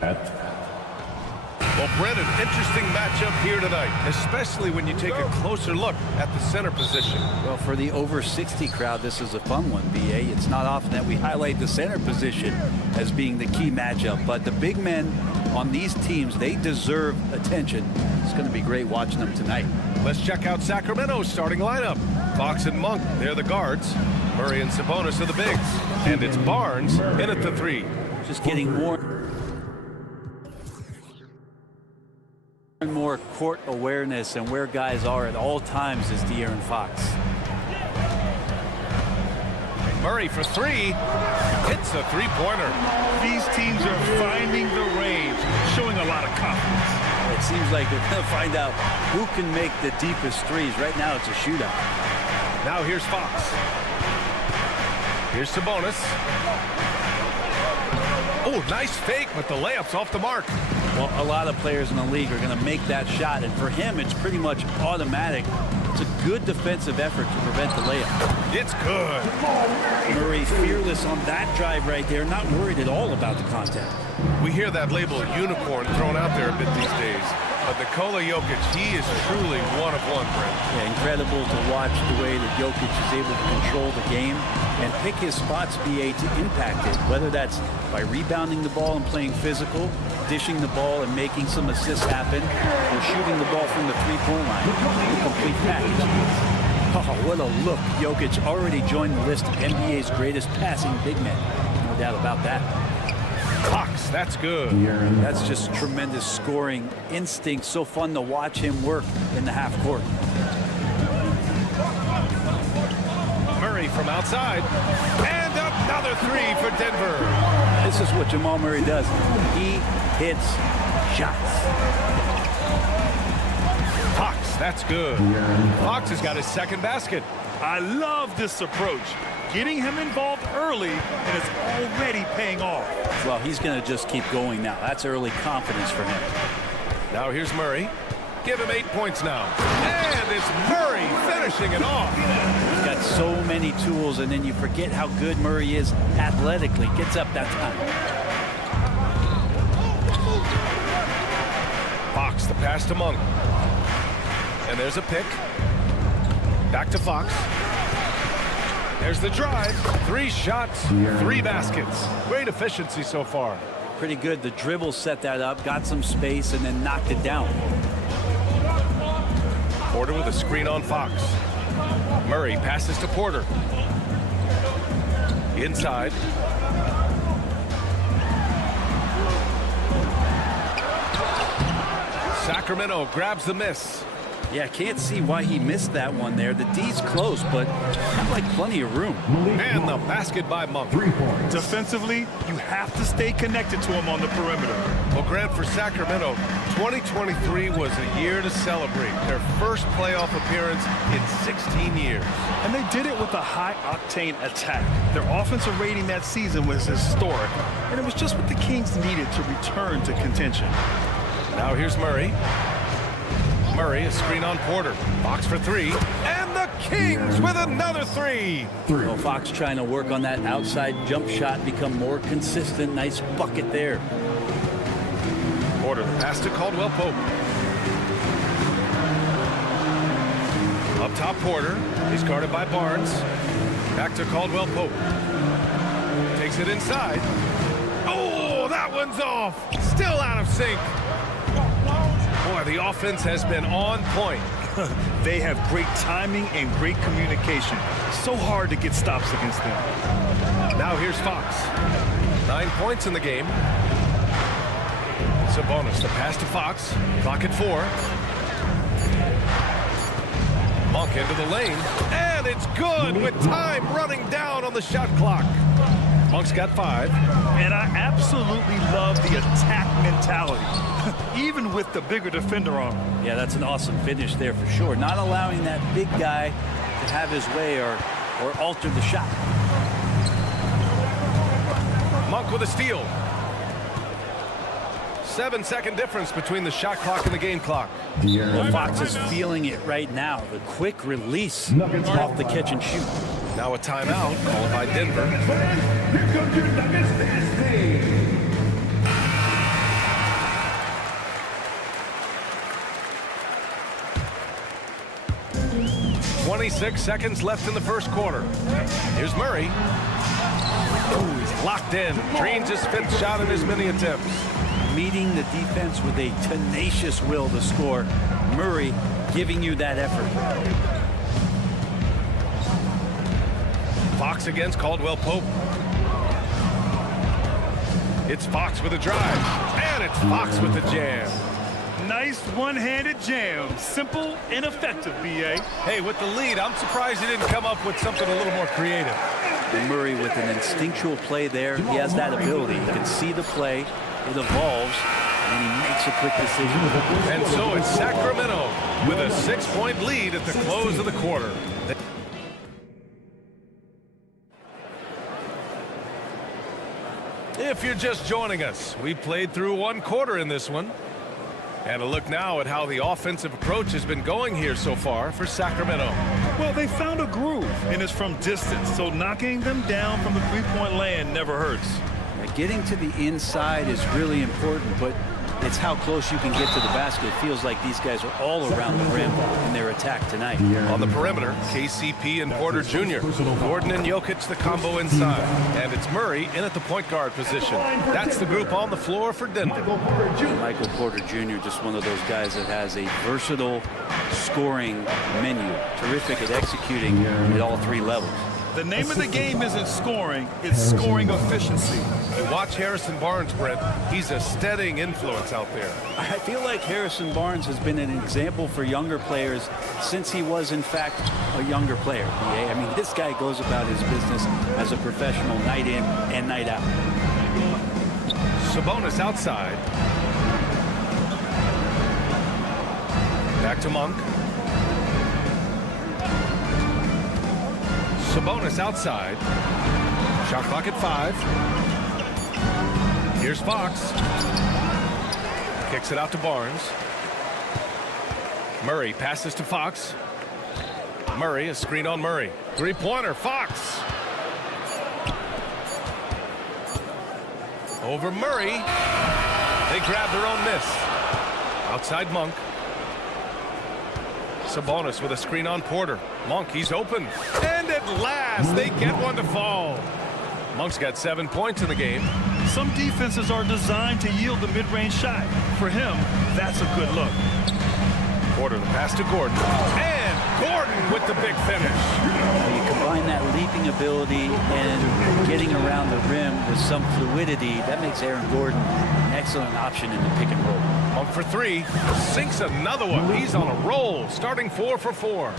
Well, Brent, an interesting matchup here tonight, especially when you take a closer look at the center position. Well, for the over 60 crowd, this is a fun one, BA. It's not often that we highlight the center position as being the key matchup, but the big men on these teams, they deserve attention. It's going to be great watching them tonight. Let's check out Sacramento's starting lineup. Fox and Monk, they're the guards. Murray and Sabonis are the bigs. And it's Barnes in at the 3. Just getting more and more court awareness and where guys are at all times is De'Aaron Fox. Murray for 3. Hits a three-pointer. These teams are finding the range, showing a lot of confidence. It seems like they're going to find out who can make the deepest threes. Right now, it's a shootout. Now here's Fox. Here's Sabonis. Oh, nice fake, but the layup's off the mark. Well, a lot of players in the league are going to make that shot, and for him, it's pretty much automatic. It's a good defensive effort to prevent the layup. It's good. Murray fearless on that drive right there, not worried at all about the contact. We hear that label unicorn thrown out there a bit these days. But Nikola Jokic, he is truly one of one, Brent. Yeah, incredible to watch the way that Jokic is able to control the game and pick his spots, BA, to impact it, whether that's by rebounding the ball and playing physical, dishing the ball and making some assists happen, or shooting the ball from the three-point line. The complete package. Oh, what a look. Jokic already joined the list of NBA's greatest passing big men. No doubt about that. Fox, that's good. That's just tremendous scoring instinct. So fun to watch him work in the half court. Murray from outside. And another 3 for Denver. This is what Jamal Murray does. He hits shots. Fox, that's good. Fox has got his second basket. I love this approach. Getting him involved early, and it's already paying off. Well, he's going to just keep going now. That's early confidence for him. Now here's Murray. Give him 8 points now. And it's Murray finishing it off. He's got so many tools, and then you forget how good Murray is athletically. Gets up that time. Fox, the pass to Monk. And there's a pick. Back to Fox. There's the drive. 3 shots, 3 baskets. Great efficiency so far. Pretty good. The dribble set that up, got some space, and then knocked it down. Porter with a screen on Fox. Murray passes to Porter. Inside. Sacramento grabs the miss. Yeah, can't see why he missed that one there. The D's close, but not like plenty of room. And the basket by Monk. Defensively, you have to stay connected to him on the perimeter. Well, Grant, for Sacramento, 2023 was a year to celebrate. Their first playoff appearance in 16 years. And they did it with a high-octane attack. Their offensive rating that season was historic, and it was just what the Kings needed to return to contention. Now here's Murray. Murray, a screen on Porter. Fox for 3. And the Kings with another 3. Well, Fox trying to work on that outside jump shot, become more consistent. Nice bucket there. Porter, the pass to Caldwell Pope. Up top, Porter. He's guarded by Barnes. Back to Caldwell Pope. Takes it inside. Oh, that one's off. Still out of sync. Boy, the offense has been on point. They have great timing and great communication. So hard to get stops against them. Now here's Fox. 9 points in the game. Sabonis, the pass to Fox. Clock at 4. Monk into the lane. And it's good with time running down on the shot clock. Monk's got 5. And I absolutely love the attack mentality, even with the bigger defender on him. Yeah, that's an awesome finish there for sure. Not allowing that big guy to have his way or alter the shot. Monk with a steal. 7-second difference between the shot clock and the game clock. Well, Fox is feeling it right now. The quick release off the catch and shoot. Now a timeout called by Denver. 26 seconds left in the first quarter. Here's Murray. Oh, he's locked in. Drains his 5th shot in his many attempts. Meeting the defense with a tenacious will to score. Murray giving you that effort. Fox against Caldwell Pope. It's Fox with a drive. And it's Fox with the jam. Nice one-handed jam. Simple and effective, B.A. Hey, with the lead, I'm surprised he didn't come up with something a little more creative. And Murray with an instinctual play there. He has that ability. He can see the play. It evolves, and he makes a quick decision. And so it's Sacramento with a 6-point lead at the close of the quarter. If you're just joining us, we played through 1 quarter in this one. And a look now at how the offensive approach has been going here so far for Sacramento. Well, they found a groove, and it's from distance, so knocking them down from the three-point land never hurts. Getting to the inside is really important, but it's how close you can get to the basket. It feels like these guys are all around the rim in their attack tonight. On the perimeter, KCP and Porter Jr. Gordon and Jokic the combo inside. And it's Murray in at the point guard position. That's the group on the floor for Denver. Michael Porter Jr., just one of those guys that has a versatile scoring menu. Terrific at executing at all 3 levels. The name of the game isn't scoring, it's scoring efficiency. Watch Harrison Barnes, Brent. He's a steadying influence out there. I feel like Harrison Barnes has been an example for younger players since he was, in fact, a younger player. I mean, this guy goes about his business as a professional night in and night out. Sabonis outside. Back to Monk. Sabonis outside. Shot clock at 5. Here's Fox. Kicks it out to Barnes. Murray passes to Fox. Murray, a screen on Murray. 3-pointer, Fox. Over Murray. They grab their own miss. Outside Monk. Sabonis with a screen on Porter. Monk, he's open. And at last, they get one to fall. Monk's got 7 points in the game. Some defenses are designed to yield the mid-range shot. For him, that's a good look. Porter, the pass to Gordon. And Gordon with the big finish. You combine that leaping ability and getting around the rim with some fluidity. That makes Aaron Gordon an excellent option in the pick and roll. Monk for 3. Sinks another one. He's on a roll, starting 4 for 4.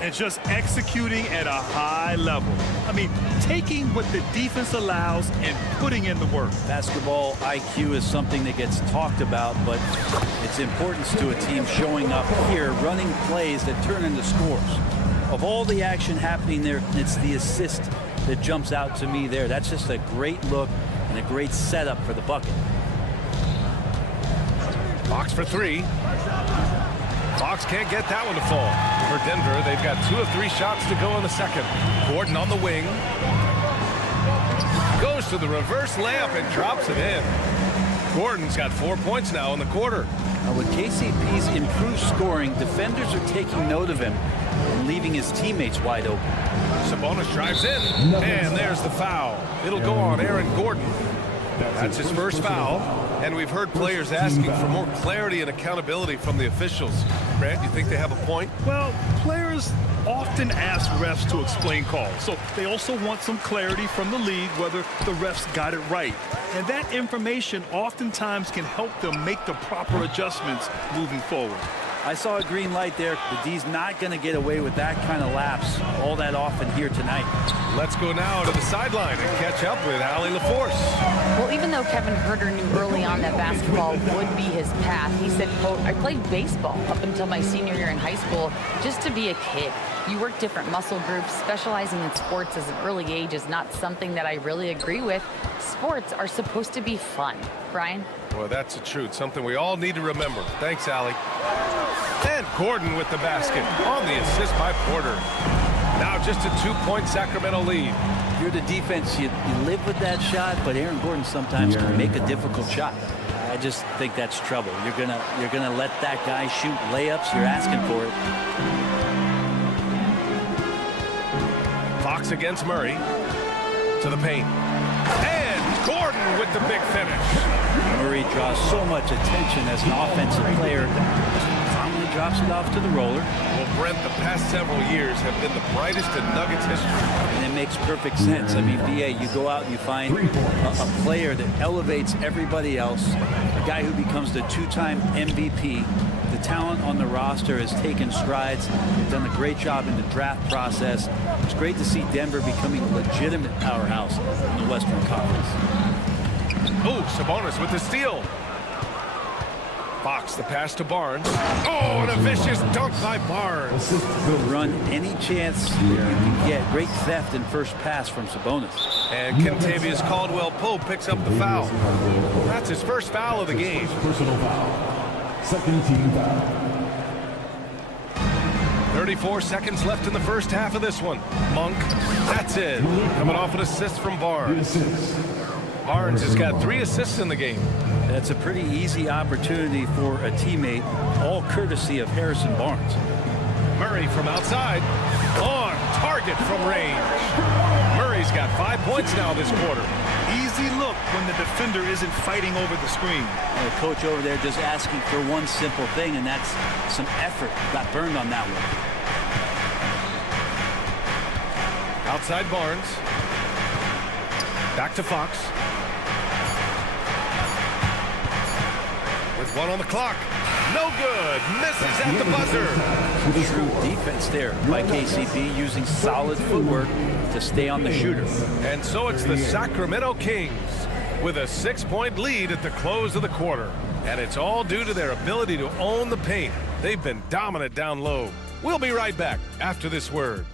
And just executing at a high level. I mean, taking what the defense allows and putting in the work. Basketball IQ is something that gets talked about, but its importance to a team showing up here, running plays that turn into scores. Of all the action happening there, it's the assist that jumps out to me there. That's just a great look and a great setup for the bucket. Fox for 3. Fox can't get that one to fall. For Denver, they've got 2 of 3 shots to go in the second. Gordon on the wing. Goes to the reverse layup and drops it in. Gordon's got 4 points now in the quarter. With KCP's improved scoring, defenders are taking note of him and leaving his teammates wide open. Sabonis drives in, and there's the foul. It'll go on Aaron Gordon. That's his first foul. And we've heard players asking for more clarity and accountability from the officials. Grant, you think they have a point? Well, players often ask refs to explain calls, so they also want some clarity from the league whether the refs got it right. And that information oftentimes can help them make the proper adjustments moving forward. I saw a green light there. The D's not going to get away with that kind of lapse all that often here tonight. Let's go now to the sideline and catch up with Allie LaForce. Well, even though Kevin Herter knew early on that basketball would be his path, he said, quote, "I played baseball up until my senior year in high school just to be a kid. You work different muscle groups. Specializing in sports as an early age is not something that I really agree with. Sports are supposed to be fun." Brian? Well, that's the truth. Something we all need to remember. Thanks, Allie. And Gordon with the basket on the assist by Porter. Now just a 2-point Sacramento lead. If you're the defense, you live with that shot, but Aaron Gordon sometimes can make a difficult shot. I just think that's trouble. You're gonna let that guy shoot layups. You're asking for it. Fox against Murray. To the paint. And Gordon with the big finish. Murray draws so much attention as an offensive player. Finally drops it off to the roller. Well, Brent, the past several years have been the brightest in Nuggets history. And it makes perfect sense. I mean, BA, you go out and you find a player that elevates everybody else, a guy who becomes the two-time MVP. The talent on the roster has taken strides. They've done a great job in the draft process. It's great to see Denver becoming a legitimate powerhouse in the Western Conference. Oh, Sabonis with the steal. Fox, the pass to Barnes. Oh, and a vicious dunk by Barnes. Run any chance you can get. Great theft and first pass from Sabonis. And Kentavious Caldwell-Pope picks up the foul. That's his first foul of the game. Personal foul. Second team foul. 34 seconds left in the first half of this one. Monk, that's it. Coming off an assist from Barnes. Barnes has got 3 assists in the game. That's a pretty easy opportunity for a teammate, all courtesy of Harrison Barnes. Murray from outside. On target from range. Murray's got 5 points now this quarter. Easy look when the defender isn't fighting over the screen. The coach over there just asking for one simple thing, and that's some effort. Got burned on that one. Outside Barnes. Back to Fox. With 1 on the clock. No good. Misses at the buzzer. True defense there by KCP, using solid footwork to stay on the shooter. And so it's the Sacramento Kings with a 6-point lead at the close of the quarter. And it's all due to their ability to own the paint. They've been dominant down low. We'll be right back after this word.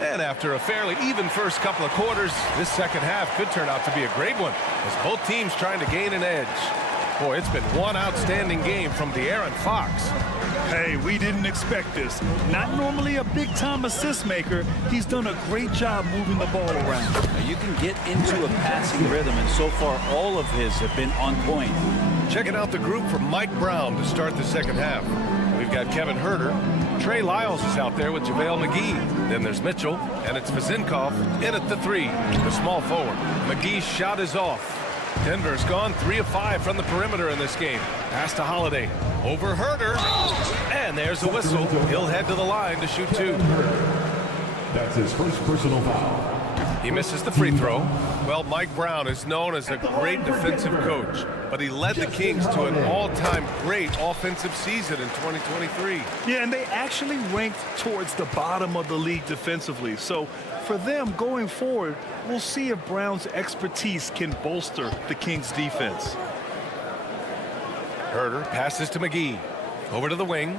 And after a fairly even first couple of quarters, this second half could turn out to be a great one as both teams trying to gain an edge. Boy, it's been one outstanding game from De'Aaron Fox. Hey, we didn't expect this. Not normally a big-time assist maker. He's done a great job moving the ball around. Now, you can get into a passing rhythm, and so far all of his have been on point. Checking out the group for Mike Brown to start the second half. We've got Kevin Huerter. Trey Lyles is out there with JaVale McGee. Then there's Mitchell, and it's Vezinkov in at the 3, the small forward. McGee's shot is off. Denver's gone 3 of 5 from the perimeter in this game. Pass to Holiday. Over Huerter. And there's a whistle. He'll head to the line to shoot 2. That's his first personal foul. He misses the free throw. Well, Mike Brown is known as a great defensive coach, but he led the Kings to an all-time great offensive season in 2023. Yeah, and they actually ranked towards the bottom of the league defensively. So for them going forward, we'll see if Brown's expertise can bolster the Kings' defense. Huerter passes to McGee. Over to the wing.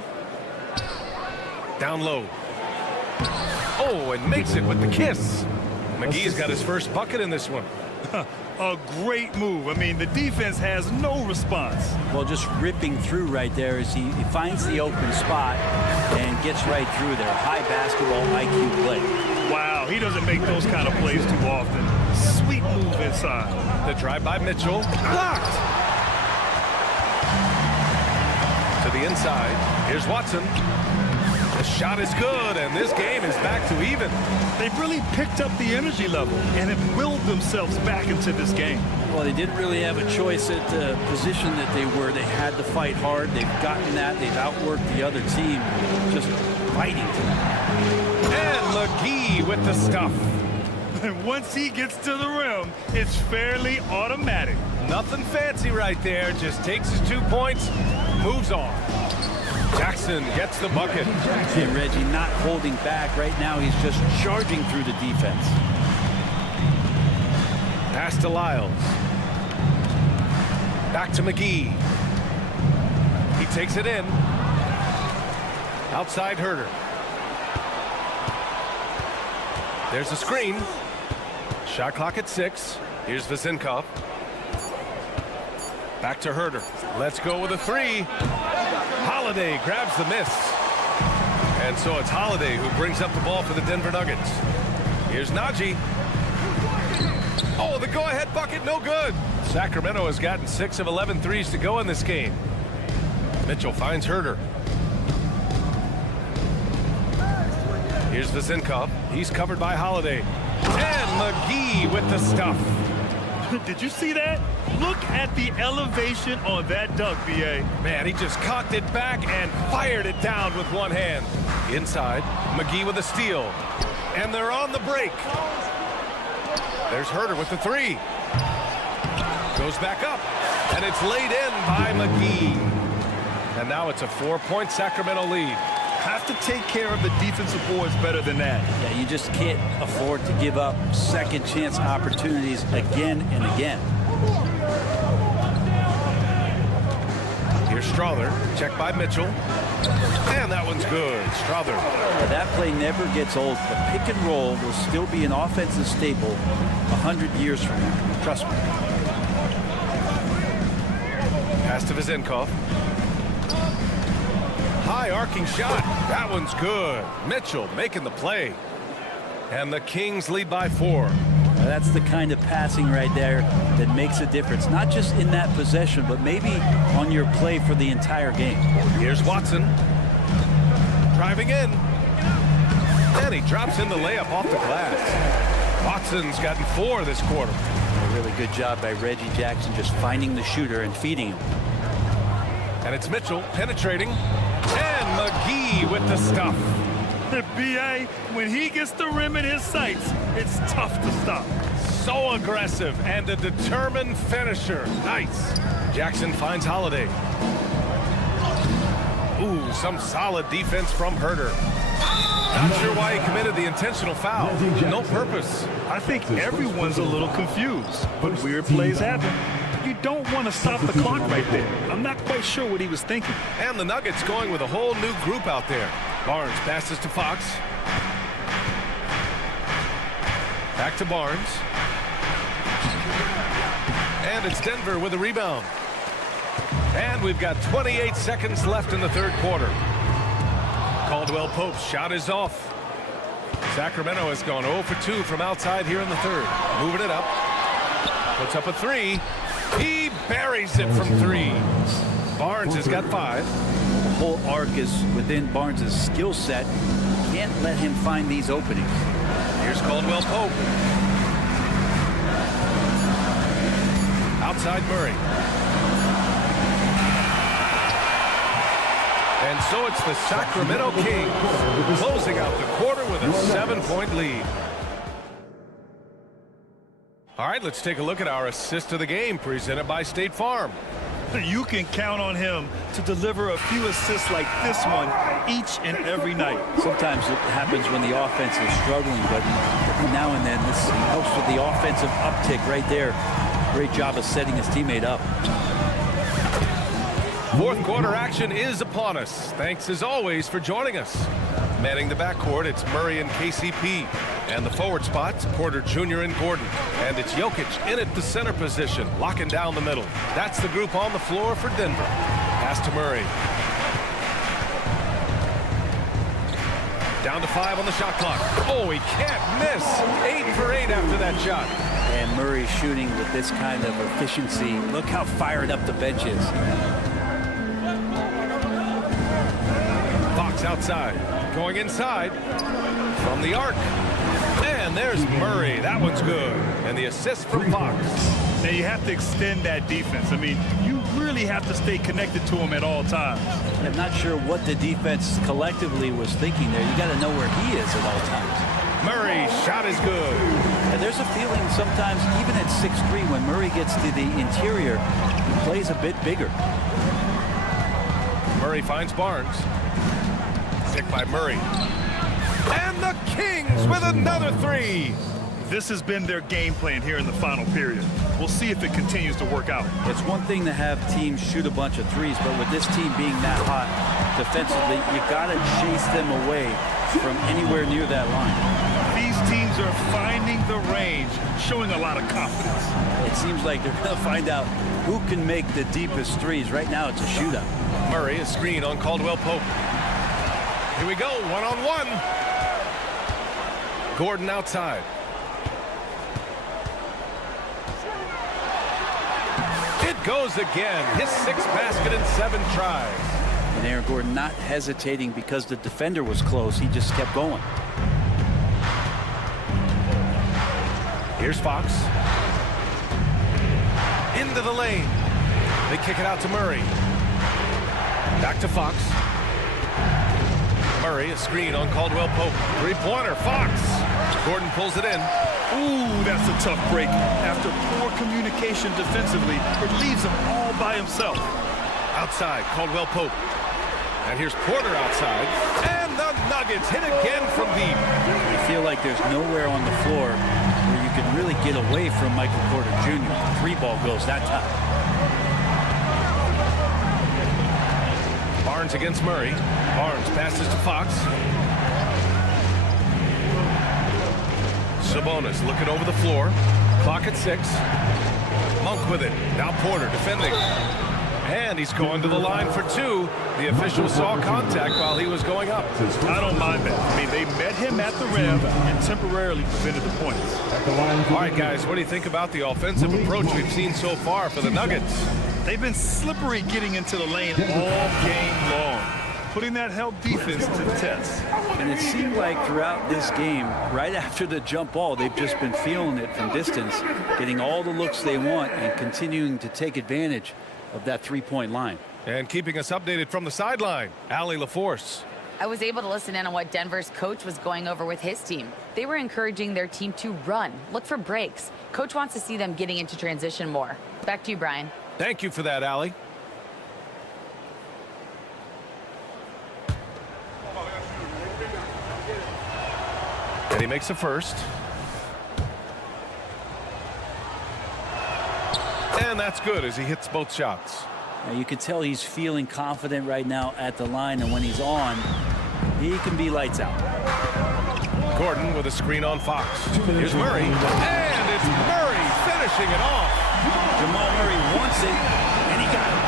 Down low. Oh, and makes it with the kiss. McGee's got his first bucket in this one. A great move. I mean, the defense has no response. Well, just ripping through right there as he finds the open spot and gets right through there. High basketball IQ play. Wow, he doesn't make those kind of plays too often. Sweet move inside. The drive by Mitchell. Blocked. To the inside. Here's Watson. The shot is good, and this game is back to even. They've really picked up the energy level and have willed themselves back into this game. Well, they didn't really have a choice at the position that they were. They had to fight hard. They've gotten that. They've outworked the other team, just fighting to that. And McGee with the stuff. And once he gets to the rim, it's fairly automatic. Nothing fancy right there. Just takes his 2 points, moves on. Jackson gets the bucket. And Reggie not holding back. Right now, he's just charging through the defense. Pass to Lyles. Back to McGee. He takes it in. Outside Huerter. There's a screen. Shot clock at 6. Here's Vezinkov. Back to Huerter. Let's go with a 3. Holiday grabs the miss. And so it's Holiday who brings up the ball for the Denver Nuggets. Here's Najee. Oh, the go-ahead bucket, no good. Sacramento has gotten 6 of 11 threes to go in this game. Mitchell finds Herder. Here's Vezinkov. He's covered by Holiday. And McGee with the stuff. Did you see that? Look at the elevation on that dunk, B.A. Man, he just cocked it back and fired it down with one hand. Inside, McGee with a steal. And they're on the break. There's Herder with the three. Goes back up. And it's laid in by McGee. And now it's a 4-point Sacramento lead. Have to take care of the defensive boards better than that. Yeah, you just can't afford to give up second chance opportunities again and again. Here's Strother, checked by Mitchell. And that one's good. Strother. Yeah, that play never gets old. The pick and roll will still be an offensive staple 100 years from now. Trust me. Pass to Vezinkov. High arcing shot. That one's good. Mitchell making the play. And the Kings lead by 4. That's the kind of passing right there that makes a difference. Not just in that possession, but maybe on your play for the entire game. Here's Watson. Driving in. And he drops in the layup off the glass. Watson's gotten 4 this quarter. A really good job by Reggie Jackson just finding the shooter and feeding him. And it's Mitchell penetrating. And McGee with the stuff. B.A., when he gets the rim in his sights, it's tough to stop. So aggressive and a determined finisher. Nice. Jackson finds Holiday. Ooh, some solid defense from Herder. Not sure why he committed the intentional foul. No purpose. I think everyone's a little confused, but weird plays happen. You don't want to stop the clock right there. I'm not quite sure what he was thinking. And the Nuggets going with a whole new group out there. Barnes passes to Fox. Back to Barnes. And it's Denver with a rebound. And we've got 28 seconds left in the third quarter. Caldwell Pope's shot is off. Sacramento has gone 0 for 2 from outside here in the third. Moving it up. Puts up a three. He buries it from 3. Barnes has got 5. The whole arc is within Barnes' skill set. Can't let him find these openings. Here's Caldwell Pope. Outside Murray. And so it's the Sacramento Kings closing out the quarter with a 7-point lead. All right, let's take a look at our assist of the game presented by State Farm. You can count on him to deliver a few assists like this one each and every night. Sometimes it happens when the offense is struggling, but now and then this helps with the offensive uptick right there. Great job of setting his teammate up. Fourth quarter action is upon us. Thanks as always for joining us. Manning the backcourt, it's Murray and KCP. And the forward spots, Porter Jr. and Gordon. And it's Jokic in at the center position, locking down the middle. That's the group on the floor for Denver. Pass to Murray. Down to 5 on the shot clock. Oh, he can't miss. 8 for 8 after that shot. And Murray shooting with this kind of efficiency. Look how fired up the bench is. Fox outside. Going inside. From the arc. And there's Murray. That one's good. And the assist from Fox. Now you have to extend that defense. I mean, you really have to stay connected to him at all times. I'm not sure what the defense collectively was thinking there. You got to know where he is at all times. Murray's shot is good. And there's a feeling sometimes, even at 6'3", when Murray gets to the interior, he plays a bit bigger. Murray finds Barnes. Picked by Murray. And the Kings with another 3. This has been their game plan here in the final period. We'll see if it continues to work out. It's one thing to have teams shoot a bunch of threes, but with this team being that hot defensively, you got to chase them away from anywhere near that line. These teams are finding the range, showing a lot of confidence. It seems like they're going to find out who can make the deepest threes. Right now, it's a shootout. Murray, a screen on Caldwell Pope. Here we go, one-on-one. Gordon outside. goes again. His 6th basket in 7 tries. And Aaron Gordon not hesitating because the defender was close. He just kept going. Here's Fox. Into the lane. They kick it out to Murray. Back to Fox. Murray, a screen on Caldwell Pope. 3-pointer, Fox. Gordon pulls it in. Ooh, that's a tough break. After poor communication defensively, it leaves him all by himself. Outside, Caldwell Pope. And here's Porter outside. And the Nuggets hit again from deep. You feel like there's nowhere on the floor where you can really get away from Michael Porter Jr. The 3-ball goes that time. Barnes against Murray. Barnes passes to Fox. Sabonis looking over the floor. Clock at 6. Monk with it. Now Porter defending. And he's going to the line for 2. The official saw contact while he was going up. I don't mind that. I mean, they met him at the rim and temporarily prevented the points. All right, guys, what do you think about the offensive approach we've seen so far for the Nuggets? They've been slippery getting into the lane all game long, putting that help defense to the test. And it seemed like throughout this game, right after the jump ball, they've just been feeling it from distance, getting all the looks they want and continuing to take advantage of that 3-point line. And keeping us updated from the sideline, Allie LaForce. I was able to listen in on what Denver's coach was going over with his team. They were encouraging their team to run, look for breaks. Coach wants to see them getting into transition more. Back to you, Brian. Thank you for that, Allie. And he makes a first. And that's good as he hits both shots. Now you can tell he's feeling confident right now at the line, and when he's on, he can be lights out. Gordon with a screen on Fox. Here's Murray. And it's Murray finishing it off. Jamal Murray wants it, and he got it.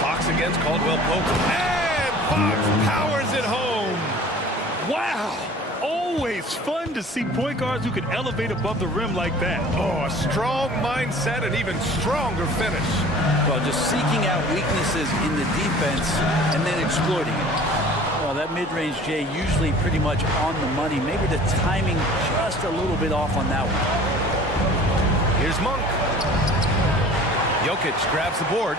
Fox against Caldwell Pope. And Fox powers it home. Wow! Always fun to see point guards who can elevate above the rim like that. Oh, a strong mindset and even stronger finish. Well, just seeking out weaknesses in the defense and then exploiting it. Well, that mid-range, Jay, usually pretty much on the money. Maybe the timing just a little bit off on that one. Here's Monk. Jokic grabs the board.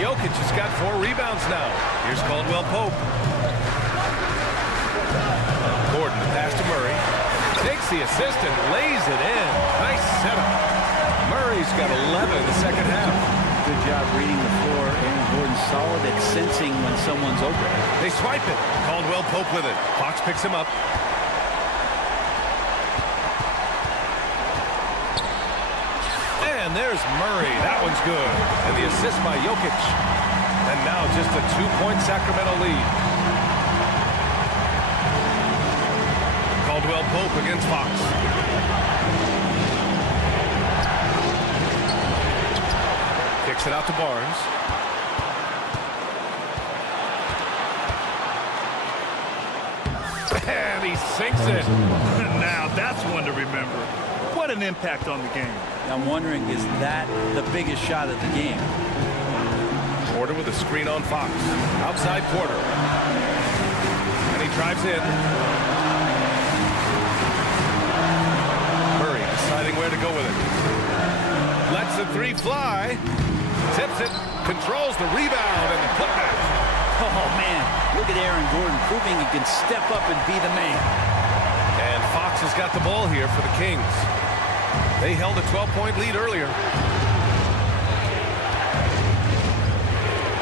Jokic has got 4 rebounds now. Here's Caldwell Pope. Gordon, the pass to Murray. Takes the assist and lays it in. Nice setup. Murray's got 11 in the second half. Good job reading the floor. Aaron Gordon solid at sensing when someone's open. They swipe it. Caldwell Pope with it. Fox picks him up. And there's Murray. That one's good. And the assist by Jokic. And now just a 2-point Sacramento lead. Caldwell Pope against Fox. Kicks it out to Barnes. And he sinks it. Now that's one to remember. What an impact on the game. I'm wondering, is that the biggest shot of the game? Porter with a screen on Fox. Outside Porter. And he drives in. Murray deciding where to go with it. Lets the 3 fly. Tips it. Controls the rebound and the putback. Oh, man. Look at Aaron Gordon proving he can step up and be the man. And Fox has got the ball here for the Kings. They held a 12-point lead earlier.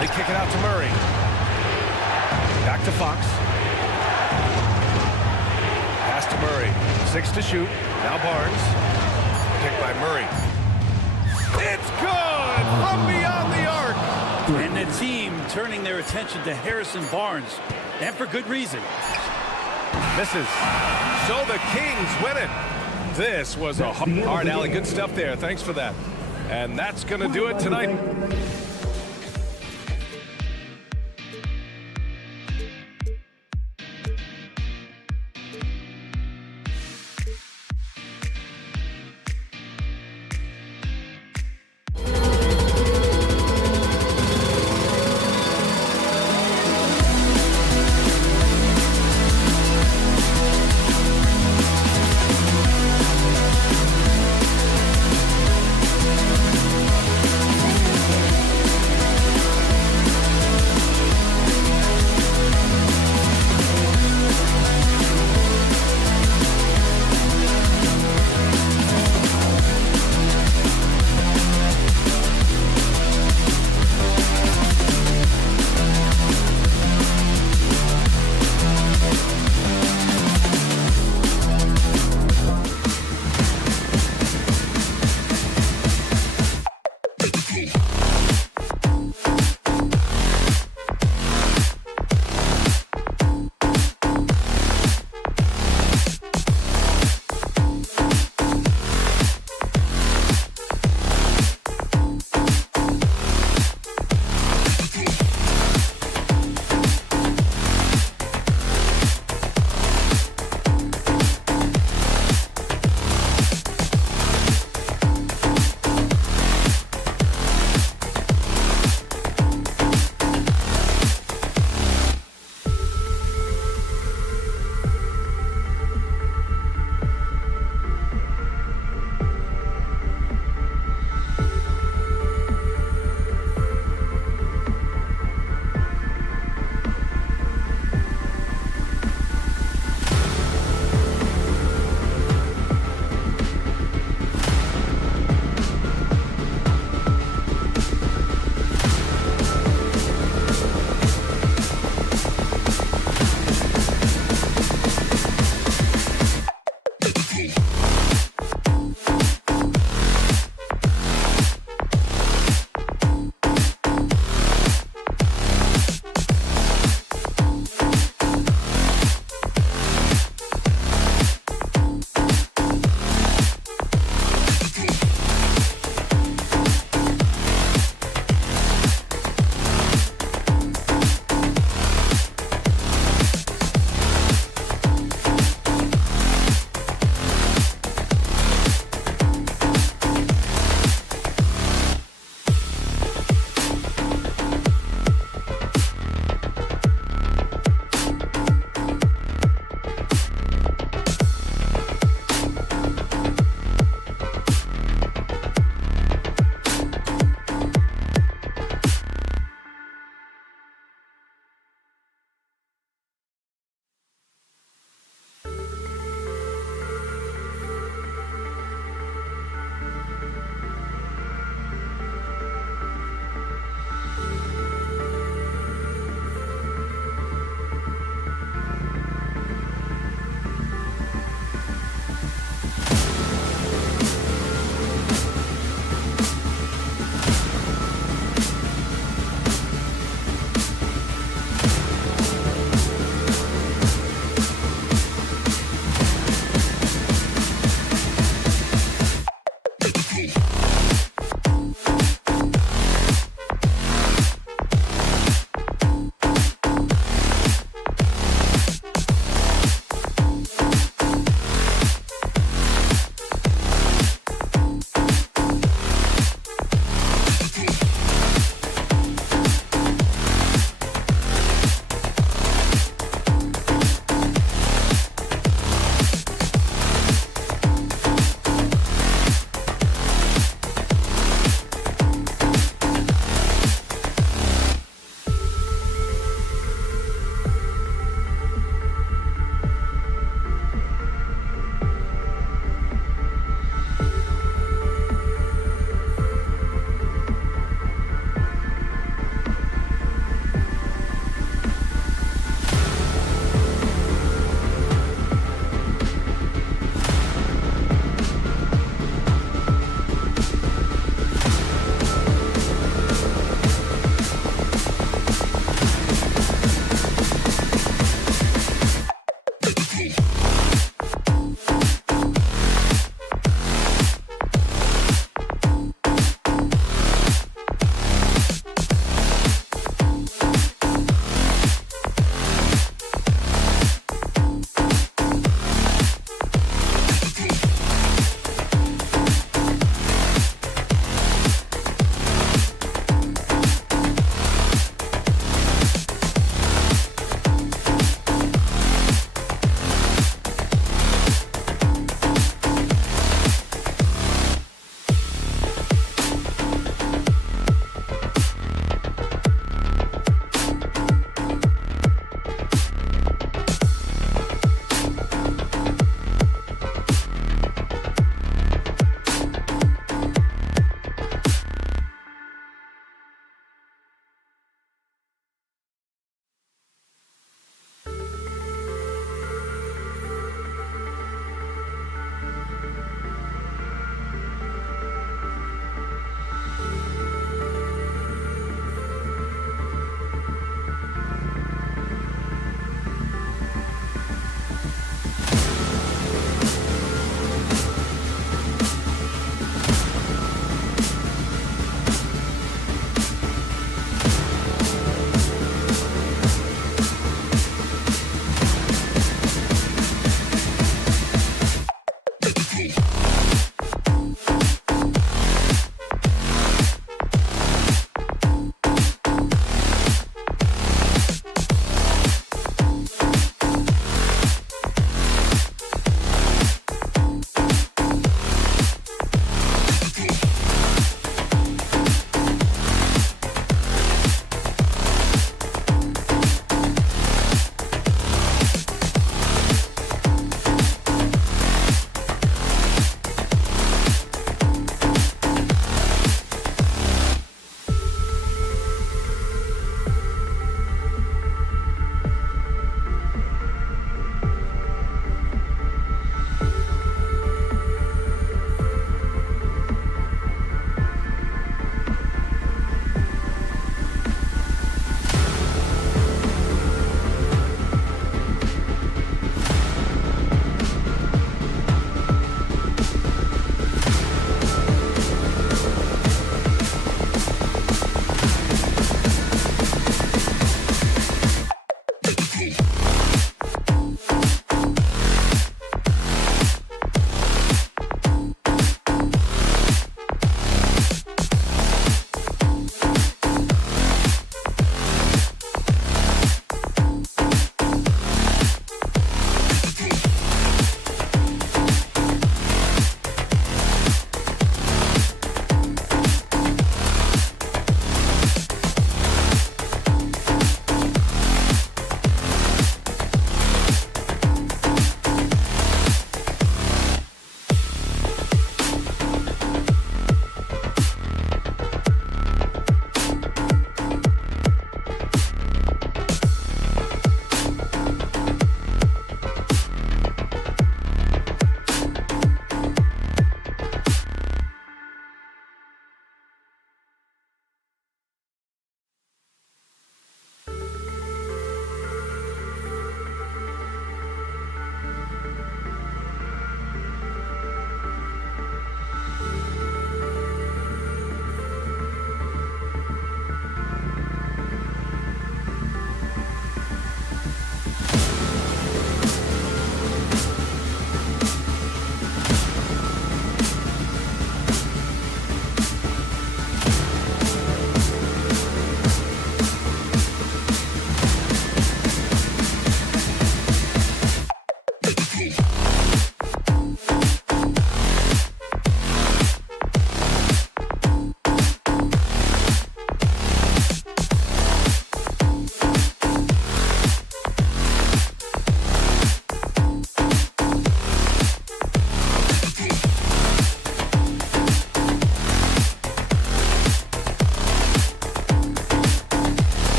They kick it out to Murray. Back to Fox. Pass to Murray. 6 to shoot. Now Barnes. Picked by Murray. It's good from beyond the arc. And the team turning their attention to Harrison Barnes. And for good reason. Misses. So the Kings win it. This was a hard alley. Good stuff there. Thanks for that. And that's going to do it tonight.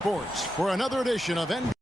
Sports for another edition of NBA.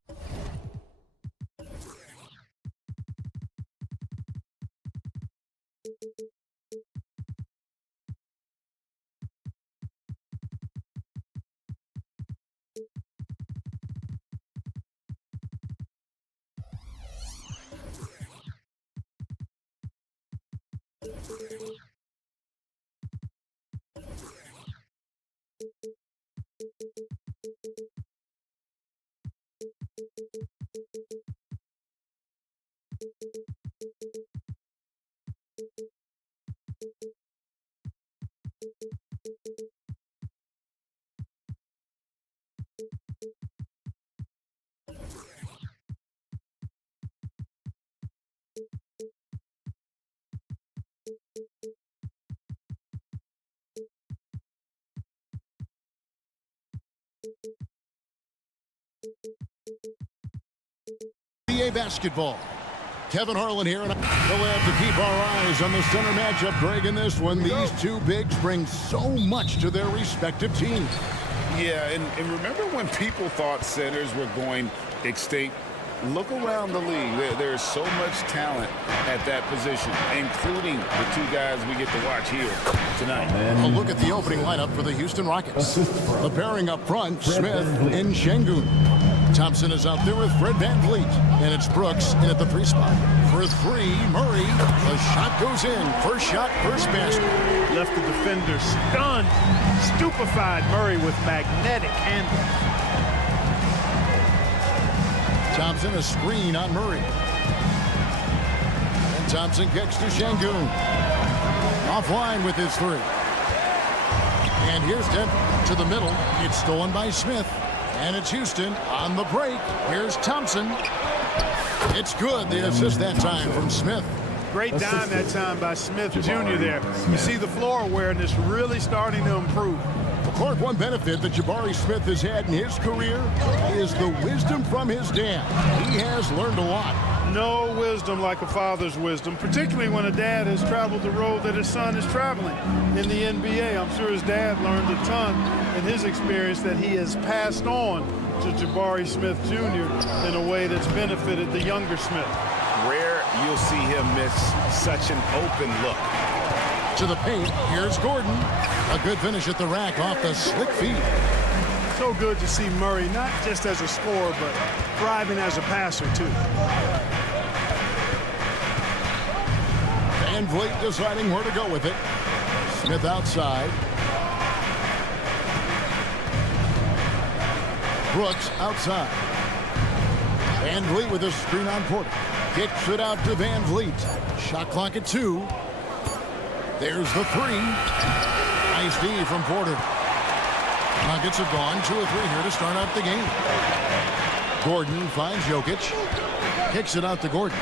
NBA basketball. Kevin Harlan here, and we'll have to keep our eyes on the center matchup, Greg, in this one. These two bigs bring so much to their respective teams. Yeah, and remember when people thought centers were going extinct? Look around the league. There's so much talent at that position, including the two guys we get to watch here tonight. A look at the opening lineup for the Houston Rockets. The pairing up front, Smith and Şengün. Thompson is out there with Fred VanVleet. And it's Brooks in at the 3 spot. For 3, Murray. The shot goes in. First shot, first basket. Left the defender stunned, stupefied. Murray with magnetic handles. Thompson a screen on Murray. And Thompson kicks to Şengün. Offline with his 3. And here's Denver to the middle. It's stolen by Smith. And it's Houston on the break. Here's Thompson. It's good. The assist that time from Smith. Great dime that time by Smith Jr. there. You see the floor awareness really starting to improve. Clark, one benefit that Jabari Smith has had in his career is the wisdom from his dad. He has learned a lot. No wisdom like a father's wisdom, particularly when a dad has traveled the road that his son is traveling in the NBA. I'm sure his dad learned a ton in his experience that he has passed on to Jabari Smith Jr. in a way that's benefited the younger Smith. Rare you'll see him miss such an open look. To the paint, here's Gordon. A good finish at the rack off the slick feed. So good to see Murray, not just as a scorer, but thriving as a passer, too. VanVleet deciding where to go with it. Smith outside. Brooks outside. VanVleet with a screen on Porter. Kicks it out to VanVleet. Shot clock at 2. There's the 3. Nice D from Porter. Nuggets have gone 2 or 3 here to start out the game. Gordon finds Jokic. Kicks it out to Gordon.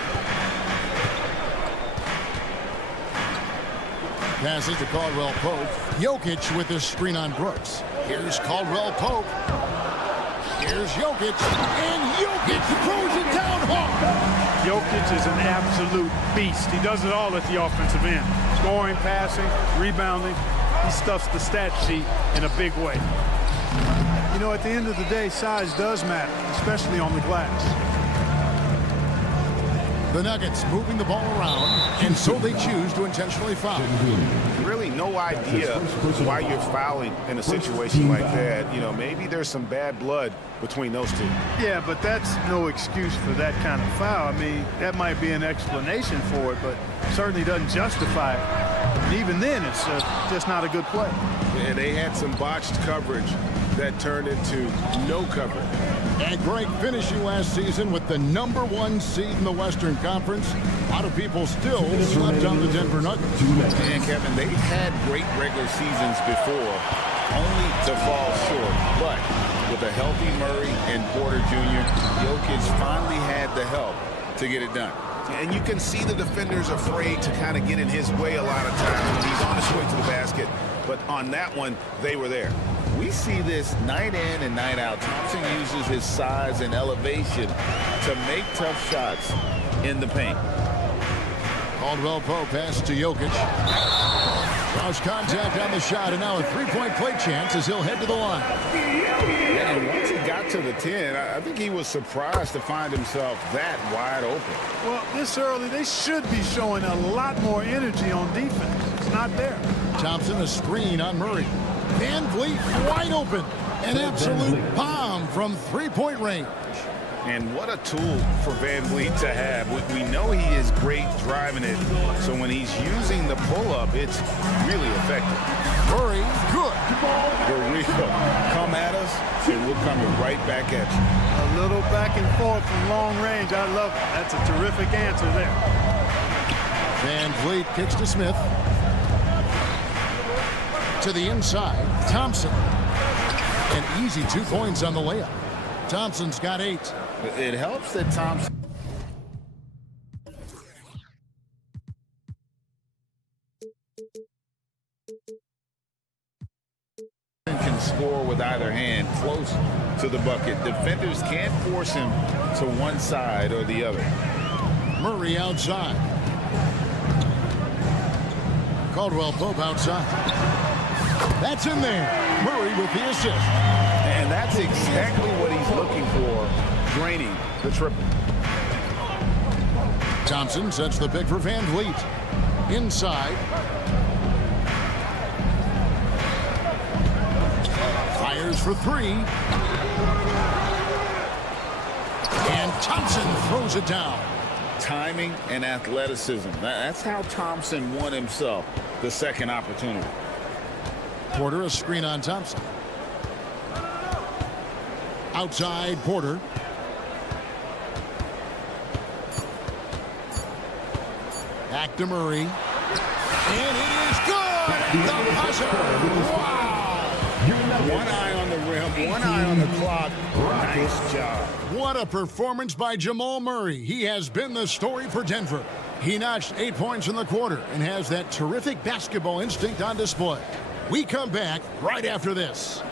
Passes to Caldwell Pope. Jokic with his screen on Brooks. Here's Caldwell Pope. Here's Jokic. And Jokic throws it down hard. Jokic is an absolute beast. He does it all at the offensive end. Scoring, passing, rebounding. He stuffs the stat sheet in a big way. You know, at the end of the day, size does matter, especially on the glass. The Nuggets moving the ball around, and so they choose to intentionally foul. Really no idea why you're fouling in a situation like that. You know, maybe there's some bad blood between those two. Yeah, but that's no excuse for that kind of foul. I mean, that might be an explanation for it, but certainly doesn't justify it. And even then, it's just not a good play. And they had some botched coverage that turned into no coverage. And Greg finishing last season with the #1 seed in the Western Conference. A lot of people still slept on the Denver Nuggets. And Kevin, they've had great regular seasons before, only to fall short. But with a healthy Murray and Porter Jr., Jokic finally had the help to get it done. And you can see the defenders afraid to kind of get in his way a lot of times when he's on his way to the basket. But on that one, they were there. We see this night in and night out. Thompson uses his size and elevation to make tough shots in the paint. Caldwell Pope pass to Jokic. Draws contact on the shot, and now a three-point play chance as he'll head to the line. Yeah, and once he got to the 10, I think he was surprised to find himself that wide open. Well, this early, they should be showing a lot more energy on defense. It's not there. Thompson, a screen on Murray. Van Vliet wide open. An absolute bomb from three-point range. And what a tool for Van Vliet to have. We know he is great driving it, so when he's using the pull-up, it's really effective. Murray, good. Here we go. Come at us, and we're coming right back at you. A little back and forth from long range. I love it. That's a terrific answer there. Van Vliet kicks to Smith. To the inside, Thompson. An easy 2 points on the layup. Thompson's got 8. It helps that Thompson can score with either hand close to the bucket. Defenders can't force him to one side or the other. Murray outside. Caldwell Pope outside. That's in there. Murray with the assist. And that's exactly what he's looking for, draining the triple. Thompson sets the pick for Van Vliet. Inside. Fires for 3. And Thompson throws it down. Timing and athleticism. That's how Thompson won himself the second opportunity. Porter, a screen on Thompson. Outside, Porter. Back to Murray. And it is good! The buzzer! Wow! One eye on the rim, one eye on the clock. Nice job. What a performance by Jamal Murray. He has been the story for Denver. He notched 8 points in the quarter and has that terrific basketball instinct on display. We come back right after this.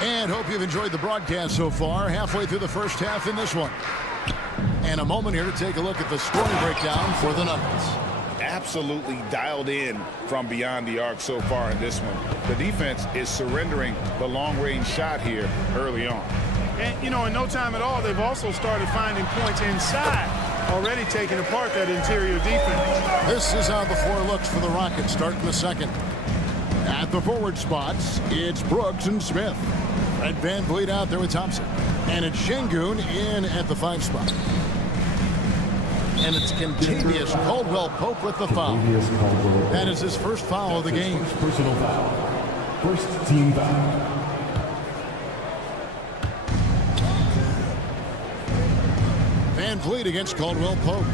And hope you've enjoyed the broadcast so far. Halfway through the first half in this one. And a moment here to take a look at the scoring breakdown for the Nuggets. Absolutely dialed in from beyond the arc so far in this one. The defense is surrendering the long-range shot here early on. And, you know, in no time at all, they've also started finding points inside, already taking apart that interior defense. This is how the floor looks for the Rockets starting the second. At the forward spots, it's Brooks and Smith. Fred Van Vliet out there with Thompson. And it's Şengün in at the 5 spot. And it's Contavious Caldwell Pope with the foul. That is his first foul of the game. First personal foul. First team foul. Van Vliet against Caldwell Pope.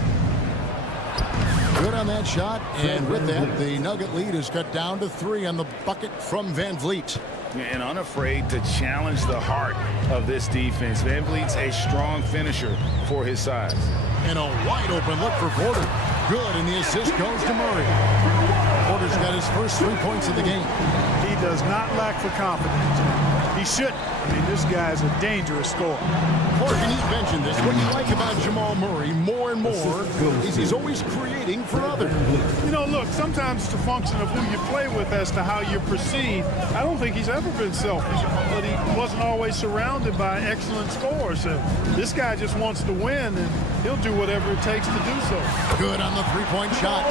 Good on that shot, and with that, the Nugget lead is cut down to 3 on the bucket from Van Vliet. And unafraid to challenge the heart of this defense. Van Vliet's a strong finisher for his size. And a wide open look for Porter. Good, and the assist goes to Murray. Porter's got his first 3 points of the game. He does not lack for confidence. He shouldn't. I mean, this guy's a dangerous scorer. Morgan, you mentioned this. What you like about Jamal Murray more and more is he's always creating for others. You know, look, sometimes it's a function of who you play with as to how you're perceived. I don't think he's ever been selfish, but he wasn't always surrounded by excellent scorers. So this guy just wants to win, and he'll do whatever it takes to do so. Good on the three-point shot.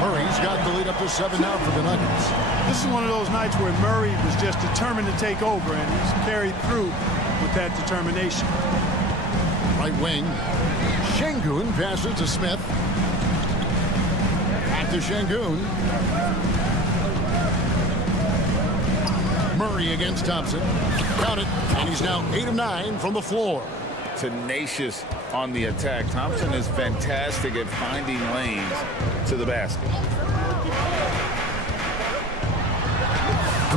Murray's got the lead up to 7 now for the Nuggets. This is one of those nights where Murray was just determined to take over, and he's carried through with that determination. Right wing. Şengün passes to Smith. Back to Şengün. Murray against Thompson. Count it, and he's now 8 of 9 from the floor. Tenacious on the attack. Thompson is fantastic at finding lanes to the basket.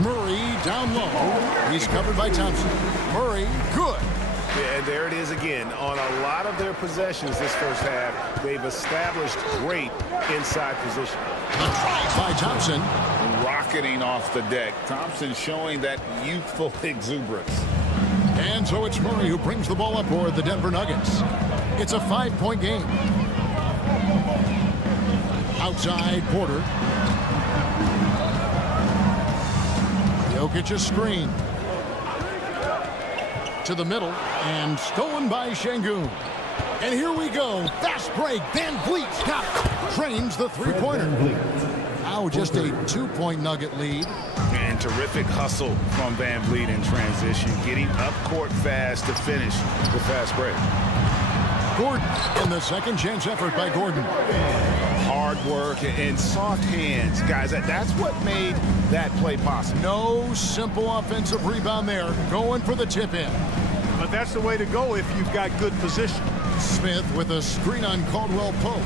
Murray down low. He's covered by Thompson. Murray, good. Yeah, and there it is again. On a lot of their possessions this first half, they've established great inside position. By Thompson. Rocketing off the deck. Thompson showing that youthful exuberance. And so it's Murray who brings the ball up for the Denver Nuggets. It's a 5-point game. Outside, Porter. Jokic a screen. To the middle, and stolen by Şengün. And here we go. Fast break. Van Vliet trains the three-pointer. Now just a 2-point Nugget lead. And terrific hustle from Van Vliet in transition, getting up court fast to finish the fast break. Gordon, and the second chance effort by Gordon. Hard work and soft hands, guys. That's what made that play possible. No simple offensive rebound there. Going for the tip in. But that's the way to go if you've got good position. Smith with a screen on Caldwell Pope.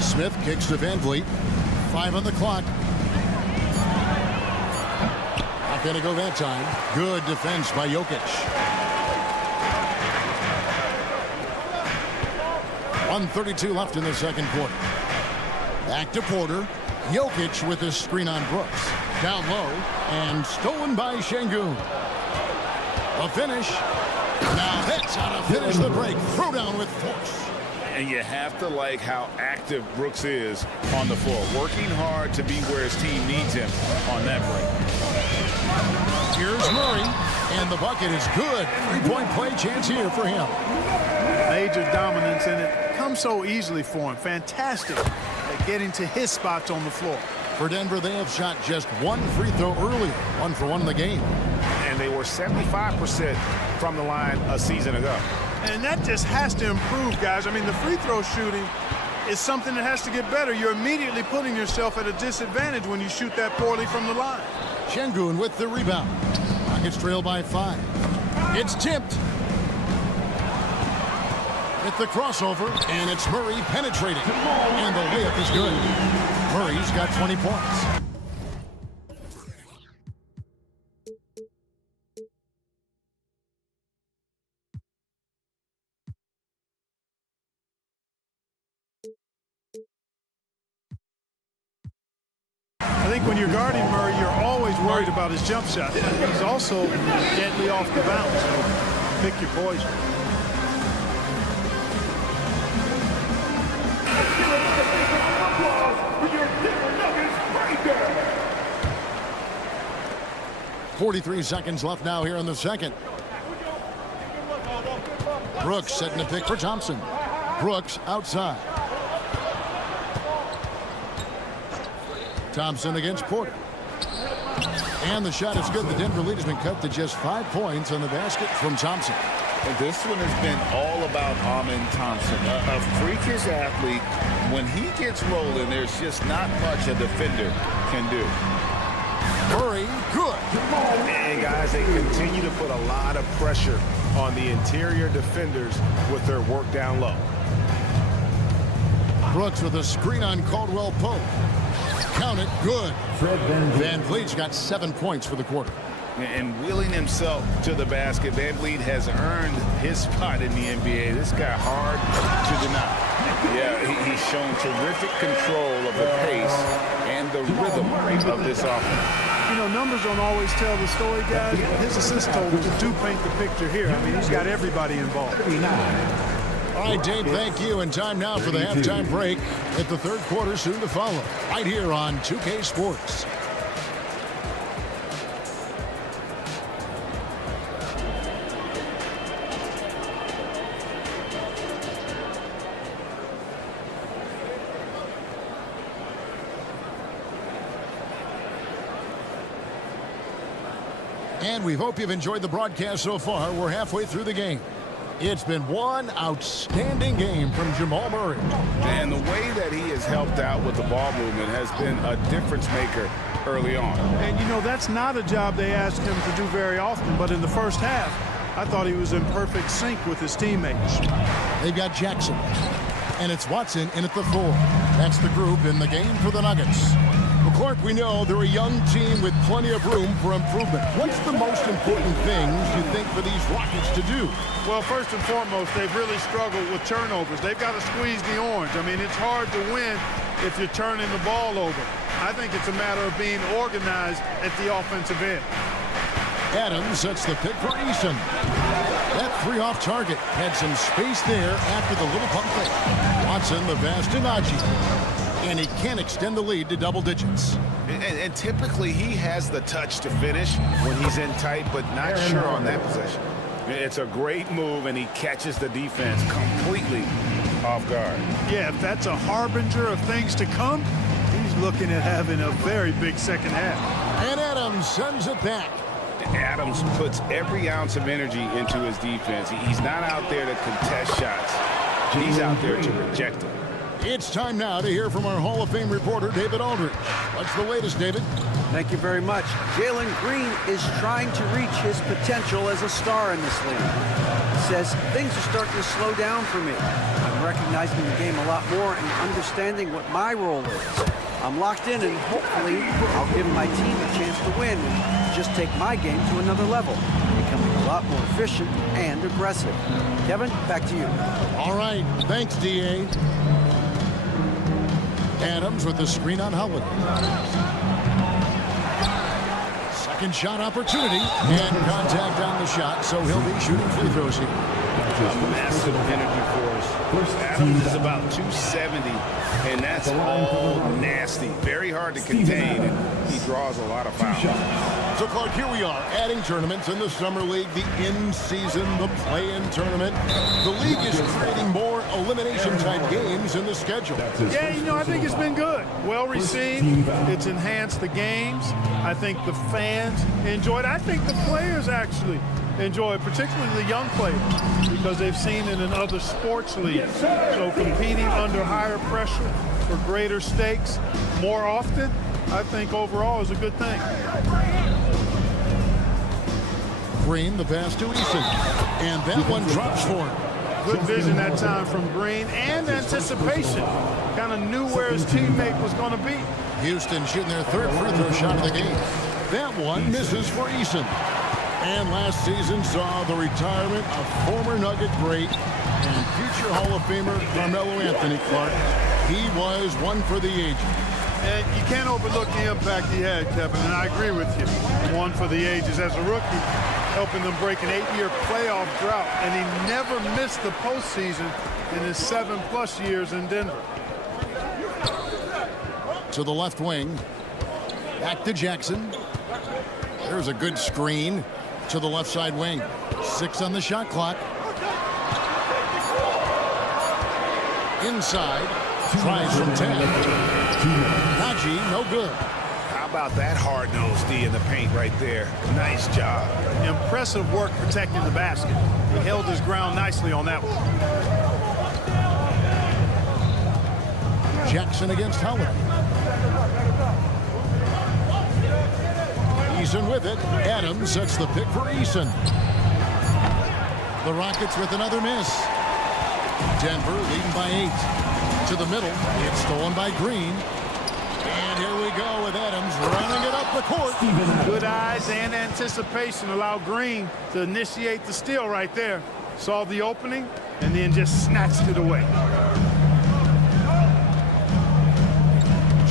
Smith kicks to Van Vliet. 5 on the clock. Not going to go that time. Good defense by Jokic. 1:32 left in the second quarter. Back to Porter. Jokic with a screen on Brooks. Down low and stolen by Şengün. A finish. Now that's how to finish the break. Throw down with force. And you have to like how active Brooks is on the floor. Working hard to be where his team needs him on that break. Here's Murray. And the bucket is good. 3-point play chance here for him. Major dominance in it. Comes so easily for him. Fantastic at getting to his spots on the floor. For Denver, they have shot just one free throw earlier. 1 for 1 in the game. And they were 75% from the line a season ago. And that just has to improve, guys. I mean, the free throw shooting is something that has to get better. You're immediately putting yourself at a disadvantage when you shoot that poorly from the line. Şengün with the rebound. Rockets trail by 5. It's tipped. With the crossover, and it's Murray penetrating. And the layup is good. Murray's got 20 points. I think when you're guarding Murray, you're always worried about his jump shot. He's also deadly off the bounce, so pick your poison. .43 seconds left now here in the second. Brooks setting the pick for Thompson. Brooks outside. Thompson against Porter. And the shot is good. The Denver lead has been cut to just 5 points on the basket from Thompson. And this one has been all about Amin Thompson, a freakish athlete. When he gets rolling, there's just not much a defender can do. Murray, good. And guys, they continue to put a lot of pressure on the interior defenders with their work down low. Brooks with a screen on Caldwell Pope. Count it, good. Van Vliet's got 7 points for the quarter. And wheeling himself to the basket, Van Vliet has earned his spot in the NBA. This guy hard to deny. Yeah, he's shown terrific control of the pace and the rhythm of this offense. You know, numbers don't always tell the story, guys, but his assist totals do paint the picture here. I mean, he's got everybody involved. All right, Dave, thank you. And time now for the halftime break at the third quarter soon to follow. Right here on 2K Sports. And we hope you've enjoyed the broadcast so far. We're halfway through the game. It's been one outstanding game from Jamal Murray. And the way that he has helped out with the ball movement has been a difference maker early on. And, you know, that's not a job they ask him to do very often. But in the first half, I thought he was in perfect sync with his teammates. They've got Jackson. And it's Watson in at the 4. That's the group in the game for the Nuggets. Well, Clark, we know they're a young team with plenty of room for improvement. What's the most important things you think for these Rockets to do? Well, first and foremost, they've really struggled with turnovers. They've got to squeeze the orange. I mean, it's hard to win if you're turning the ball over. I think it's a matter of being organized at the offensive end. Adams sets the pick for Eason. That 3 off target had some space there after the little pump fake. Watson the pass to Najee. And he can extend the lead to double digits. And typically he has the touch to finish when he's in tight, but not sure on that possession. It's a great move, and he catches the defense completely off guard. Yeah, if that's a harbinger of things to come, he's looking at having a very big second half. And Adams sends it back. Adams puts every ounce of energy into his defense. He's not out there to contest shots. He's out there to reject them. It's time now to hear from our Hall of Fame reporter, David Aldridge. What's the latest, David? Thank you very much. Jalen Green is trying to reach his potential as a star in this league. He says things are starting to slow down for me. I'm recognizing the game a lot more and understanding what my role is. I'm locked in, and hopefully I'll give my team a chance to win and just take my game to another level, becoming a lot more efficient and aggressive. Kevin, back to you. All right. Thanks, D.A. Adams with the screen on Howard. Second shot opportunity, and contact on the shot, so he'll be shooting free throws here. A massive energy force. Adams is about 270, and that's all nasty. Very hard to contain, and he draws a lot of fouls. So, Clark, here we are, adding tournaments in the Summer League, the in-season, the play-in tournament. The league is creating more elimination-type games in the schedule. Yeah, you know, I think it's been good. Well received. It's enhanced the games. I think the fans enjoy it. I think the players actually enjoy it, particularly the young players, because they've seen it in other sports leagues. So competing under higher pressure for greater stakes more often, I think overall is a good thing. Green, the pass to Eason, and that one drops for him. Good vision that time from Green and anticipation. Kind of knew where his teammate was going to be. Houston shooting their third free throw shot of the game. That one misses for Eason. And last season saw the retirement of former Nugget great and future Hall of Famer Carmelo Anthony Clark. He was one for the ages. And you can't overlook the impact he had, Kevin, and I agree with you. One for the ages as a rookie, helping them break an 8-year playoff drought, and he never missed the postseason in his 7+ years in Denver. To the left wing, back to Jackson. There's a good screen to the left side wing. 6 on the shot clock. Inside, tries from 10. Najee, no good. How about that hard-nosed D in the paint right there? Nice job. Impressive work protecting the basket. He held his ground nicely on that one. Jackson against Howard. Eason with it. Adams sets the pick for Eason. The Rockets with another miss. Denver leading by 8. To the middle. It's stolen by Green. And here we go with Adams running it up the court. Good eyes and anticipation allow Green to initiate the steal right there. Saw the opening and then just snatched it away.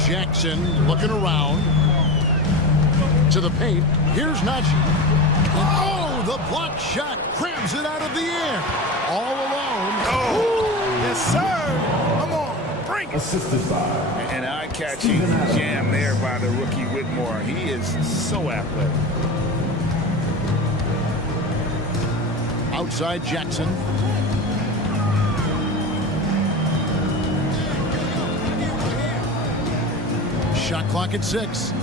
Jackson looking around. To the paint. Here's Najee. And oh, the block shot crabs it out of the air. All alone. Oh, yes, sir. Come on, bring it. Assisted by. An eye-catching jam there by the rookie Whitmore. He is so athletic. Outside Jackson. Shot clock at 6.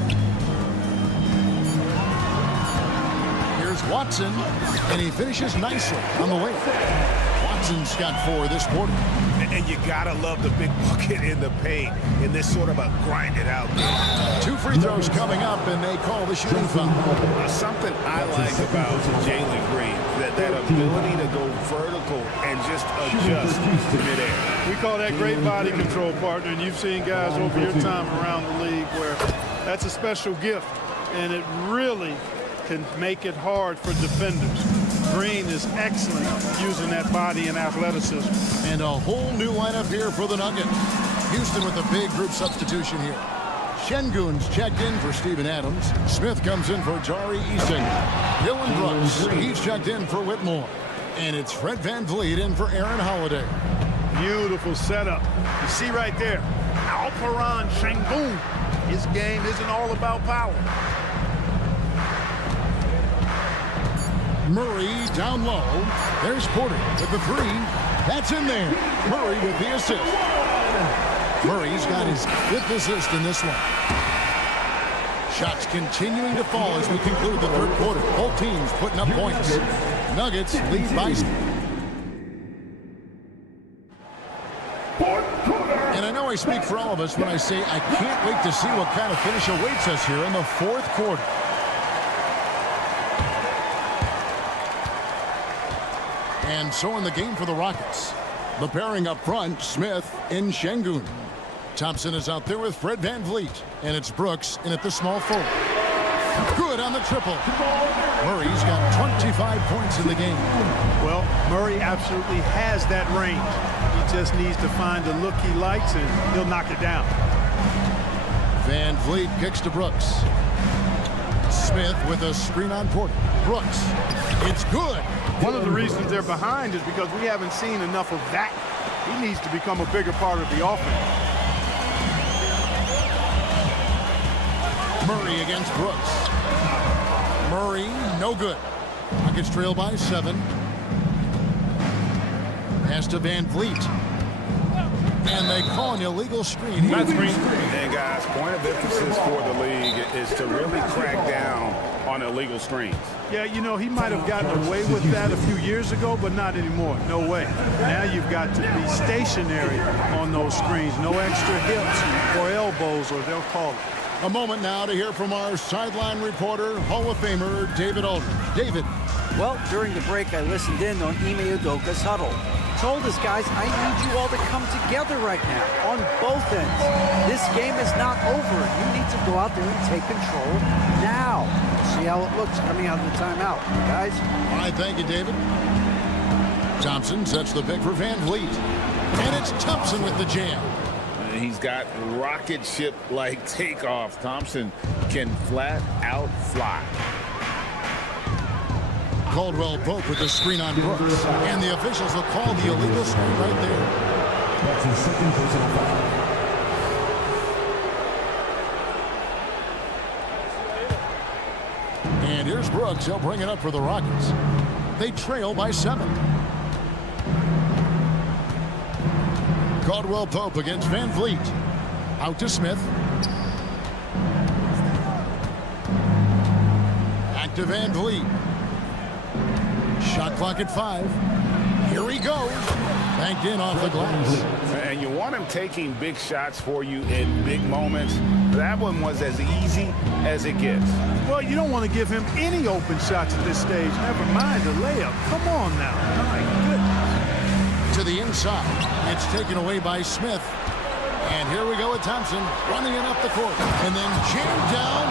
Here's Watson, and he finishes nicely on the way. Watson's got 4 this quarter. And you gotta love the big bucket in the paint in this sort of a grind-it-out game. 2 free throws coming up, and they call the shooting foul. Something I like about Jalen Green, that ability to go vertical and just adjust midair. We call that great body control, partner, and you've seen guys over your time around the league where that's a special gift, and it really can make it hard for defenders. Green is excellent using that body and athleticism. And a whole new lineup here for the Nuggets. Houston with a big group substitution here. Şengün's checked in for Steven Adams. Smith comes in for Jari Easing. Dylan Brooks, he's checked in for Whitmore. And it's Fred VanVleet in for Aaron Holiday. Beautiful setup. You see right there, Alperen Şengün. His game isn't all about power. Murray down low. There's Porter with the three. That's in there. Murray with the assist. Murray's got his 5th assist in this one. Shots continuing to fall as we conclude the 3rd quarter. Both teams putting up points. Nuggets lead by. And I know I speak for all of us when I say I can't wait to see what kind of finish awaits us here in the 4th quarter. And so in the game for the Rockets. The pairing up front, Smith and Şengün. Thompson is out there with Fred VanVleet. And it's Brooks in at the small forward. Good on the triple. Murray's got 25 points in the game. Well, Murray absolutely has that range. He just needs to find the look he likes, and he'll knock it down. VanVleet kicks to Brooks. Smith with a screen on Porter. Brooks. It's good. One of the reasons they're behind is because we haven't seen enough of that. He needs to become a bigger part of the offense. Murray against Brooks. Murray, no good. Nuggets trail by 7. Pass to VanVleet. And they call an illegal screen. Not screen. And guys, point of emphasis for the league is to really crack down on illegal screens. Yeah, you know, he might have gotten away with that a few years ago, but not anymore. No way. Now you've got to be stationary on those screens. No extra hips or elbows, or they'll call it. A moment now to hear from our sideline reporter, Hall of Famer David Aldridge. David. Well, during the break, I listened in on Ime Udoka's huddle. Told us, guys, I need you all to come together right now on both ends. This game is not over. You need to go out there and take control now. See how it looks coming out of the timeout, guys. All right, thank you, David. Thompson sets the pick for VanVleet. And it's Thompson with the jam. He's got rocket ship-like takeoff. Thompson can flat out fly. Caldwell Pope with the screen on Brooks. And the officials will call the illegal screen right there. That's his 2nd personal foul. And here's Brooks. He'll bring it up for the Rockets. They trail by 7. Caldwell Pope against VanVleet. Out to Smith. Back to VanVleet. Shot clock at 5. Here he goes. Banked in off the glass. And you want him taking big shots for you in big moments. That one was as easy as it gets. Well, you don't want to give him any open shots at this stage. Never mind a layup. Come on now. My goodness. To the inside. It's taken away by Smith. And here we go with Thompson running it up the court. And then jammed down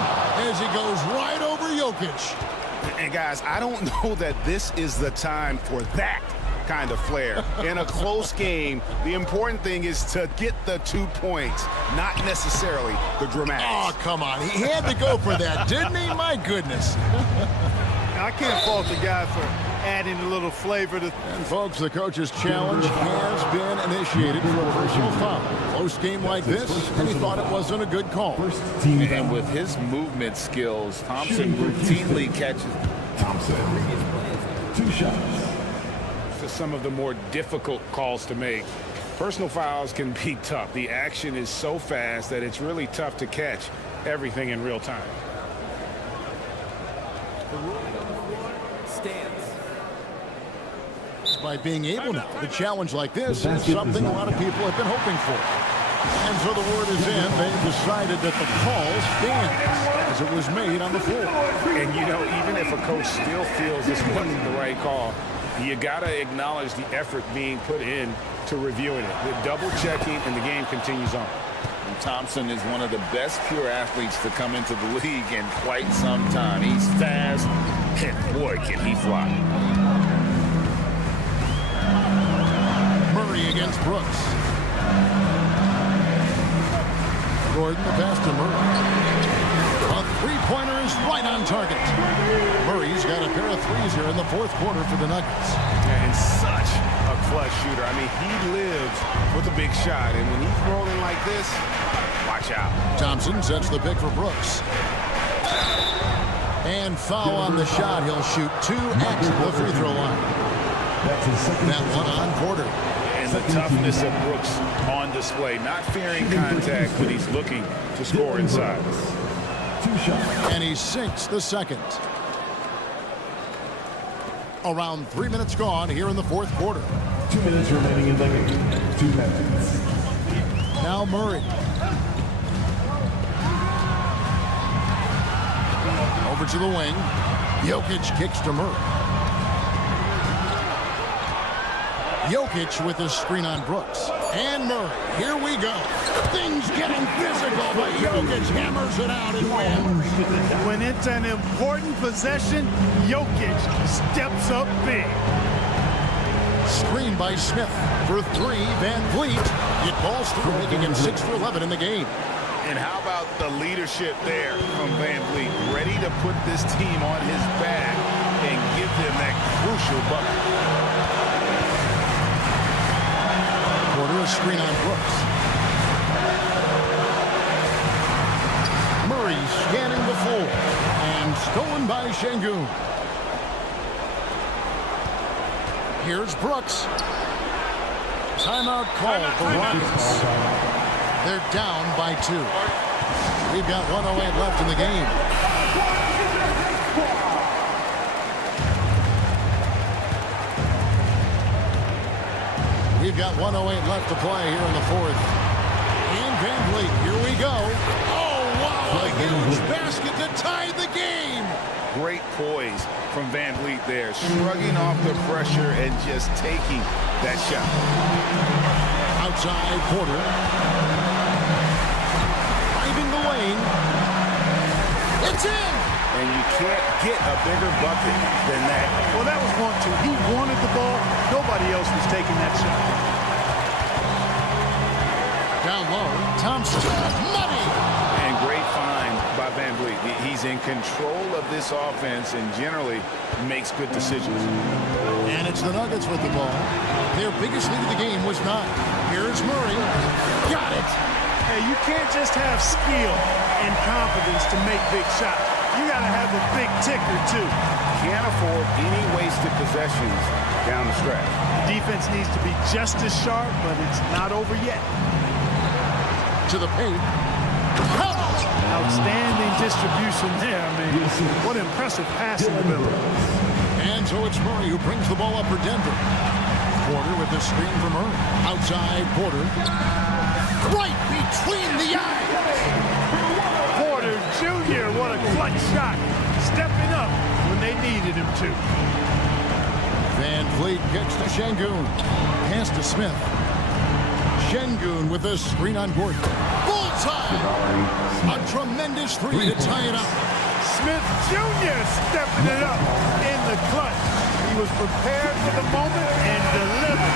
as he goes right over Jokic. And guys, I don't know that this is the time for that kind of flair. In a close game, the important thing is to get the 2 points, not necessarily the dramatics. Oh, come on. He had to go for that, didn't he? My goodness. I can't fault the guy for adding a little flavor to... And, folks, the coach's challenge has been initiated for a personal foul. Close game like this, and he thought it wasn't a good call. And with his movement skills, Thompson routinely catches... Thompson, 2 shots. To some of the more difficult calls to make. Personal fouls can be tough. The action is so fast that it's really tough to catch everything in real time. By being able now to challenge like this is something a lot of people have been hoping for. And so the word is in. They've decided that the call stands as it was made on the floor. And, you know, even if a coach still feels this wasn't the right call, you got to acknowledge the effort being put in to reviewing it. The double checking, and the game continues on. And Thompson is one of the best pure athletes to come into the league in quite some time. He's fast, and boy, can he fly. Murray against Brooks. Gordon, the pass to Murray. A three-pointer is right on target. Murray's got a pair of threes here in the fourth quarter for the Nuggets. And such a clutch shooter. I mean, he lives with a big shot. And when he's rolling like this, watch out. Thompson sets the pick for Brooks. And foul on the shot. He'll shoot 2 at the free throw line. That one on Porter. And the toughness of Brooks on display. Not fearing contact when he's looking to score inside. And he sinks the second. Around 3 minutes gone here in the fourth quarter. 2 minutes remaining in the game. 2 minutes. Now Murray. Over to the wing. Jokic kicks to Murray. Jokic with a screen on Brooks. And Murray. Here we go. Things getting physical, but Jokic hammers it out and wins. When it's an important possession, Jokic steps up big. Screen by Smith for 3. Van Vliet. It balls through, making him 6 for 11 in the game. And how about the leadership there from Van Vliet? Ready to put this team on his back and give them that crucial bucket. Porter, a screen on Brooks. Murray scanning the floor. And stolen by Şengün. Here's Brooks. Timeout called for Rockets. They're down by 2. We've got 1:08 left in the game. We've got 1:08 left to play here in the fourth. And Van Vliet, here we go. Oh, wow, a huge basket to tie the game. Great poise from Van Vliet there, shrugging off the pressure and just taking that shot. Outside, Porter. Driving the lane. It's in! And you can't get a bigger bucket than that. Well, that was 1-2. He wanted the ball. Nobody else was taking that shot. Down low, Thompson. Money! And great find by Van Vliet. He's in control of this offense and generally makes good decisions. And it's the Nuggets with the ball. Their biggest lead of the game was 9. Here's Murray. Got it! Hey, you can't just have skill and confidence to make big shots. You got to have the big ticker, too. Can't afford any wasted possessions down the stretch. Defense needs to be just as sharp, but it's not over yet. To the paint. Outstanding distribution there. I mean, what impressive passing ability. And so it's Murray who brings the ball up for Denver. Porter with the screen for Murray. Outside, Porter. Right between the eyes. Porter Jr., what a clutch shot. Stepping up when they needed him to. Van Vliet gets to Şengün. Pass to Smith. Şengün with the screen on Gordon. Bullseye! A tremendous 3 to tie it up. Smith Jr. stepping it up in the clutch. He was prepared for the moment and delivered.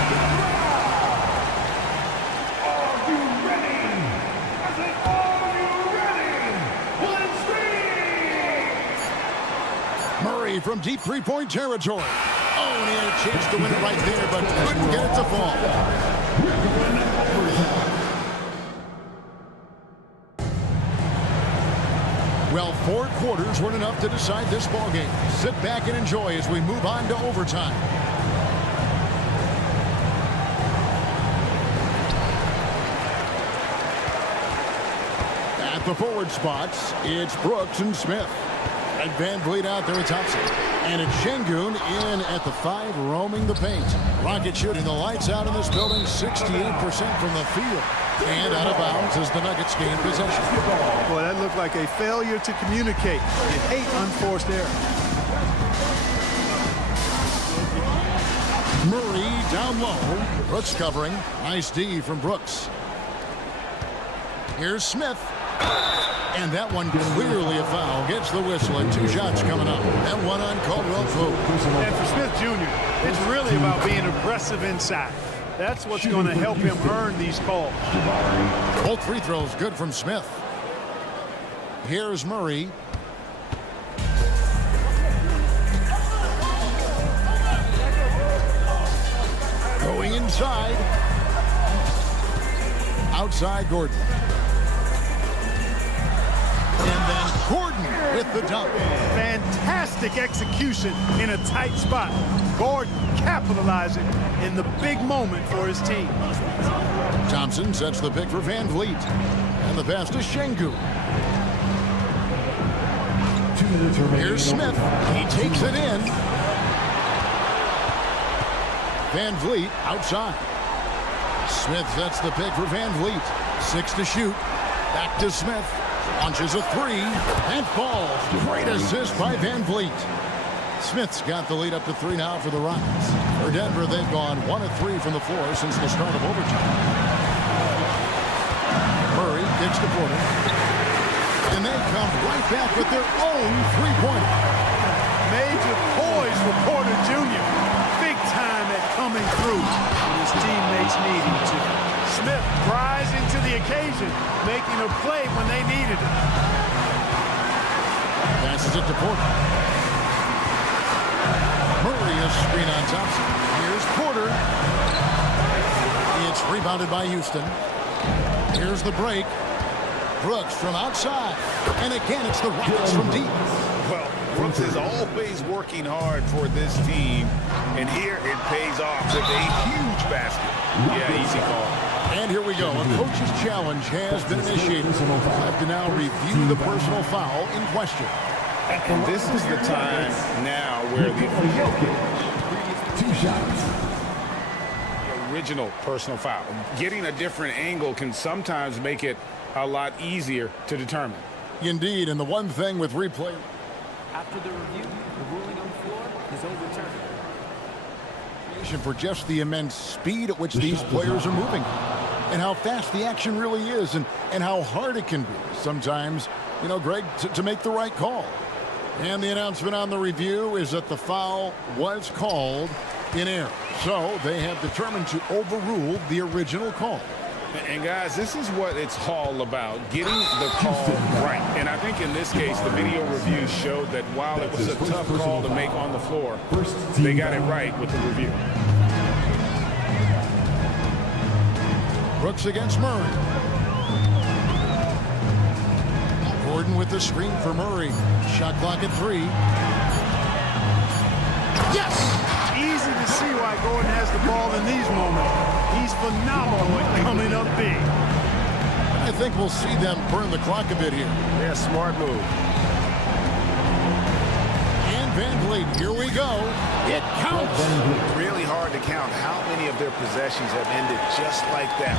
Murray from deep three-point territory. Oh, and he had a chance to win it right there, but couldn't get it to fall. Well, 4 quarters weren't enough to decide this ballgame. Sit back and enjoy as we move on to overtime. At the forward spots, it's Brooks and Smith. And Van Vliet out there at Thompson. And it's Şengün in at the 5, roaming the paint. Rocket shooting the lights out in this building, 68% from the field. And out of bounds as the Nuggets gain possession. Boy, that looked like a failure to communicate. You hate unforced error. Murray down low. Brooks covering. Nice D from Brooks. Here's Smith. And that one clearly a foul. Gets the whistle and 2 shots coming up. That one on Caldwell Pope. And for Smith Jr., it's really about being aggressive inside. That's what's going to help him earn these calls. Both free throws good from Smith. Here's Murray. Going inside. Outside Gordon. And then Gordon with the dunk. Fantastic execution in a tight spot. Gordon capitalizing in the big moment for his team. Thompson sets the pick for Van Vliet. And the pass to Şengün. 2 minutes remaining. Here's Smith. He takes it in. Van Vliet outside. Smith sets the pick for Van Vliet. 6 to shoot. Back to Smith. Launches a 3 and falls. Great assist by Van Vliet. Smith's got the lead up to 3 now for the Rockets. For Denver, they've gone 1 of 3 from the floor since the start of overtime. Murray kicks to Porter. And they come right back with their own three-pointer. Major poise for Porter Jr. Big time at coming through when his teammates need him to. Smith rising to the occasion, making a play when they needed it. Passes it to Porter. Murray is screen on Thompson. Here's Porter. It's rebounded by Houston. Here's the break. Brooks from outside. And again, it's the Rockets from deep. Well, Brooks is always working hard for this team, and here it pays off with a huge basket. Yeah, easy call. And here we go. A coach's challenge has been initiated. We'll have to now review the personal foul in question. And this is the time now where the 2 shots. original personal foul. Getting a different angle can sometimes make it a lot easier to determine. Indeed, and the one thing with replay. After the review, the ruling on the floor is overturned. For just the immense speed at which these players are moving and how fast the action really is and how hard it can be sometimes, you know, Greg, to make the right call. And the announcement on the review is that the foul was called in error. So they have determined to overrule the original call. And guys, this is what it's all about, getting the call right. And I think in this case, the video review showed that while it was a tough call to make on the floor, they got it right with the review. Brooks against Murray. Gordon with the screen for Murray. Shot clock at 3. Yes! Easy to see why Gordon has the ball in these moments. He's phenomenal at coming up big. I think we'll see them burn the clock a bit here. Yeah, smart move. And Van Vliet, here we go. It counts. Really hard to count how many of their possessions have ended just like that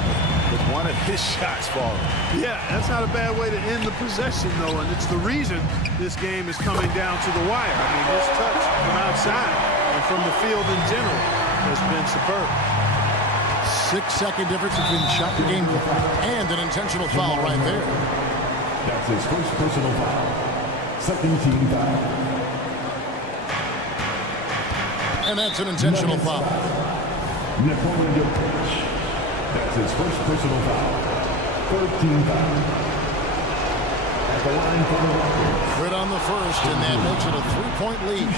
with one of his shots falling. Yeah, that's not a bad way to end the possession, though, and it's the reason this game is coming down to the wire. I mean, his touch from outside and from the field in general has been superb. 6-second difference between shot and game clock and an intentional foul right there. That's his first personal foul. Second team foul. And that's an intentional foul. Nikola Jokic. That's his first personal foul. Third team foul. At the line for the Rockets. Good on the first, and that makes it a 3-point lead.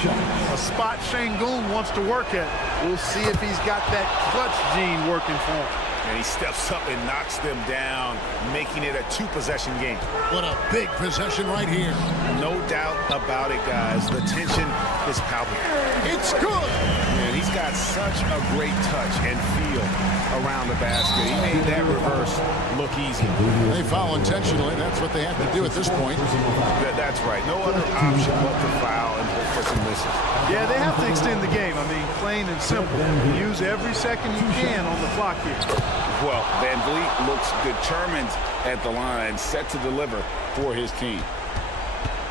A spot Şengün wants to work at. We'll see if he's got that clutch gene working for him. And he steps up and knocks them down, making it a 2-possession game. What a big possession right here. No doubt about it, guys. The tension is palpable. It's good. And he's got such a great touch and feel around the basket. He made that reverse look easy. They foul intentionally. That's what they have to do at this point. That's right. No other option but to foul and hope for some misses. Yeah, they have to extend the game. I mean, plain and simple. Use every second you can on the clock here. Well, Van Vliet looks determined at the line, set to deliver for his team.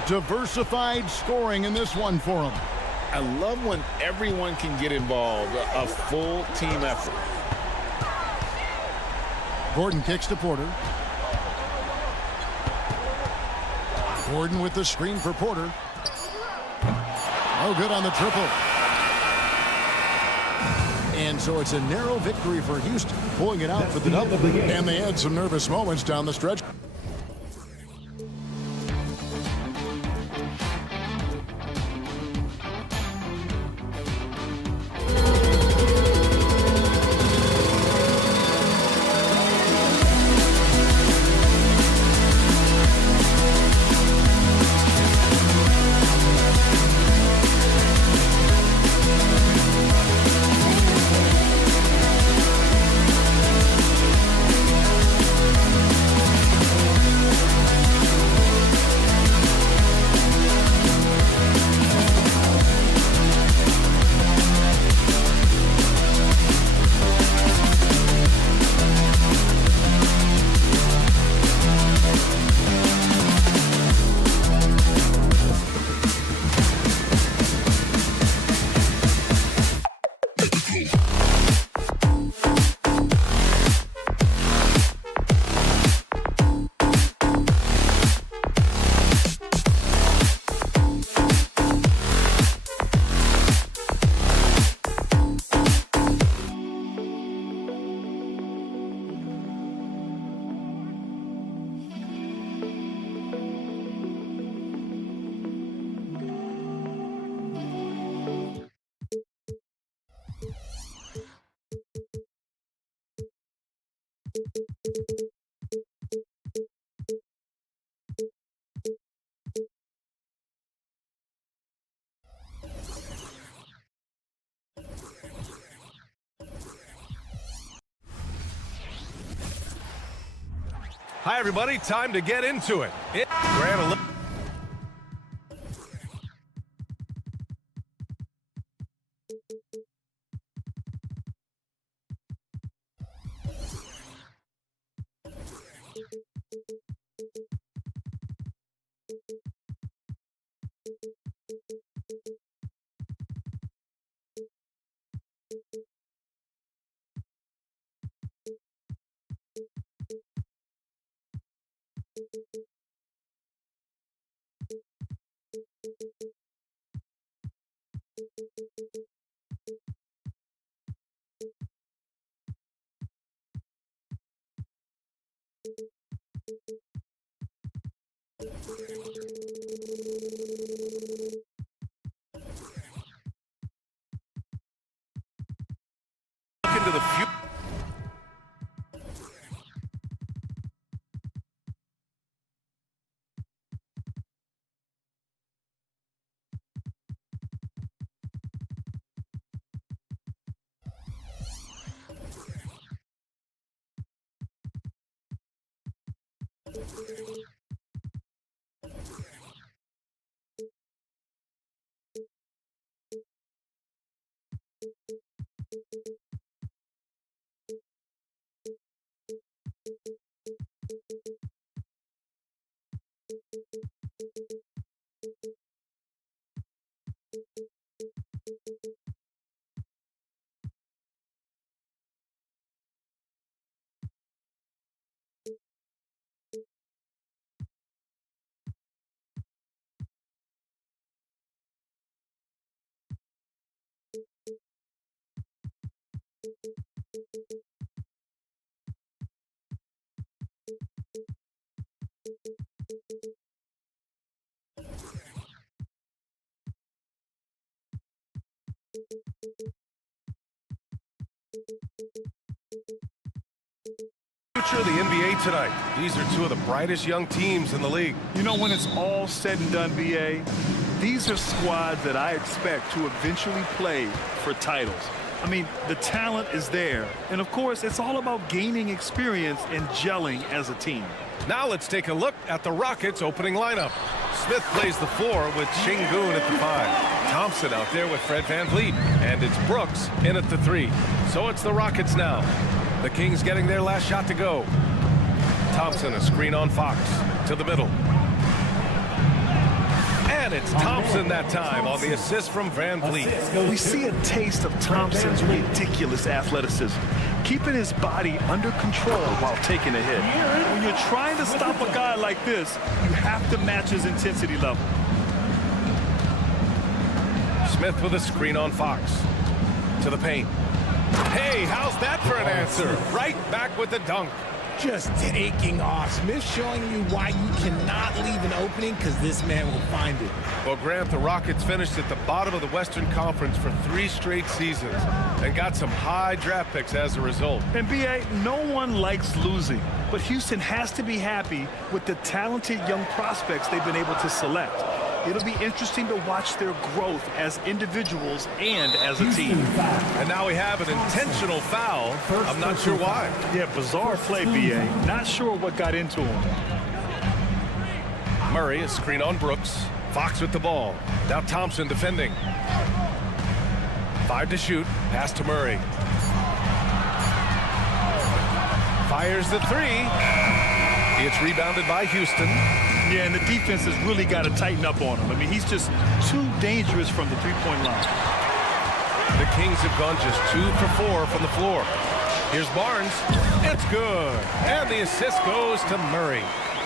Diversified scoring in this one for him. I love when everyone can get involved, a full team effort. Gordon kicks to Porter. Gordon with the screen for Porter. Oh, good on the triple. And so it's a narrow victory for Houston, pulling it out for the double. And they had some nervous moments down the stretch. Hi, everybody. Time to get into it. Grant look into the future. Future of the NBA tonight. These are two of the brightest young teams in the league. You know, when it's all said and done, BA, these are squads that I expect to eventually play for titles. I mean, the talent is there. And, of course, it's all about gaining experience and gelling as a team. Now let's take a look at the Rockets' opening lineup. Smith plays the 4 with Şengün at the 5. Thompson out there with Fred VanVleet. And it's Brooks in at the 3. So it's the Rockets now. The Kings getting their last shot to go. Thompson, a screen on Fox to the middle. And it's Thompson that time on the assist from VanVleet. We see a taste of Thompson's ridiculous athleticism, keeping his body under control while taking a hit. When you're trying to stop a guy like this, you have to match his intensity level. Smith with a screen on Fox to the paint. Hey, how's that for an answer? Right back with the dunk. Just taking off. Smith showing you why you cannot leave an opening, because this man will find it. Well, Grant, the Rockets finished at the bottom of the Western Conference for 3 straight seasons and got some high draft picks as a result. And B.A., no one likes losing, but Houston has to be happy with the talented young prospects they've been able to select. It'll be interesting to watch their growth as individuals and as a team. And now we have an intentional foul. I'm not sure why. Yeah, bizarre play, B.A. Not sure what got into him. Murray, a screen on Brooks. Fox with the ball. Now Thompson defending. 5 to shoot. Pass to Murray. Fires the 3. It's rebounded by Houston. Yeah, and the defense has really got to tighten up on him. I mean, he's just too dangerous from the three-point line. The Kings have gone just 2 for 4 from the floor. Here's Barnes. It's good. And the assist goes to Murray.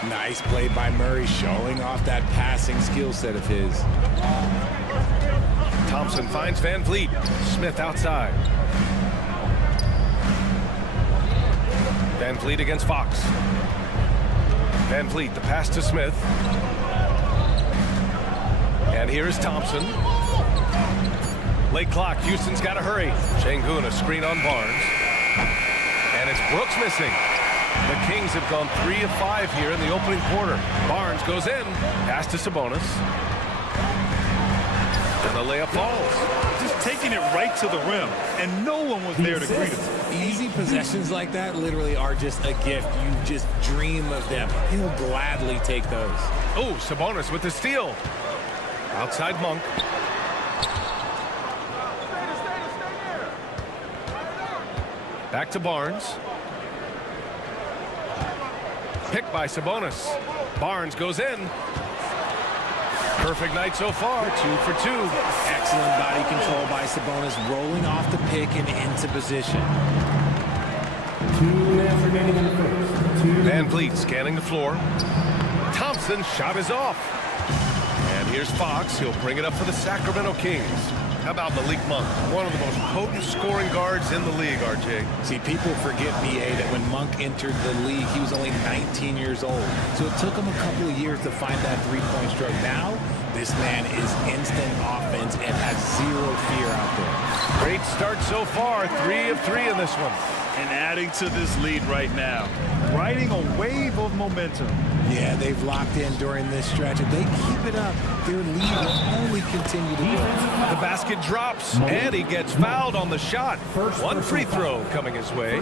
Nice play by Murray, showing off that passing skill set of his. Thompson finds Van Vliet. Smith outside. Van Vliet against Fox. Van Vliet, the pass to Smith. And here's Thompson. Late clock, Houston's got to hurry. Şengün, a screen on Barnes. And it's Brooks missing. The Kings have gone 3 of 5 here in the opening quarter. Barnes goes in. Pass to Sabonis. And the layup falls. Just taking it right to the rim, and no one was there to greet him. Easy possessions like that literally are just a gift. You just dream of them. He'll gladly take those. Oh, Sabonis with the steal. Outside Monk. Back to Barnes. Picked by Sabonis. Barnes goes in. Perfect night so far, 2 for 2. Excellent body control by Sabonis, rolling off the pick and into position. 2 minutes remaining in the first. Van Vliet scanning the floor. Thompson shot is off. And here's Fox. He'll bring it up for the Sacramento Kings. How about Malik Monk? One of the most potent scoring guards in the league, RJ. See, people forget, B.A., that when Monk entered the league, he was only 19 years old. So it took him a couple of years to find that three-point stroke. Now, this man is instant offense and has zero fear out there. Great start so far. 3 of 3 in this one. And adding to this lead right now, riding a wave of momentum. Yeah, they've locked in during this stretch. If they keep it up, their lead will only continue to grow. The basket drops, and he gets fouled on the shot. One free throw coming his way.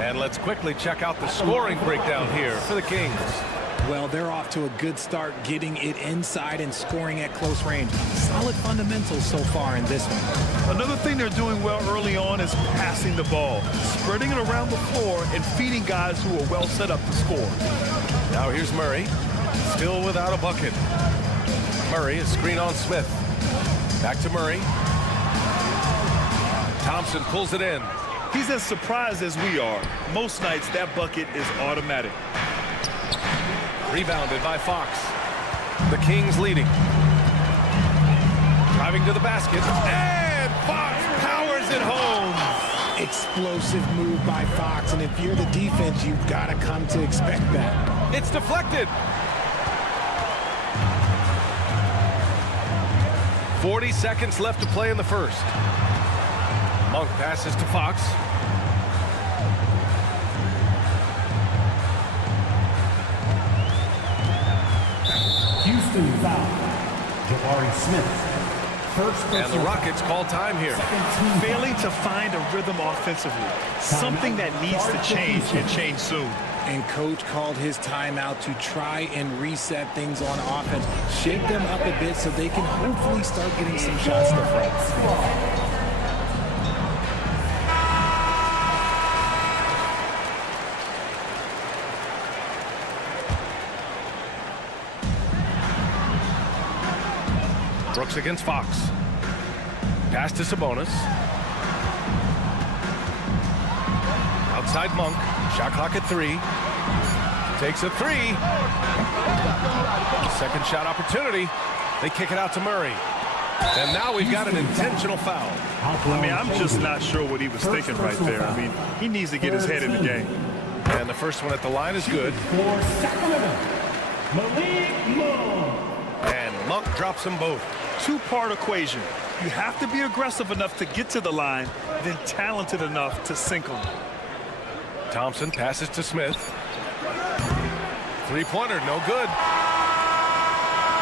And let's quickly check out the scoring breakdown here for the Kings. Well, they're off to a good start, getting it inside and scoring at close range. Solid fundamentals so far in this one. Another thing they're doing well early on is passing the ball, spreading it around the floor and feeding guys who are well set up to score. Now here's Murray, still without a bucket. Murray, a screen on Smith. Back to Murray. Thompson pulls it in. He's as surprised as we are. Most nights, that bucket is automatic. Rebounded by Fox. The Kings leading. Driving to the basket. And Fox powers it home. Explosive move by Fox, and if you're the defense, you've got to come to expect that. It's deflected. 40 seconds left to play in the first. Monk passes to Fox. Houston foul. Jabari Smith. And the Rockets call time here. Failing to find a rhythm offensively. Something that needs to change and change soon. And coach called his timeout to try and reset things on offense. Shake them up a bit so they can hopefully start getting some shots to fall. Brooks against Fox. Pass to Sabonis. Outside Monk. Shot clock at 3. Takes a 3. Second shot opportunity. They kick it out to Murray. And now we've got an intentional foul. I mean, I'm just not sure what he was thinking right there. I mean, he needs to get his head in the game. And the first one at the line is good. For Sacramento, Monk. And Monk drops them both. Two-part equation. You have to be aggressive enough to get to the line, then talented enough to sink them. Thompson passes to Smith. Three-pointer, no good.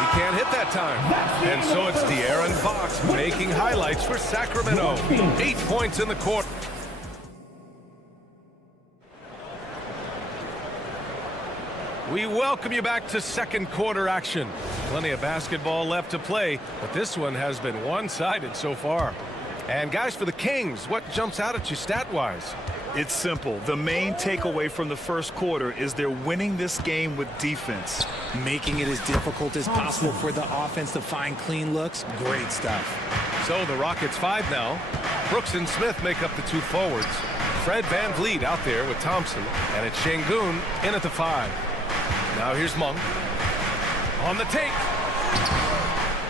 He can't hit that time. And so it's De'Aaron Fox making highlights for Sacramento. 8 points in the quarter. We welcome you back to second quarter action. Plenty of basketball left to play, but this one has been one-sided so far. And guys, for the Kings, what jumps out at you stat-wise? It's simple. The main takeaway from the first quarter is they're winning this game with defense. Making it as difficult as possible for the offense to find clean looks. Great stuff. So the Rockets 5 now. Brooks and Smith make up the two forwards. Fred VanVleet out there with Thompson, and it's Şengün in at the 5. Now here's Monk. On the take.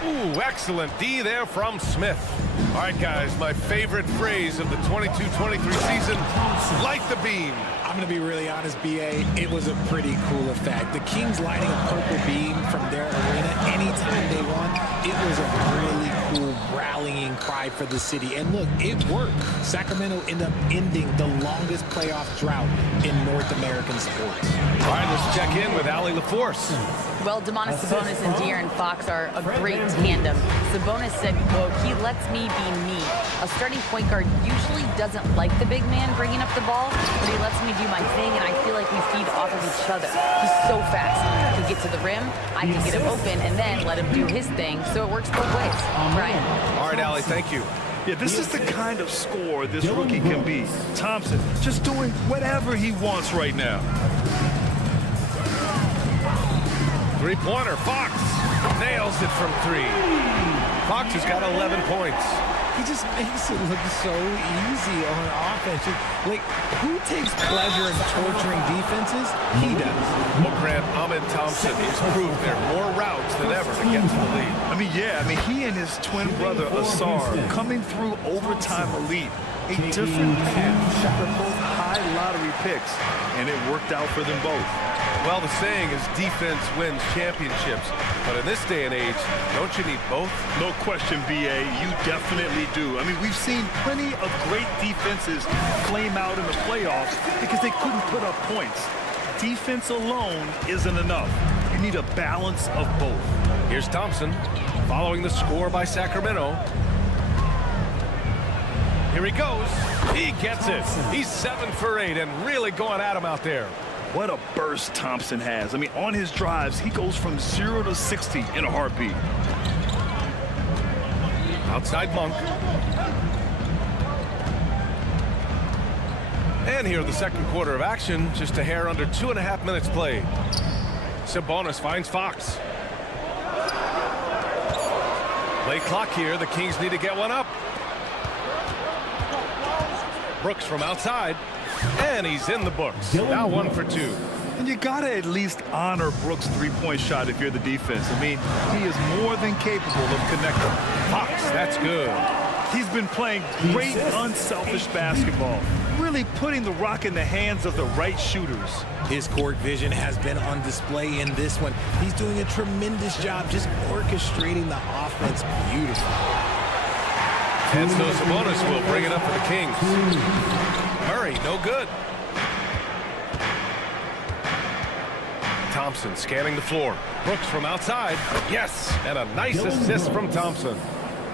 Ooh, excellent D there from Smith. All right, guys, my favorite phrase of the 22-23 season, light the beam. I'm going to be really honest, B.A. It was a pretty cool effect. The Kings lighting a purple beam from their arena anytime they won, it was a really cool rallying cry for the city. And look, it worked. Sacramento ended up ending the longest playoff drought in North American sports. All right, let's check in with Allie LaForce. Well, Domantas Sabonis and De'Aaron Fox are a great tandem. Sabonis said, quote, "He lets me be me. A starting point guard usually doesn't like the big man bringing up the ball, but he lets me do my thing, and I feel like we feed off of each other. He's so fast. He can get to the rim, I can get him open, and then let him do his thing, so it works both ways." Brian. All right, Allie, thank you. Yeah, this is the kind of scorer this rookie can be. Thompson just doing whatever he wants right now. Three-pointer, Fox nails it from 3. Fox has got 11 points. He just makes it look so easy on offense. Like, who takes pleasure in torturing defenses? He does. Well, Grant, Ahmed Thompson has proved there are more routes than ever to get to the lead. I mean, he and his twin brother, Asar, coming through overtime elite. A different path. They're both high lottery picks, and it worked out for them both. Well, the saying is defense wins championships. But in this day and age, don't you need both? No question, B.A. You definitely do. I mean, we've seen plenty of great defenses flame out in the playoffs because they couldn't put up points. Defense alone isn't enough. You need a balance of both. Here's Thompson following the score by Sacramento. Here he goes. He gets it. He's 7 for 8 and really going at him out there. What a burst Thompson has. I mean, on his drives, he goes from 0 to 60 in a heartbeat. Outside Monk. And here the second quarter of action, just a hair under 2.5 minutes played. Sabonis finds Fox. Late clock here, the Kings need to get one up. Brooks from outside, and he's in the books. Now 1 for 2. And you gotta at least honor Brooks' three-point shot if you're the defense. I mean, he is more than capable of connecting. Fox, that's good. He's been playing great, unselfish basketball, really putting the rock in the hands of the right shooters. His court vision has been on display in this one. He's doing a tremendous job just orchestrating the offense beautifully. And so Sabonis will bring it up for the Kings. Murray, no good. Thompson scanning the floor. Brooks from outside. Yes, and a nice assist from Thompson.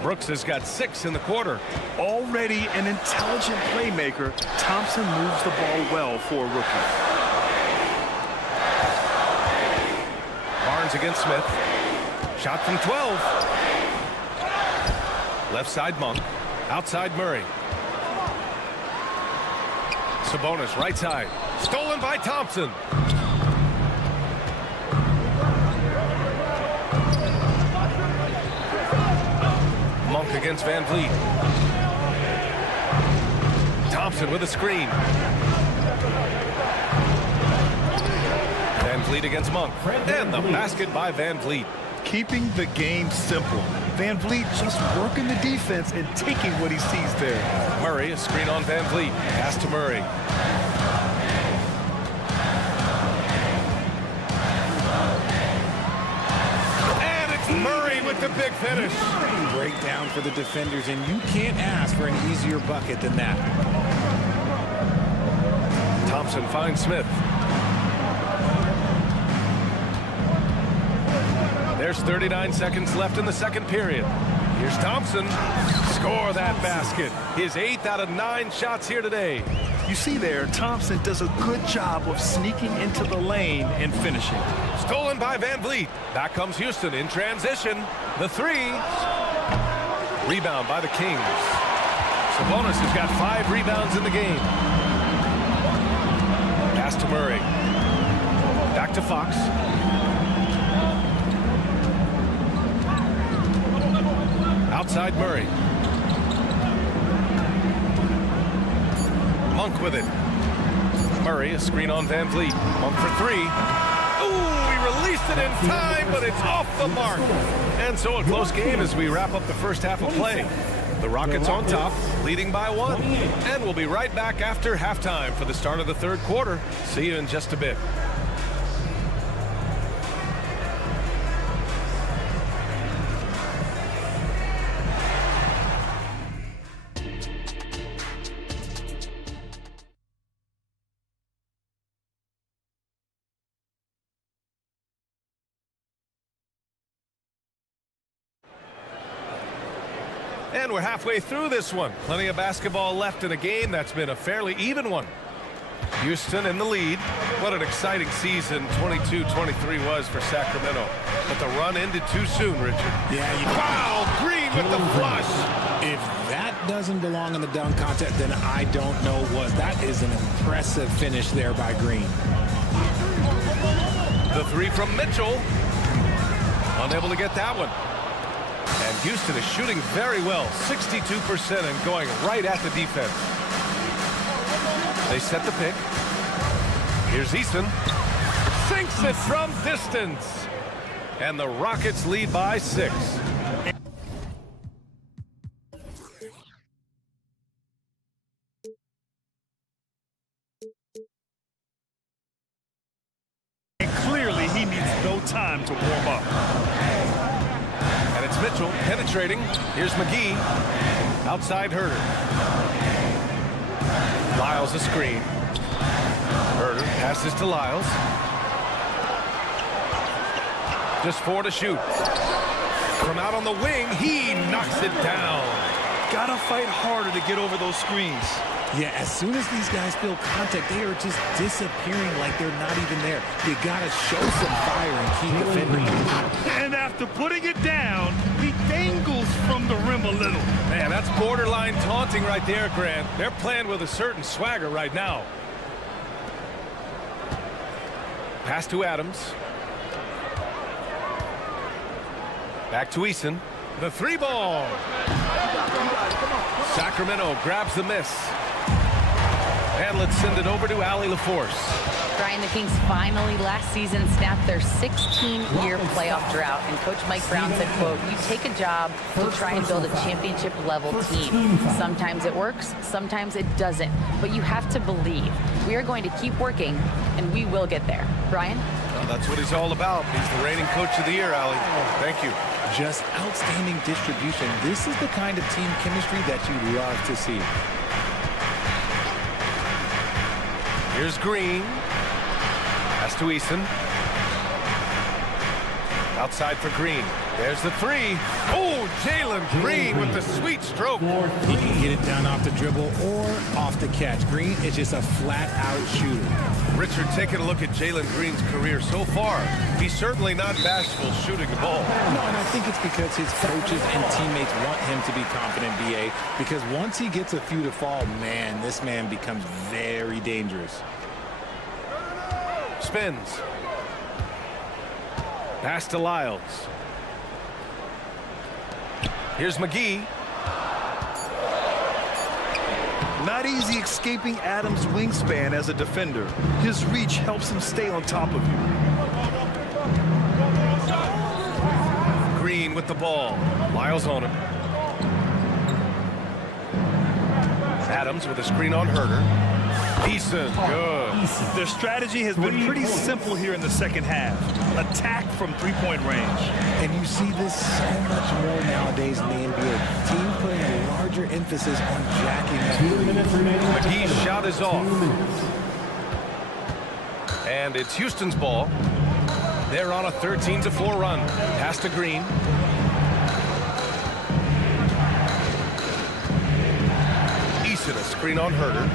Brooks has got 6 in the quarter. Already an intelligent playmaker, Thompson moves the ball well for a rookie. Barnes against Smith. Shot from 12. Left side Monk. Outside Murray. Sabonis right side. Stolen by Thompson. Monk against VanVleet. Thompson with a screen. VanVleet against Monk. And the basket by VanVleet. Keeping the game simple. Van Vliet just working the defense and taking what he sees there. Murray, a screen on Van Vliet. Pass to Murray. And it's Murray with the big finish. Breakdown for the defenders, and you can't ask for an easier bucket than that. Thompson finds Smith. There's 39 seconds left in the second period. Here's Thompson. Score that basket. His 8th out of 9 shots here today. You see there, Thompson does a good job of sneaking into the lane and finishing. Stolen by Van Vliet. Back comes Houston in transition. The 3. Rebound by the Kings. Sabonis has got 5 rebounds in the game. Pass to Murray. Back to Fox. Outside Murray. Monk with it. Murray, a screen on Van Vliet. Monk for 3. Ooh, he released it in time, but it's off the mark. And so a close game as we wrap up the first half of play. The Rockets on top, leading by 1. And we'll be right back after halftime for the start of the third quarter. See you in just a bit. And we're halfway through this one. Plenty of basketball left in a game that's been a fairly even one. Houston in the lead. What an exciting season 22-23 was for Sacramento. But the run ended too soon, Richard. Yeah. Wow, Green with the flush. If that doesn't belong in the dunk contest, then I don't know what. That is an impressive finish there by Green. The 3 from Mitchell. Unable to get that one. And Houston is shooting very well, 62% and going right at the defense. They set the pick. Here's Eason. Sinks it from distance. And the Rockets lead by 6. And clearly he needs no time to warm up. And it's Mitchell penetrating. Here's McGee. Outside Herter. Lyles a screen. Herter passes to Lyles. Just 4 to shoot. From out on the wing, he knocks it down. Gotta fight harder to get over those screens. Yeah, as soon as these guys feel contact, they are just disappearing like they're not even there. You gotta show some fire and keep defending. And after putting it down, he dangles from the rim a little. Man, that's borderline taunting right there, Grant. They're playing with a certain swagger right now. Pass to Adams. Back to Eason. The 3 ball. Sacramento grabs the miss. And let's send it over to Allie LaForce. Brian, the Kings finally last season snapped their 16-year playoff drought, and Coach Mike Brown said, quote, "You take a job to try and build a championship-level team. Sometimes it works, sometimes it doesn't, but you have to believe. We are going to keep working, and we will get there." Brian? Well, that's what he's all about. He's the reigning Coach of the Year, Allie. Thank you. Just outstanding distribution. This is the kind of team chemistry that you love to see. Here's Green. Pass to Eason. Outside for Green. There's the 3. Oh, Jalen Green with the sweet stroke. He can get it down off the dribble or off the catch. Green is just a flat-out shooter. Richard, taking a look at Jalen Green's career so far, he's certainly not bashful shooting the ball. No, and I think it's because his coaches and teammates want him to be confident, BA, because once he gets a few to fall, man, this man becomes very dangerous. Spins. Pass to Lyles. Here's McGee. Not easy escaping Adams' wingspan as a defender. His reach helps him stay on top of you. Green Green with the ball. Lyles on him. Adams with a screen on Herder. Eason, good. Their strategy has been pretty simple here in the second half. Attack from three-point range. And you see this so much more nowadays in the NBA. Teams putting a larger emphasis on jacking up. 2 minutes remaining. McGee's shot is off. And it's Houston's ball. They're on a 13-4 run. Pass to Green. Eason, a screen on Herder.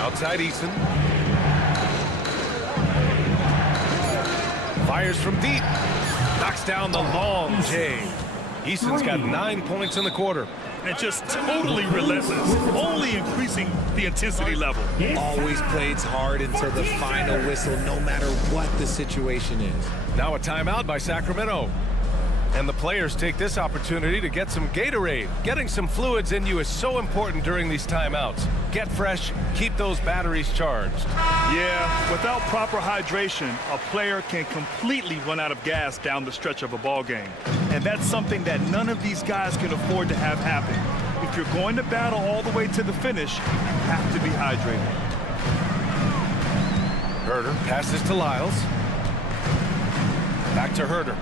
Outside Eason. Fires from deep. Knocks down the long J. Eason's got 9 points in the quarter. And just totally relentless, only increasing the intensity level. Always plays hard until the final whistle, no matter what the situation is. Now a timeout by Sacramento. And the players take this opportunity to get some Gatorade. Getting some fluids in you is so important during these timeouts. Get fresh, keep those batteries charged. Yeah, without proper hydration, a player can completely run out of gas down the stretch of a ball game. And that's something that none of these guys can afford to have happen. If you're going to battle all the way to the finish, you have to be hydrated. Herder passes to Lyles. Back to Herder.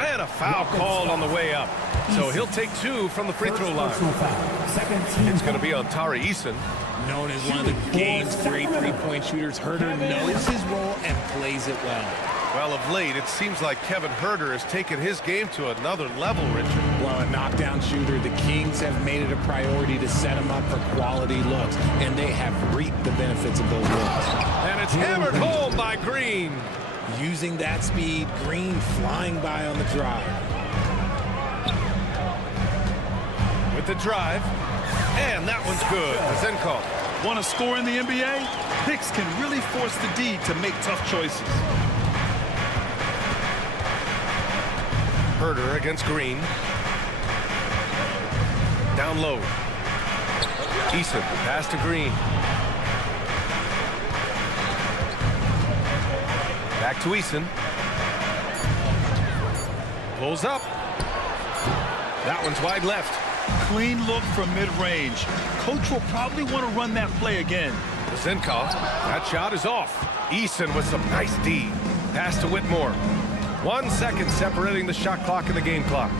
And a foul called on the way up. So he'll take 2 from the free throw line. It's going to be on Tari Eason. Known as one of the game's great three-point shooters, Herder knows his role and plays it well. Well, of late, it seems like Kevin Herder has taken his game to another level, Richard. Well, a knockdown shooter, the Kings have made it a priority to set him up for quality looks, and they have reaped the benefits of those looks. And it's hammered home by Green. Using that speed, Green flying by on the drive. With the drive, and that one's good. Zenko. Want to score in the NBA? Picks can really force the D to make tough choices. Herder against Green. Down low. Eason, pass to Green. Back to Eason. Pulls up. That one's wide left. Clean look from mid-range. Coach will probably want to run that play again. Zinkov, that shot is off. Eason with some nice D. Pass to Whitmore. 1 second separating the shot clock and the game clock.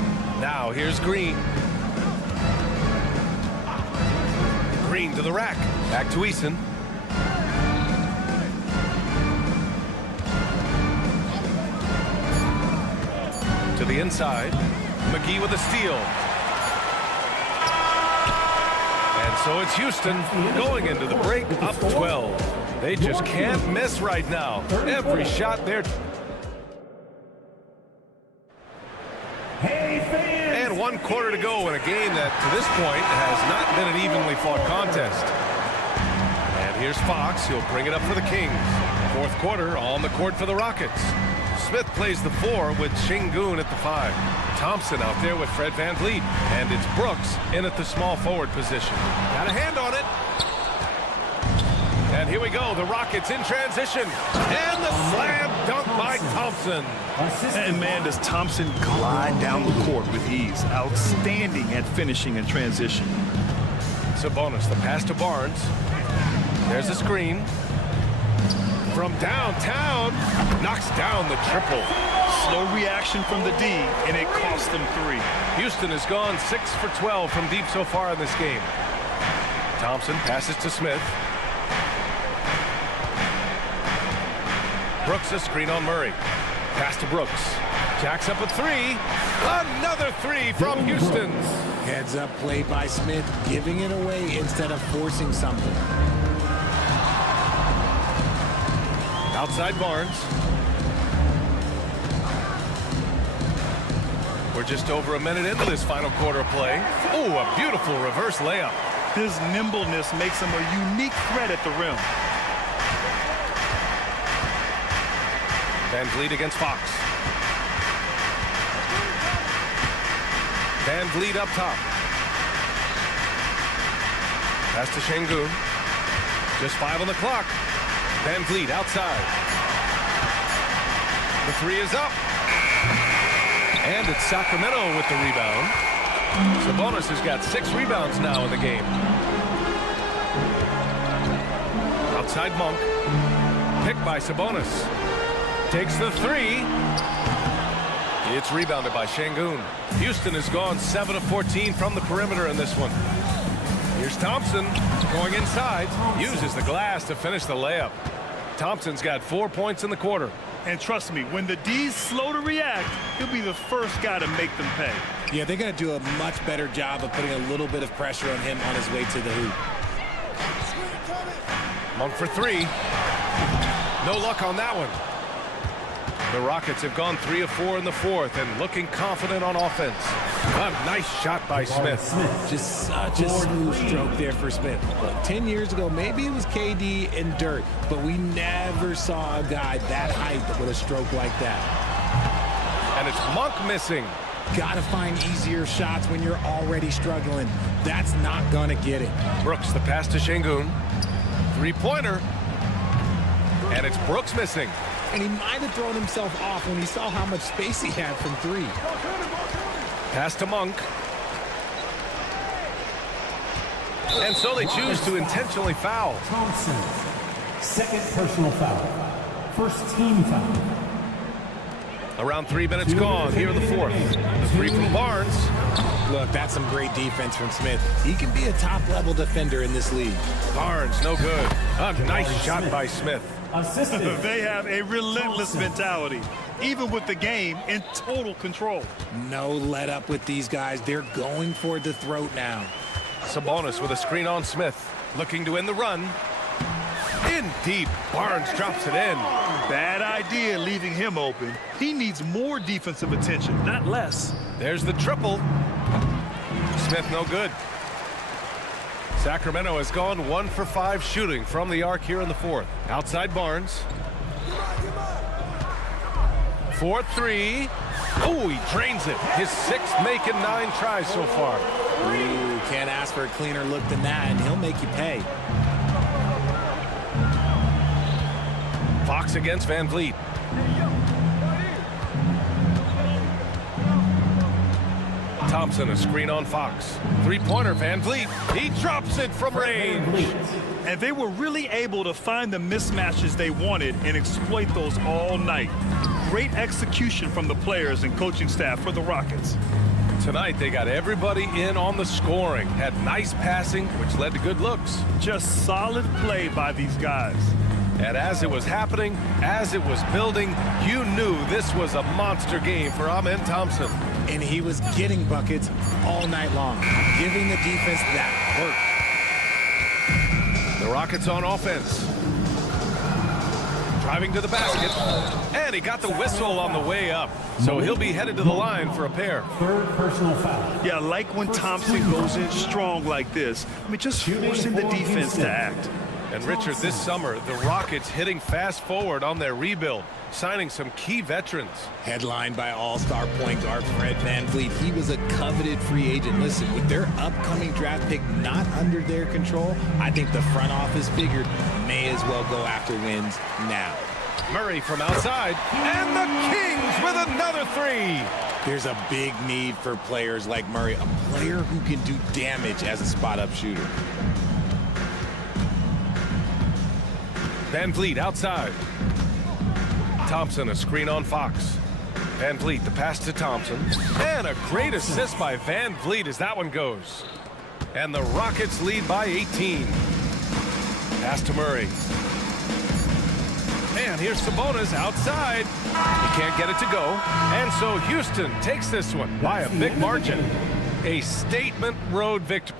Now here's Green. Green to the rack. Back to Eason. To the inside. McGee with a steal. And so it's Houston going into the break up 12. They just can't miss right now. Every shot there. And 1 quarter to go in a game that to this point has not been an evenly fought contest. And here's Fox. He'll bring it up for the Kings. 4th quarter on the court for the Rockets. Smith plays the 4 with Şengün at the 5. Thompson out there with Fred VanVleet. And it's Brooks in at the small forward position. Got a hand on it. And here we go. The Rockets in transition. And the slam dunk by Thompson. And man, does Thompson glide down the court with ease. Outstanding at finishing in transition. Sabonis, the pass to Barnes. There's a screen. From downtown, knocks down the triple. Slow reaction from the D, and it cost them 3. Houston has gone 6 for 12 from deep so far in this game. Thompson passes to Smith. Brooks, a screen on Murray. Pass to Brooks. Jacks up a 3. Another 3 from Houston. Heads up play by Smith, giving it away instead of forcing something. Outside Barnes. We're just over a minute into this final quarter play. Oh, a beautiful reverse layup. His nimbleness makes him a unique threat at the rim. VanVleet against Fox. VanVleet up top. Pass to Şengün. Just 5 on the clock. VanVleet outside. The three is up. And it's Sacramento with the rebound. Sabonis has got 6 rebounds now in the game. Outside Monk. Picked by Sabonis. Takes the three. It's rebounded by Şengün. Houston has gone 7 of 14 from the perimeter in this one. Here's Thompson going inside. Uses the glass to finish the layup. Thompson's got 4 points in the quarter. And trust me, when the D's slow to react, he'll be the first guy to make them pay. Yeah, they're going to do a much better job of putting a little bit of pressure on him on his way to the hoop. Monk for 3. No luck on that one. The Rockets have gone 3 of 4 in the fourth and looking confident on offense. A nice shot by Smith. Just such a smooth stroke there for Smith. Look, 10 years ago, maybe it was KD and Dirk, but we never saw a guy that height with a stroke like that. And it's Monk missing. Gotta find easier shots when you're already struggling. That's not gonna get it. Brooks, the pass to Şengün. 3-pointer. And it's Brooks missing. And he might have thrown himself off when he saw how much space he had from 3. Pass to Monk. And so they choose to intentionally foul. Thompson, second personal foul. First team foul. Around 3 minutes gone here in the fourth. The three from Barnes. Look, that's some great defense from Smith. He can be a top-level defender in this league. Barnes, no good. A nice shot by Smith. They have a relentless mentality, even with the game in total control. No let up with these guys. They're going for the throat now. Sabonis with a screen on Smith. Looking to end the run. In deep. Barnes drops it in. Bad idea leaving him open. He needs more defensive attention, not less. There's the triple. Smith no good. Sacramento has gone 1 for 5 shooting from the arc here in the fourth. Outside Barnes. 4-3. Oh, he drains it. His 6th making 9 tries so far. Ooh, can't ask for a cleaner look than that, and he'll make you pay. Fox against Van Vliet. Thompson, a screen on Fox. 3-pointer, Van Vliet. He drops it from range. And they were really able to find the mismatches they wanted and exploit those all night. Great execution from the players and coaching staff for the Rockets. Tonight, they got everybody in on the scoring. Had nice passing, which led to good looks. Just solid play by these guys. And as it was happening, as it was building, you knew this was a monster game for Amen Thompson. And he was getting buckets all night long, giving the defense that work. The Rockets on offense. Driving to the basket. And he got the whistle on the way up. So he'll be headed to the line for a pair. Third personal foul. Yeah, I like when Thompson goes in strong like this. I mean, just forcing the defense to act. And Richard, this summer, the Rockets hitting fast forward on their rebuild, signing some key veterans. Headlined by all-star point guard Fred VanVleet. He was a coveted free agent. Listen, with their upcoming draft pick not under their control, I think the front office figured may as well go after wins now. Murray from outside, and the Kings with another 3. There's a big need for players like Murray, a player who can do damage as a spot-up shooter. Van Vliet outside. Thompson, a screen on Fox. Van Vliet, the pass to Thompson. And a great assist by Van Vliet as that one goes. And the Rockets lead by 18. Pass to Murray. And here's Sabonis outside. He can't get it to go. And so Houston takes this one by a big margin. A statement road victory.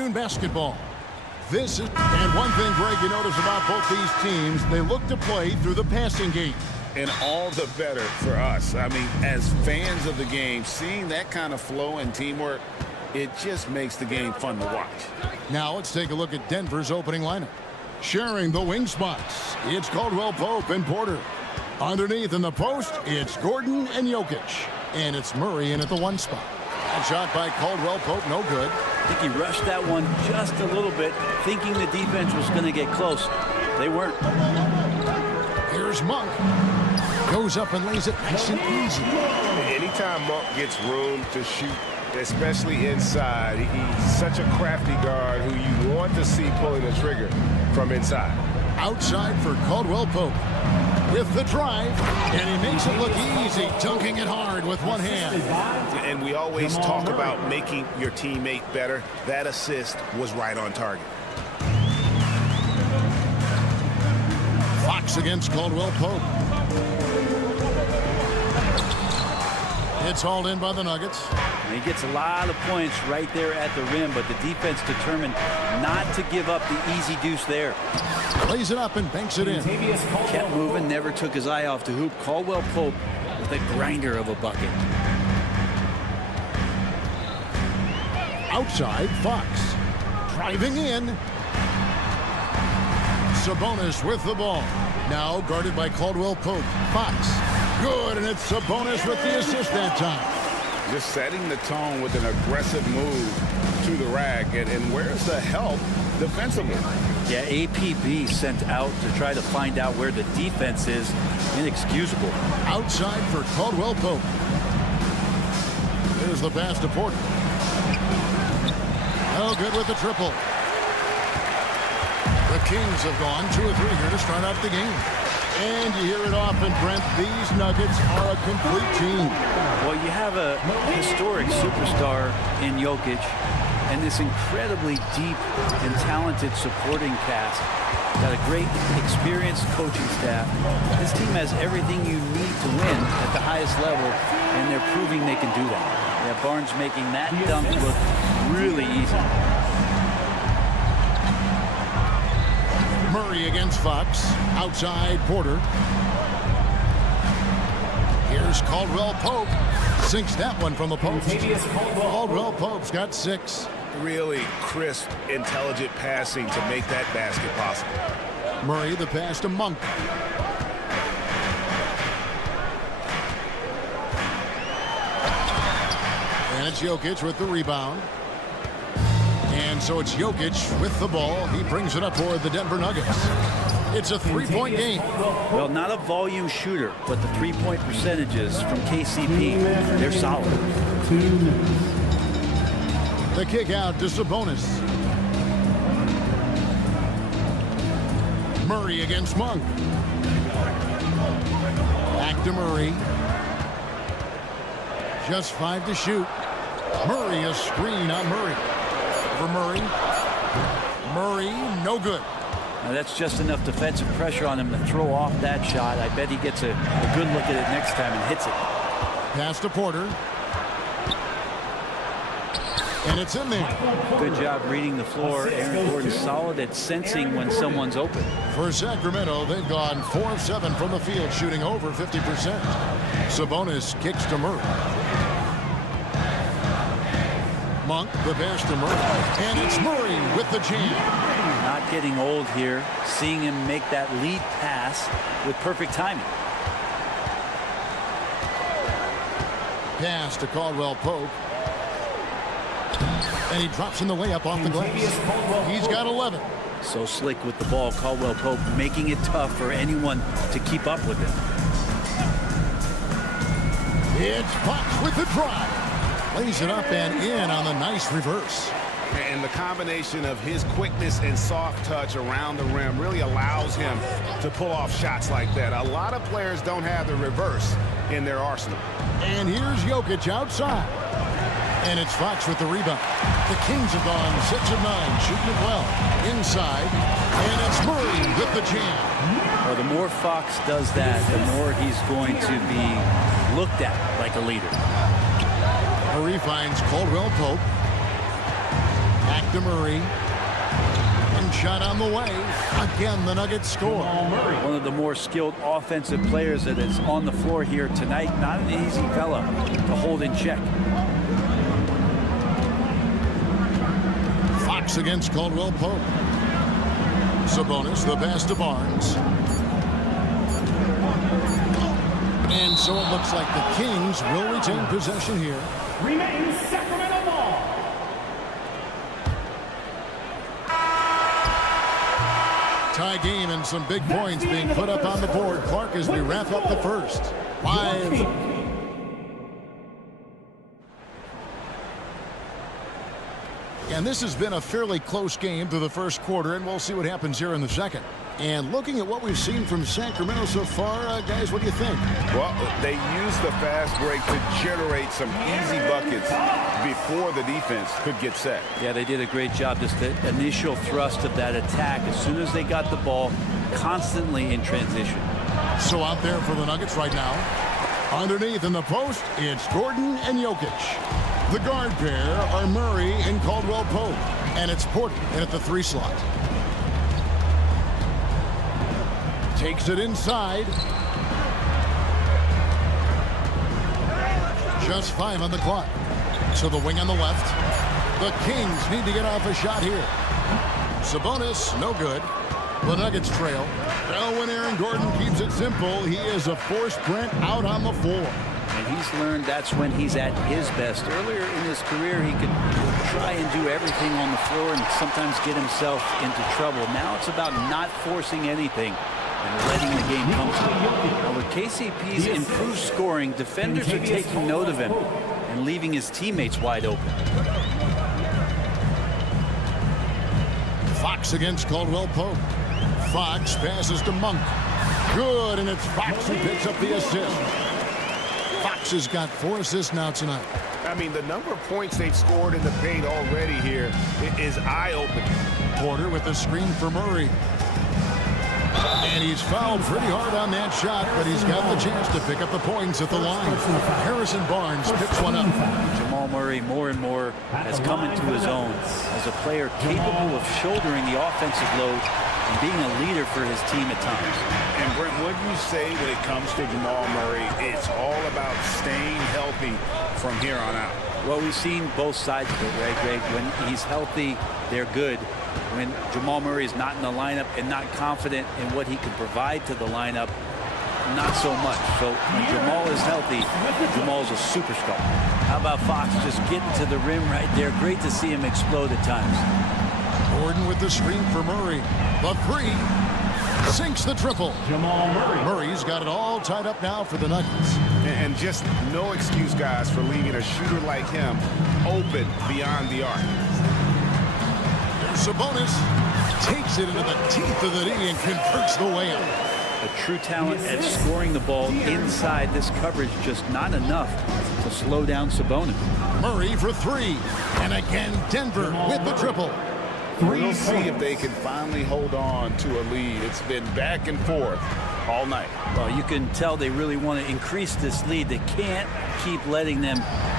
afternoon basketball. And one thing, Greg, you notice about both these teams, they look to play through the passing game. And all the better for us. I mean, as fans of the game, seeing that kind of flow and teamwork, it just makes the game fun to watch. Now let's take a look at Denver's opening lineup. Sharing the wing spots, it's Caldwell Pope and Porter. Underneath in the post, it's Gordon and Jokic. And it's Murray in at the 1 spot. That shot by Caldwell Pope, no good. I think he rushed that one just a little bit, thinking the defense was going to get close. They weren't. Here's Monk. Goes up and lays it nice and easy. Anytime Monk gets room to shoot, especially inside, he's such a crafty guard who you want to see pulling the trigger from inside. Outside for Caldwell Pope with the drive, and he makes it look easy, dunking it hard with one hand. And we always talk about making your teammate better. That assist was right on target. Fox against Caldwell Pope. It's hauled in by the Nuggets. And he gets a lot of points right there at the rim, but the defense determined not to give up the easy deuce there. Plays it up and banks it in. Kept moving, never took his eye off the hoop. Caldwell Pope with a grinder of a bucket. Outside, Fox. Driving in. Sabonis with the ball. Now guarded by Caldwell Pope. Fox. Good, and it's Sabonis with the assist that time. Just setting the tone with an aggressive move to the rack. And where's the help defensively? Yeah, APB sent out to try to find out where the defense is. Inexcusable. Outside for Caldwell Pope. There's the pass to Porter. No good with the triple. The Kings have gone 2 of 3 here to start out the game. And you hear it often, Brent, these Nuggets are a complete team. Well, you have a historic superstar in Jokic and this incredibly deep and talented supporting cast. Got a great experienced coaching staff. This team has everything you need to win at the highest level, and they're proving they can do that. Yeah, Barnes making that dunk look really easy. Murray against Fox. Outside, Porter. Here's Caldwell Pope. Sinks that one from the post. Caldwell Pope's got 6. Really crisp, intelligent passing to make that basket possible. Murray, the pass to Monk. And it's Jokic with the rebound. And so it's Jokic with the ball. He brings it up for the Denver Nuggets. It's a 3-point game. Well, not a volume shooter, but the 3-point percentages from KCP, they're solid. The kick out to Sabonis. Murray against Monk. Back to Murray. Just 5 to shoot. Murray, a screen on Murray. For Murray. Murray, no good. Now that's just enough defensive pressure on him to throw off that shot. I bet he gets a good look at it next time and hits it. Pass to Porter. And it's in there. Good job reading the floor. Aaron Gordon's solid at sensing when someone's open. For Sacramento, they've gone 4 of 7 from the field, shooting over 50%. Sabonis kicks to Murray. Monk, the pass to Murray. And it's Murray with the jam. Not getting old here. Seeing him make that lead pass with perfect timing. Pass to Caldwell Pope. And he drops in the layup off the glass. He's got 11. So slick with the ball. Caldwell Pope making it tough for anyone to keep up with him. It's Fox with the drive. Lays it up and in on the nice reverse. And the combination of his quickness and soft touch around the rim really allows him to pull off shots like that. A lot of players don't have the reverse in their arsenal. And here's Jokic outside. And it's Fox with the rebound. The Kings have gone 6 of 9, shooting it well. Inside. And it's Murray with the jam. Well, the more Fox does that, the more he's going to be looked at like a leader. Murray finds Caldwell Pope. Back to Murray. And shot on the way. Again, the Nuggets score. One of the more skilled offensive players that is on the floor here tonight. Not an easy fella to hold in check. Fox against Caldwell Pope. Sabonis, the pass to Barnes. And so it looks like the Kings will retain possession here. Remains Sacramento ball. Tie game and some big points being put up on the board. Clark as we wrap up the first. Live. And this has been a fairly close game through the first quarter, and we'll see what happens here in the second. And looking at what we've seen from Sacramento so far, guys, what do you think? Well, they used the fast break to generate some easy buckets before the defense could get set. Yeah, they did a great job. Just the initial thrust of that attack, as soon as they got the ball, constantly in transition. So out there for the Nuggets right now. Underneath in the post, it's Gordon and Jokic. The guard pair are Murray and Caldwell Pope. And it's Porter in at the 3 slot. Takes it inside. Just 5 on the clock. So the wing on the left. The Kings need to get off a shot here. Sabonis, no good. The Nuggets trail. Well, when Aaron Gordon keeps it simple, he is a force print out on the floor. And he's learned that's when he's at his best. Earlier in his career, he could try and do everything on the floor and sometimes get himself into trouble. Now it's about not forcing anything and letting the game come to him. Now with KCP's improved scoring, defenders are taking note of him and leaving his teammates wide open. Fox against Caldwell Pope. Fox passes to Monk. Good, and it's Fox who picks up the assist. Fox has got 4 assists now tonight. I mean, the number of points they've scored in the paint already here is eye-opening. Porter with the screen for Murray. And he's fouled pretty hard on that shot, but he's got the chance to pick up the points at the line. Harrison Barnes picks one up. Jamal Murray more and more has come into his own as a player capable of shouldering the offensive load and being a leader for his team at times. And Brent, what do you say when it comes to Jamal Murray? It's all about staying healthy from here on out. Well, we've seen both sides of it, right, Greg? When he's healthy, they're good. When Jamal Murray is not in the lineup and not confident in what he can provide to the lineup, not so much. So when Jamal is healthy, Jamal's a superstar. How about Fox just getting to the rim right there? Great to see him explode at times. Gordon with the screen for Murray. The 3 sinks the triple. Jamal Murray. Murray's got it all tied up now for the Nuggets. And just no excuse, guys, for leaving a shooter like him open beyond the arc. Sabonis takes it into the teeth of the knee and converts the layup. A true talent at scoring the ball inside this coverage, just not enough to slow down Sabonis. Murray for 3. And again, Denver with the triple. We'll see if they can finally hold on to a lead. It's been back and forth all night. Well, you can tell they really want to increase this lead. They can't keep letting them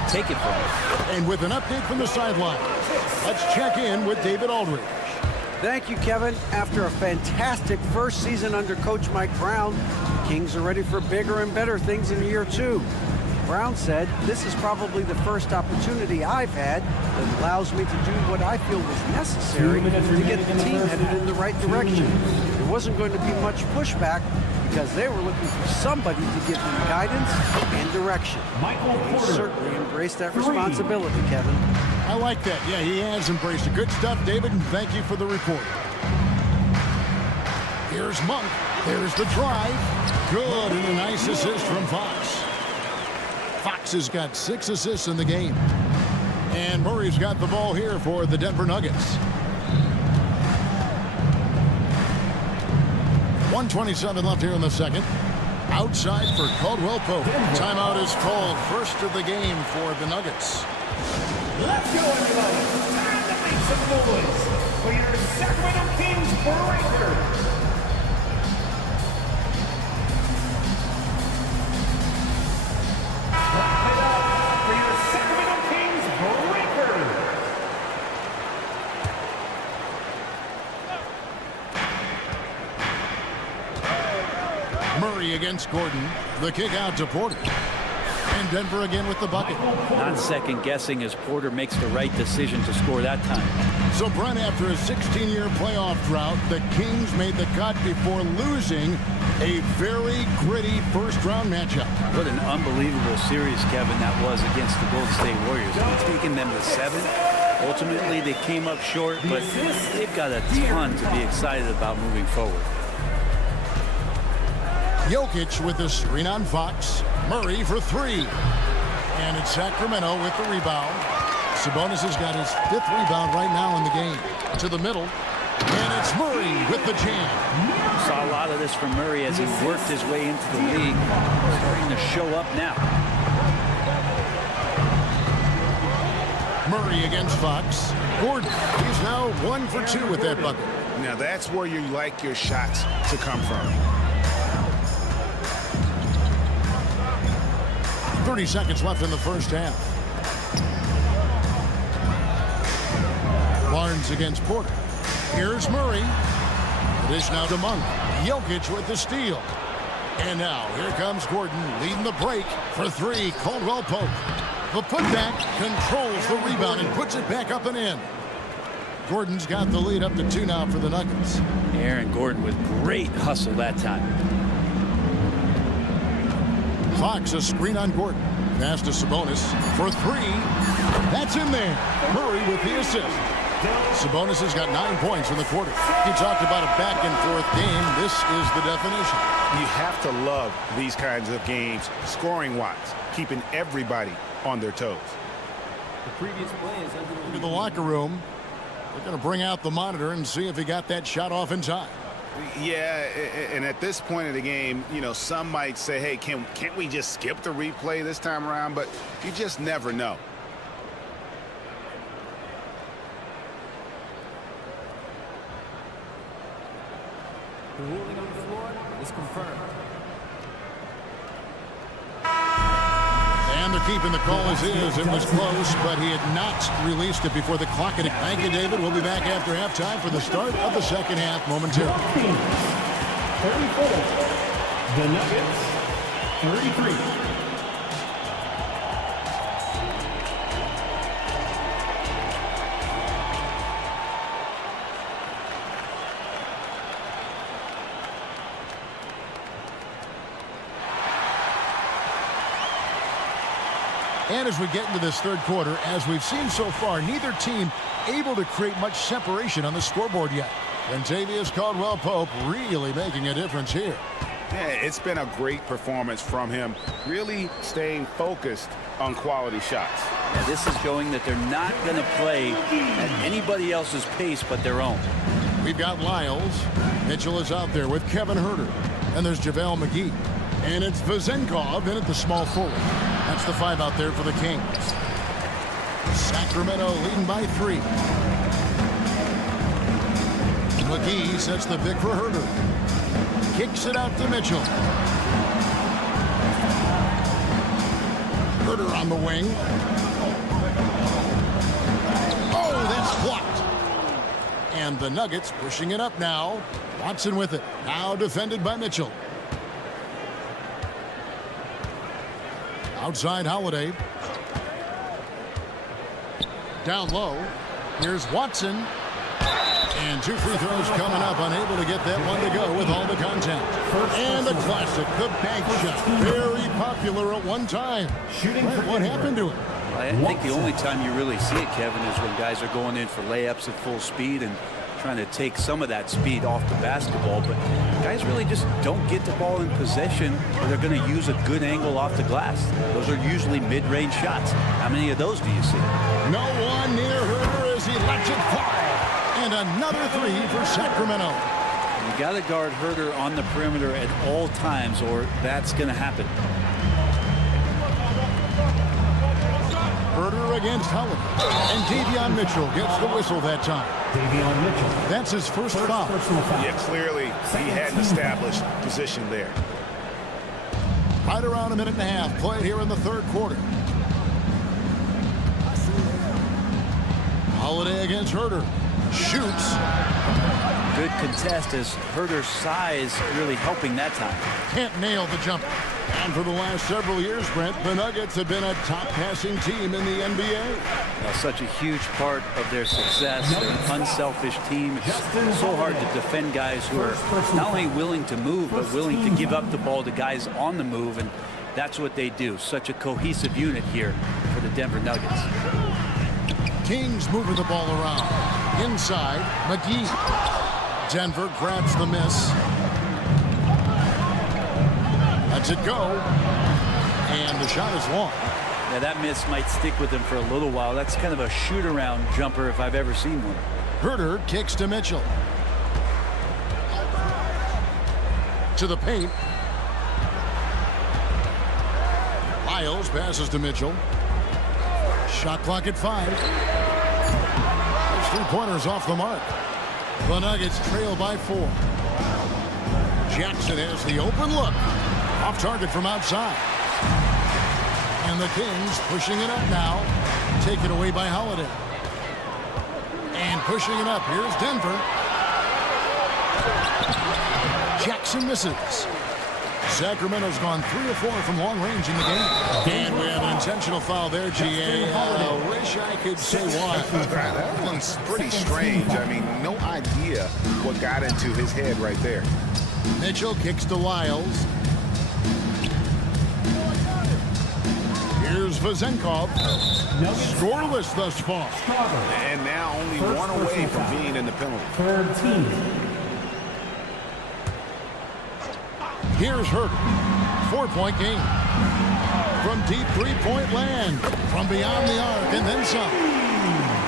take it from them. And with an update from the sideline, let's check in with David Aldridge. Thank you, Kevin. After a fantastic first season under Coach Mike Brown, the Kings are ready for bigger and better things in year 2. Brown said, "This is probably the first opportunity I've had that allows me to do what I feel was necessary to get the team headed in the right direction." There wasn't going to be much pushback because they were looking for somebody to give them guidance and direction. He certainly embraced that responsibility, Kevin. I like that. Yeah, he has embraced it. Good stuff, David, and thank you for the report. Here's Monk. There's the drive. Good, and a nice assist from Fox. Fox has got 6 assists in the game. And Murray's got the ball here for the Denver Nuggets. 1:27 left here in the second. Outside for Caldwell Pope. Timeout is called. First of the game for the Nuggets. Let's go, everybody. Time to make some noise for your Sacramento Kings breakers. Clap it up for your Sacramento Kings breakers. Murray against Gordon. The kick out to Porter. And Denver again with the bucket. Not second guessing as Porter makes the right decision to score that time. So, Brent, after a 16-year playoff drought, the Kings made the cut before losing a very gritty first-round matchup. What an unbelievable series, Kevin, that was against the Golden State Warriors. Taking them to 7. Ultimately, they came up short, but they've got a ton to be excited about moving forward. Jokic with the screen on Fox. Murray for 3. And it's Sacramento with the rebound. Sabonis has got his 5th rebound right now in the game. To the middle. And it's Murray with the jam. Saw a lot of this from Murray as he worked his way into the league. Starting to show up now. Murray against Fox. Gordon, he's now 1 for 2 with that bucket. Now that's where you like your shots to come from. 30 seconds left in the first half. Barnes against Porter. Here's Murray. Dish now to Monk. Jokic with the steal. And now here comes Gordon leading the break for 3. Caldwell Pope. The putback controls the rebound and puts it back up and in. Gordon's got the lead up to 2 now for the Nuggets. Aaron Gordon with great hustle that time. Fox a screen on Gordon. Pass to Sabonis for 3. That's in there. Murray with the assist. Sabonis has got 9 points in the quarter. He talked about a back-and-forth game. This is the definition. You have to love these kinds of games, scoring-wise, keeping everybody on their toes. The previous play is into the locker room. They're going to bring out the monitor and see if he got that shot off in time. Yeah, and at this point of the game, you know, some might say, hey, can't we just skip the replay this time around? But you just never know. The ruling on the floor is confirmed. And they're keeping the call as is. It was close, but he had not released it before the clock. Thank you, David. We'll be back after halftime for the start of the second half momentarily. 34. The Nuggets, 33. And as we get into this third quarter, as we've seen so far, neither team able to create much separation on the scoreboard yet. And Tavius Caldwell-Pope really making a difference here. Yeah, it's been a great performance from him, really staying focused on quality shots. Yeah, this is showing that they're not going to play at anybody else's pace but their own. We've got Lyles. Mitchell is out there with Kevin Huerter. And there's JaVale McGee. And it's Vezenkov in at the small forward. That's the 5 out there for the Kings. Sacramento leading by 3. McGee sets the pick for Huerter. Kicks it out to Mitchell. Huerter on the wing. Oh, that's blocked. And the Nuggets pushing it up now. Watson with it. Now defended by Mitchell. Outside Holiday. Down low. Here's Watson. And 2 free throws coming up. Unable to get that one to go with all the contact. And the classic, the bank shot. Very popular at one time. What happened to it? I think the only time you really see it, Kevin, is when guys are going in for layups at full speed and trying to take some of that speed off the basketball, but guys really just don't get the ball in possession where they're going to use a good angle off the glass. Those are usually mid-range shots. How many of those do you see? No one near her as he lets it fly. And another 3 for Sacramento. You got to guard Huerter on the perimeter at all times, or that's going to happen. Huerter against Howard. And Davion Mitchell gets the whistle that time. Davion Mitchell. That's his first foul. Yeah, clearly he had an established position there. Right around a minute and a half played here in the third quarter. Holiday against Huerter. Shoots. Good contest as Herder's size really helping that time. Can't nail the jumper. And for the last several years, Brent, the Nuggets have been a top passing team in the NBA. Now, such a huge part of their success. They're an unselfish team. It's so hard to defend guys who are not only willing to move, but willing to give up the ball to guys on the move, and that's what they do. Such a cohesive unit here for the Denver Nuggets. Kings moving the ball around. Inside, McGee. Denver grabs the miss. Lets it go. And the shot is long. Yeah, that miss might stick with him for a little while. That's kind of a shoot-around jumper if I've ever seen one. Herder kicks to Mitchell. To the paint. Lyles passes to Mitchell. Shot clock at 5. Those three-pointers off the mark. The Nuggets trail by 4. Jackson has the open look. Off target from outside. And the Kings pushing it up now. Taken away by Holiday. And pushing it up. Here's Denver. Jackson misses. Sacramento's gone 3 of 4 from long range in the game. And we have an intentional foul there, GA. Wish I could say why. That one's pretty strange. I mean, no idea what got into his head right there. Mitchell kicks to Lyles. Here's Vazenkov. Scoreless thus far. And now only one away from being in the penalty. Here's Herder. 4-point game. From deep three-point land. From beyond the arc and then some.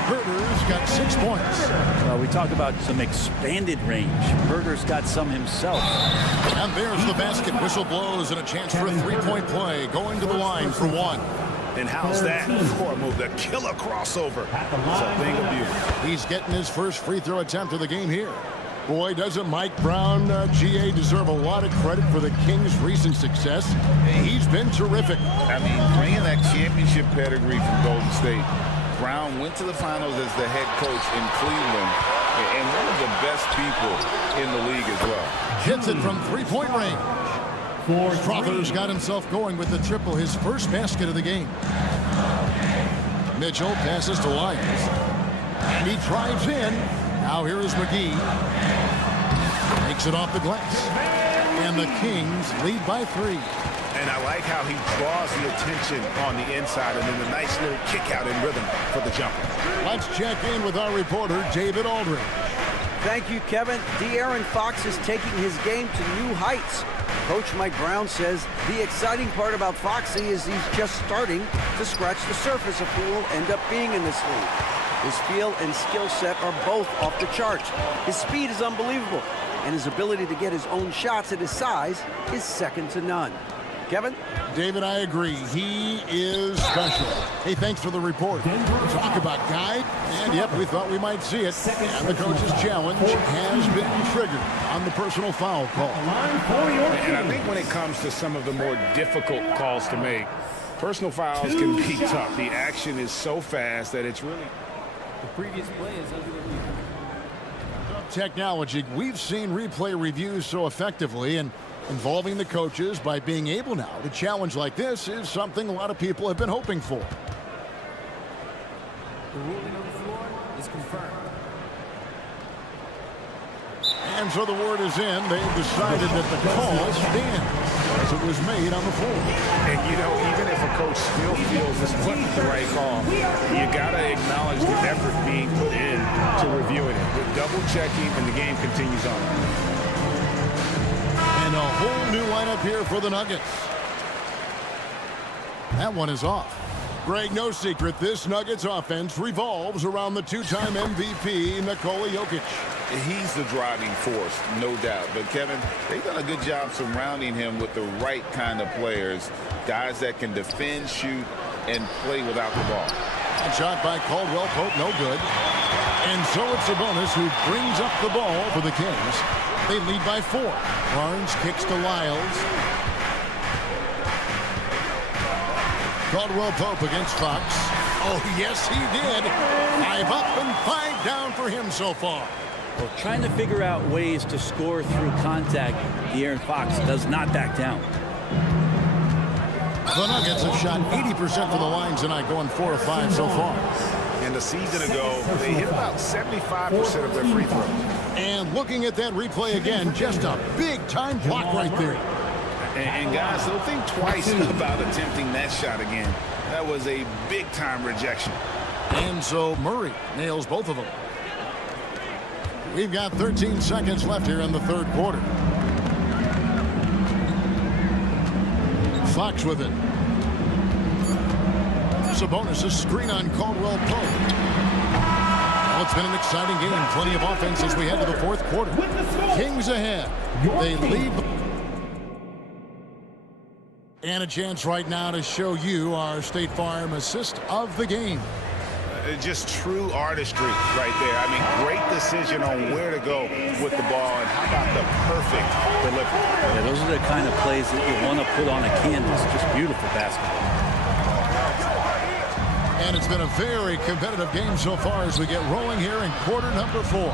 Herder's got 6 points. Well, we talk about some expanded range. Herder's got some himself. And there's the basket. Whistle blows and a chance for a 3-point play. Going to the line for 1. And how's that for a move? The killer crossover. It's a thing of beauty. He's getting his first free throw attempt of the game here. Boy, doesn't Mike Brown, GA, deserve a lot of credit for the Kings' recent success. He's been terrific. I mean, bringing that championship pedigree from Golden State, Brown went to the finals as the head coach in Cleveland, and one of the best people in the league as well. Hits it from three-point range. Strother's got himself going with the triple, his first basket of the game. Mitchell passes to Lyles. And he drives in. Now here is McGee. Takes it off the glass. And the Kings lead by 3. And I like how he draws the attention on the inside and then the nice little kick out in rhythm for the jumper. Let's check in with our reporter, David Aldridge. Thank you, Kevin. De'Aaron Fox is taking his game to new heights. Coach Mike Brown says the exciting part about Foxy is he's just starting to scratch the surface of who will end up being in this league. His feel and skill set are both off the charts. His speed is unbelievable, and his ability to get his own shots at his size is second to none. Kevin? David, I agree. He is special. Hey, thanks for the report. Talk about guide. And yep, we thought we might see it. And the coach's challenge has been triggered on the personal foul call. And I think when it comes to some of the more difficult calls to make, personal fouls can be tough. The action is so fast that it's really... The previous play is under review. Technology. We've seen replay reviews so effectively, and involving the coaches by being able now to challenge like this is something a lot of people have been hoping for. The ruling on the floor is confirmed. And so the word is in. They've decided that the call stands as it was made on the floor. And, you know, even if a coach still feels this wasn't the right call, you got to acknowledge the effort being put in to reviewing it. With double checking, and the game continues on. And a whole new lineup here for the Nuggets. That one is off. Greg, no secret, this Nuggets offense revolves around the two-time MVP, Nikola Jokic. He's the driving force, no doubt. But, Kevin, they've done a good job surrounding him with the right kind of players, guys that can defend, shoot, and play without the ball. And shot by Caldwell Pope, no good. And so it's Sabonis who brings up the ball for the Kings. They lead by 4. Barnes kicks to Lyles. Caldwell Pope against Fox. Oh, yes, he did. 5 up and 5 down for him so far. Well, trying to figure out ways to score through contact, De'Aaron Fox does not back down. The Nuggets have shot 80% from the line tonight, going 4 of 5 so far. And a season ago, they hit about 75% of their free throws. And looking at that replay again, just a big-time block right there. And guys, don't think twice about attempting that shot again. That was a big-time rejection. And so Murray nails both of them. We've got 13 seconds left here in the third quarter. Fox with it. Sabonis' screen on Caldwell Pope. Well, it's been an exciting game. Plenty of offense as we head to the fourth quarter. Kings ahead. They lead. And a chance right now to show you our State Farm assist of the game. Just true artistry right there. I mean, great decision on where to go with the ball, and how about the perfect delivery. Yeah, those are the kind of plays that you want to put on a canvas. Just beautiful basketball. And it's been a very competitive game so far as we get rolling here in quarter number 4.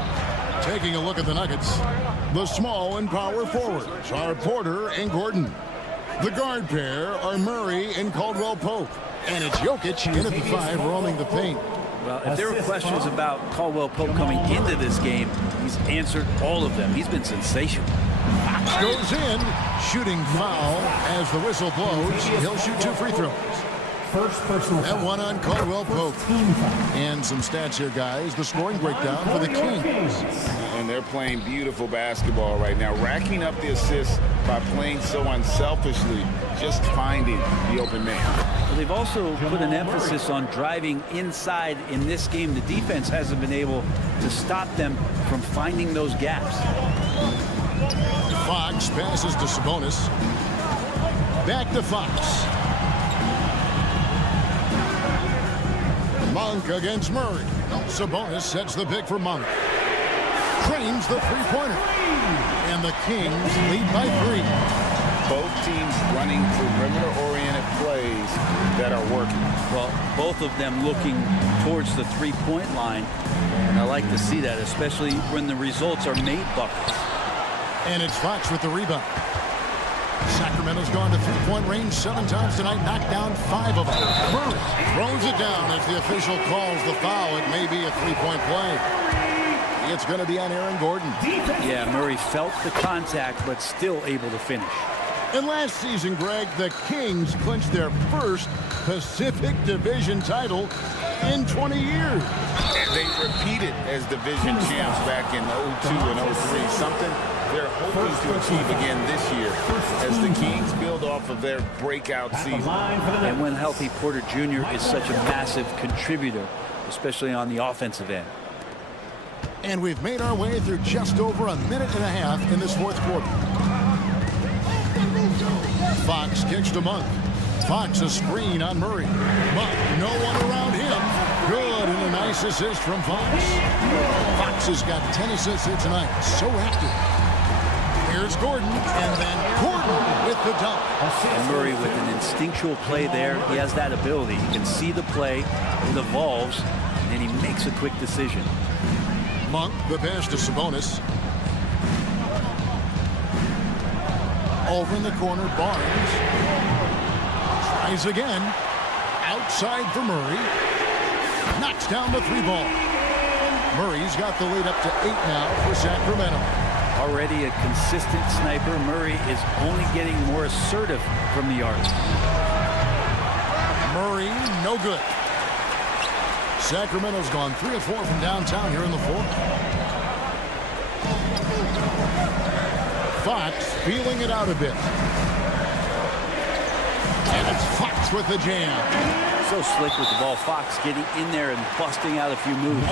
Taking a look at the Nuggets, the small and power forwards are Porter and Gordon. The guard pair are Murray and Caldwell Pope. And it's Jokic in at the 5, roaming the paint. Well, if there were questions about Caldwell Pope coming into this game, he's answered all of them. He's been sensational. Fox goes in, shooting foul as the whistle blows. He'll shoot 2 free throws. First personal And one on Caldwell Pope. And some stats here, guys. The scoring breakdown for the Kings. And they're playing beautiful basketball right now, racking up the assists by playing so unselfishly, just finding the open man. Well, they've also put an emphasis on driving inside in this game. The defense hasn't been able to stop them from finding those gaps. Fox passes to Sabonis. Back to Fox. Monk against Murray. Sabonis sets the pick for Monk. Trains the three-pointer. And the Kings lead by 3. Both teams running perimeter-oriented plays that are working. Well, both of them looking towards the three-point line. And I like to see that, especially when the results are made buckets. And it's Fox with the rebound. Sacramento's gone to three-point range 7 times tonight, knocked down 5 of them. Murray throws it down as the official calls the foul. It may be a three-point play. It's going to be on Aaron Gordon. Yeah, Murray felt the contact, but still able to finish. And last season, Greg, the Kings clinched their first Pacific Division title in 20 years. And they repeated as division champs back in 02 and 03, something they're hoping to achieve again this year as the Kings build off of their breakout season. And when healthy, Porter Jr. is such a massive contributor, especially on the offensive end. And we've made our way through just over a minute and a half in this fourth quarter. Fox kicks to Monk. Fox a screen on Murray. Monk, no one around him. Good, and a nice assist from Fox. Fox has got 10 assists here tonight. So active. Here's Gordon, and then Gordon with the dunk. And Murray with an instinctual play there. He has that ability. You can see the play, it evolves, and he makes a quick decision. Monk, the pass to Sabonis. Over in the corner, Barnes. Tries again. Outside for Murray. Knocks down the 3 ball. Murray's got the lead up to 8 now for Sacramento. Already a consistent sniper, Murray is only getting more assertive from the arc. Murray, no good. Sacramento's gone 3 of 4 from downtown here in the fourth. Fox feeling it out a bit. And it's Fox with the jam. So slick with the ball. Fox getting in there and busting out a few moves.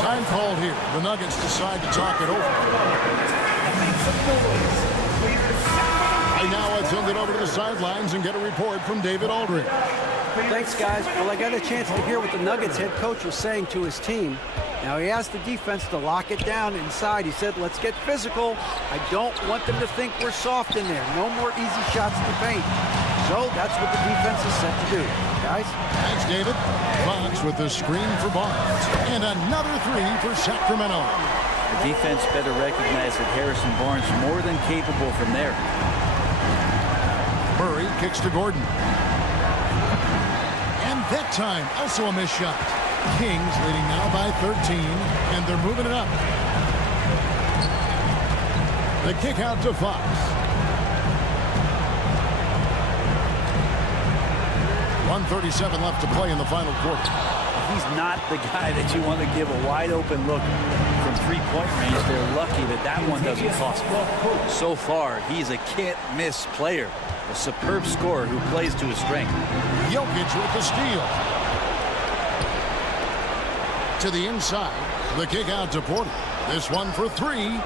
Time called here. The Nuggets decide to talk it over. I now send it over to the sidelines and get a report from David Aldridge. Thanks, guys. Well, I got a chance to hear what the Nuggets head coach was saying to his team. Now, he asked the defense to lock it down inside. He said, let's get physical. I don't want them to think we're soft in there. No more easy shots in the paint. So that's what the defense is set to do. Guys? Thanks, David. Fox with the screen for Barnes. And another 3 for Sacramento. The defense better recognize that Harrison Barnes is more than capable from there. Murray kicks to Gordon. And that time, also a missed shot. Kings leading now by 13, and they're moving it up. The kick out to Fox. .137 left to play in the final quarter. He's not the guy that you want to give a wide open look from three-point range. They're lucky that that one doesn't cost them. So far, he's a can't-miss player. A superb scorer who plays to his strength. Jokic with the steal. To the inside. The kick out to Porter. This one for three.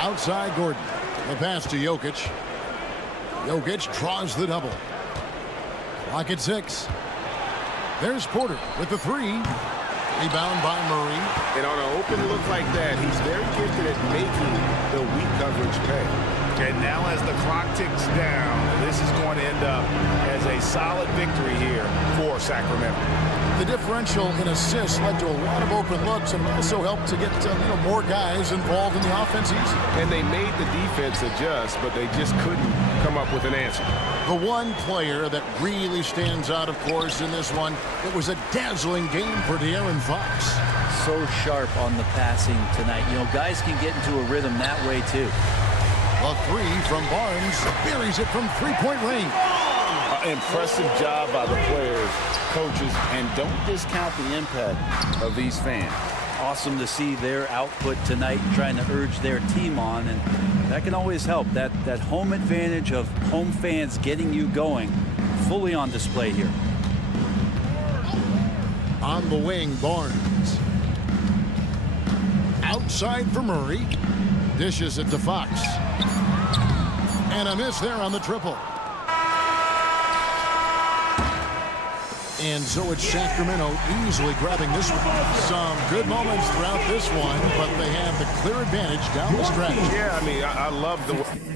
Outside Gordon. The pass to Jokic. Jokic draws the double. Clock at 6. There's Porter with the three. Rebound by Murray. And on an open look like that, he's very gifted at making the weak coverage pay. And now as the clock ticks down, this is going to end up as a solid victory here for Sacramento. The differential in assists led to a lot of open looks and also helped to get more guys involved in the offense easy. And they made the defense adjust, but they just couldn't come up with an answer. The one player that really stands out, of course, in this one, it was a dazzling game for De'Aaron Fox. So sharp on the passing tonight. You know, guys can get into a rhythm that way, too. A three from Barnes buries it from three-point range. Impressive job by the players, coaches, and don't discount the impact of these fans. Awesome to see their output tonight, trying to urge their team on, and that can always help. That home advantage of home fans getting you going, fully on display here. On the wing, Barnes. Outside for Murray. Dishes it to Fox. And a miss there on the triple. And so it's Sacramento easily grabbing this one. Some good moments throughout this one, but they have the clear advantage down the stretch. Yeah, I mean, I love the way.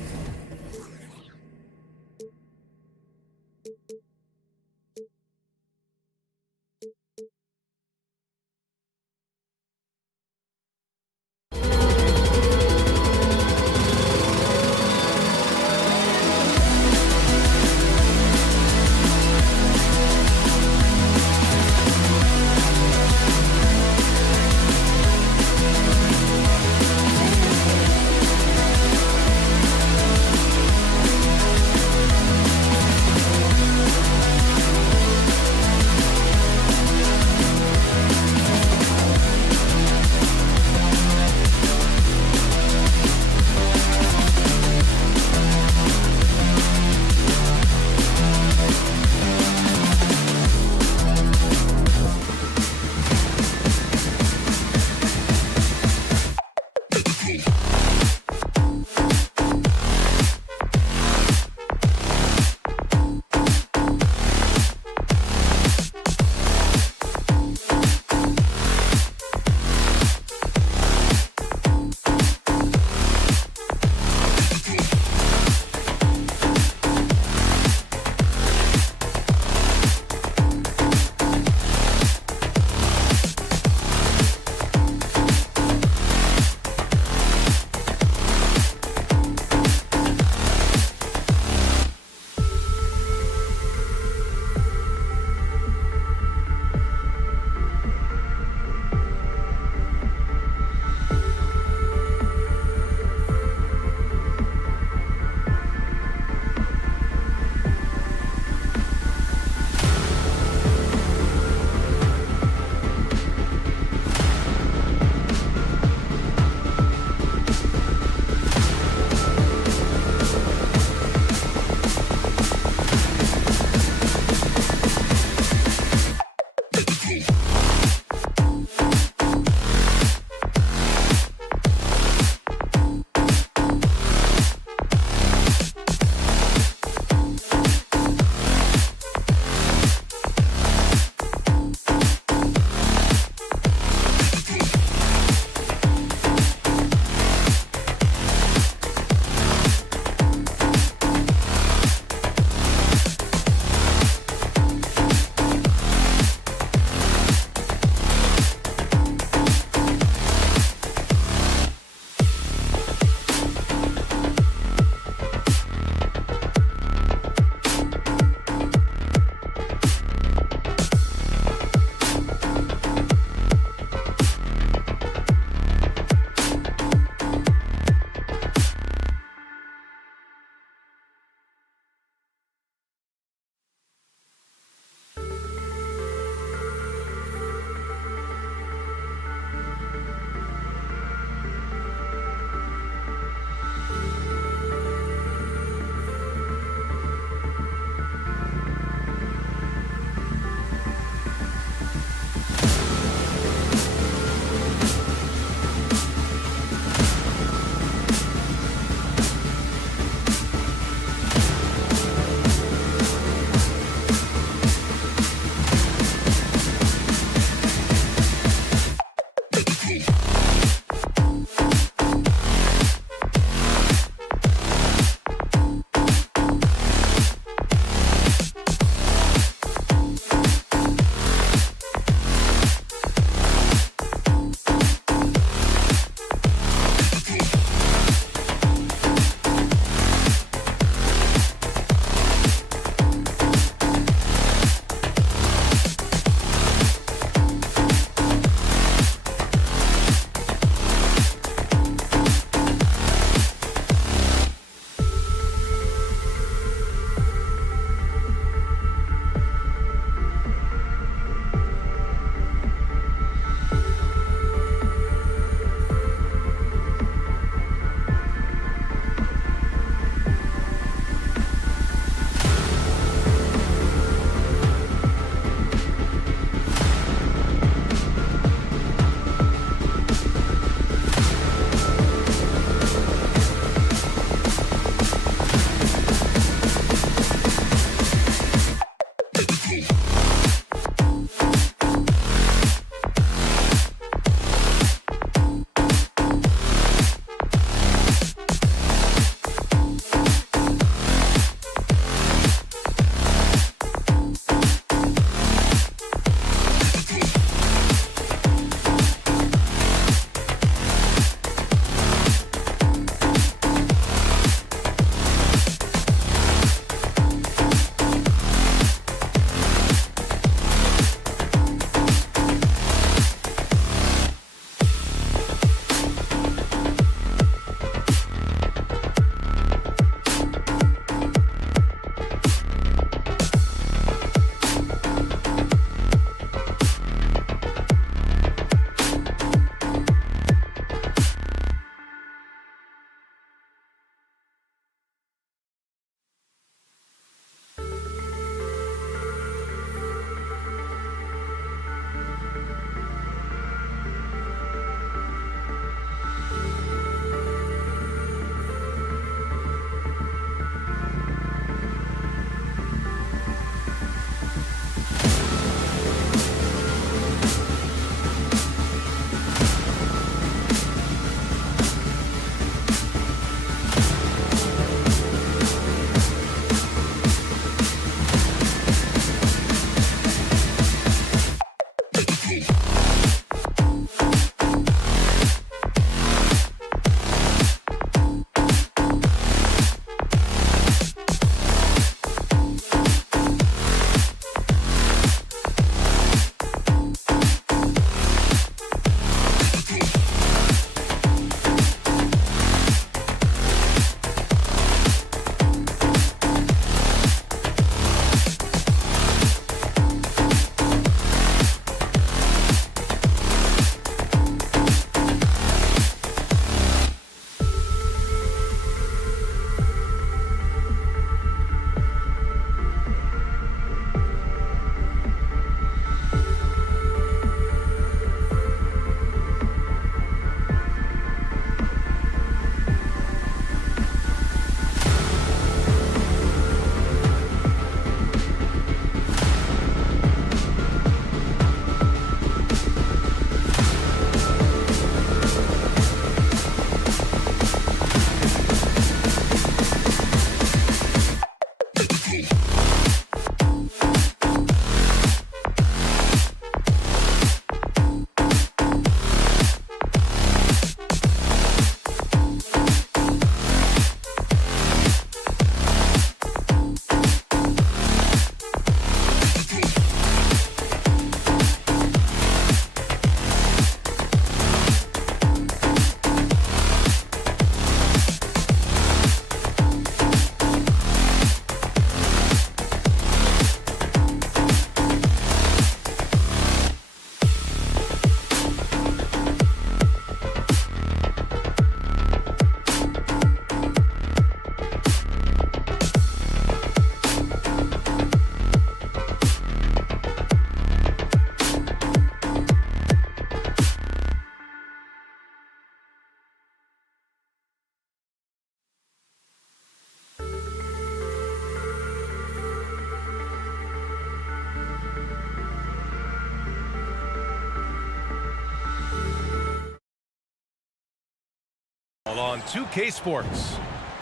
On 2K Sports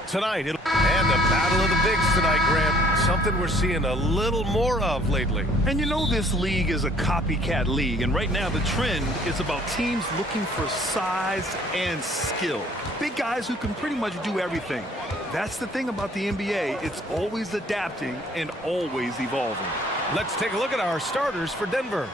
tonight, and a battle of the bigs tonight, Grant. Something we're seeing a little more of lately. And you know this league is a copycat league, and right now the trend is about teams looking for size and skill. Big guys who can pretty much do everything. That's the thing about the NBA. It's always adapting and always evolving. Let's take a look at our starters for Denver.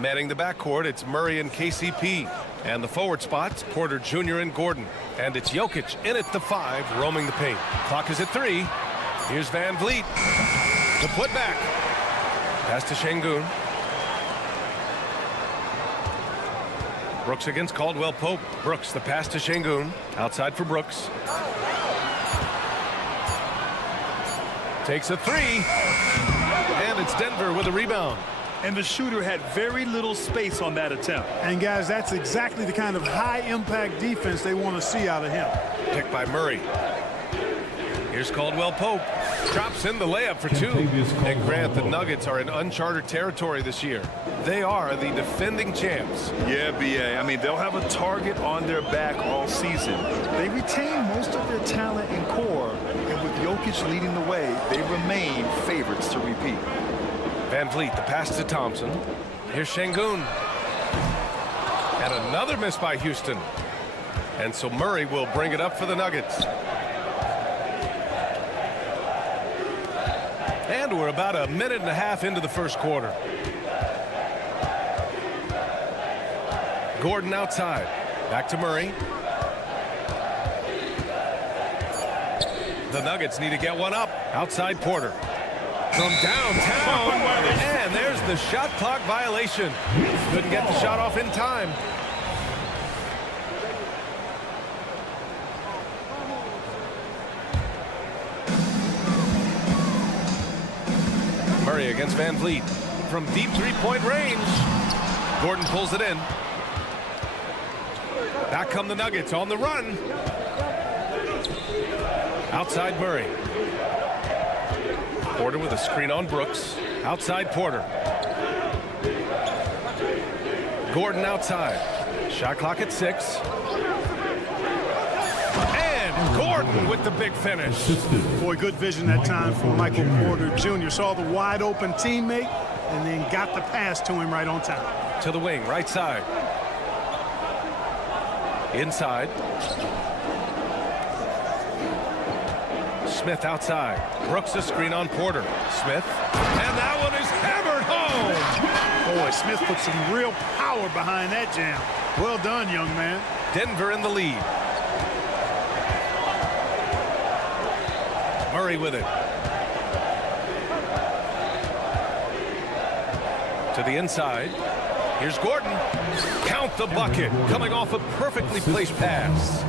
Manning the backcourt, it's Murray and KCP. And the forward spots, Porter Jr. and Gordon. And it's Jokic in at the 5, roaming the paint. Clock is at 3. Here's Van Vliet. The putback. Pass to Şengün. Brooks against Caldwell Pope. Brooks, the pass to Şengün. Outside for Brooks. Takes a 3. And it's Denver with a rebound. And the shooter had very little space on that attempt. And guys, that's exactly the kind of high-impact defense they want to see out of him. Picked by Murray. Here's Caldwell Pope. Drops in the layup for 2. And Grant, the Nuggets are in uncharted territory this year. They are the defending champs. Yeah, BA. I mean, they'll have a target on their back all season. They retain most of their talent and core. And with Jokic leading the way, they remain favorites to repeat. Van Vliet, the pass to Thompson. Here's Şengün. And another miss by Houston. And so Murray will bring it up for the Nuggets. And we're about a minute and a half into the first quarter. Gordon outside. Back to Murray. The Nuggets need to get one up. Outside Porter. From downtown, and there's the shot clock violation. Couldn't get the shot off in time. Murray against Van Vliet. From deep three-point range. Gordon pulls it in. Back come the Nuggets on the run. Outside Murray. Porter with a screen on Brooks. Outside Porter. Gordon outside. Shot clock at 6. And Gordon with the big finish. Boy, good vision that time from Michael Porter Jr. Saw the wide open teammate and then got the pass to him right on time. To the wing, right side. Inside. Smith outside. Brooks a screen on Porter. Smith. And that one is hammered home. Boy, Smith put some real power behind that jam. Well done, young man. Denver in the lead. Murray with it. To the inside. Here's Gordon. Count the bucket. Coming off a perfectly placed pass.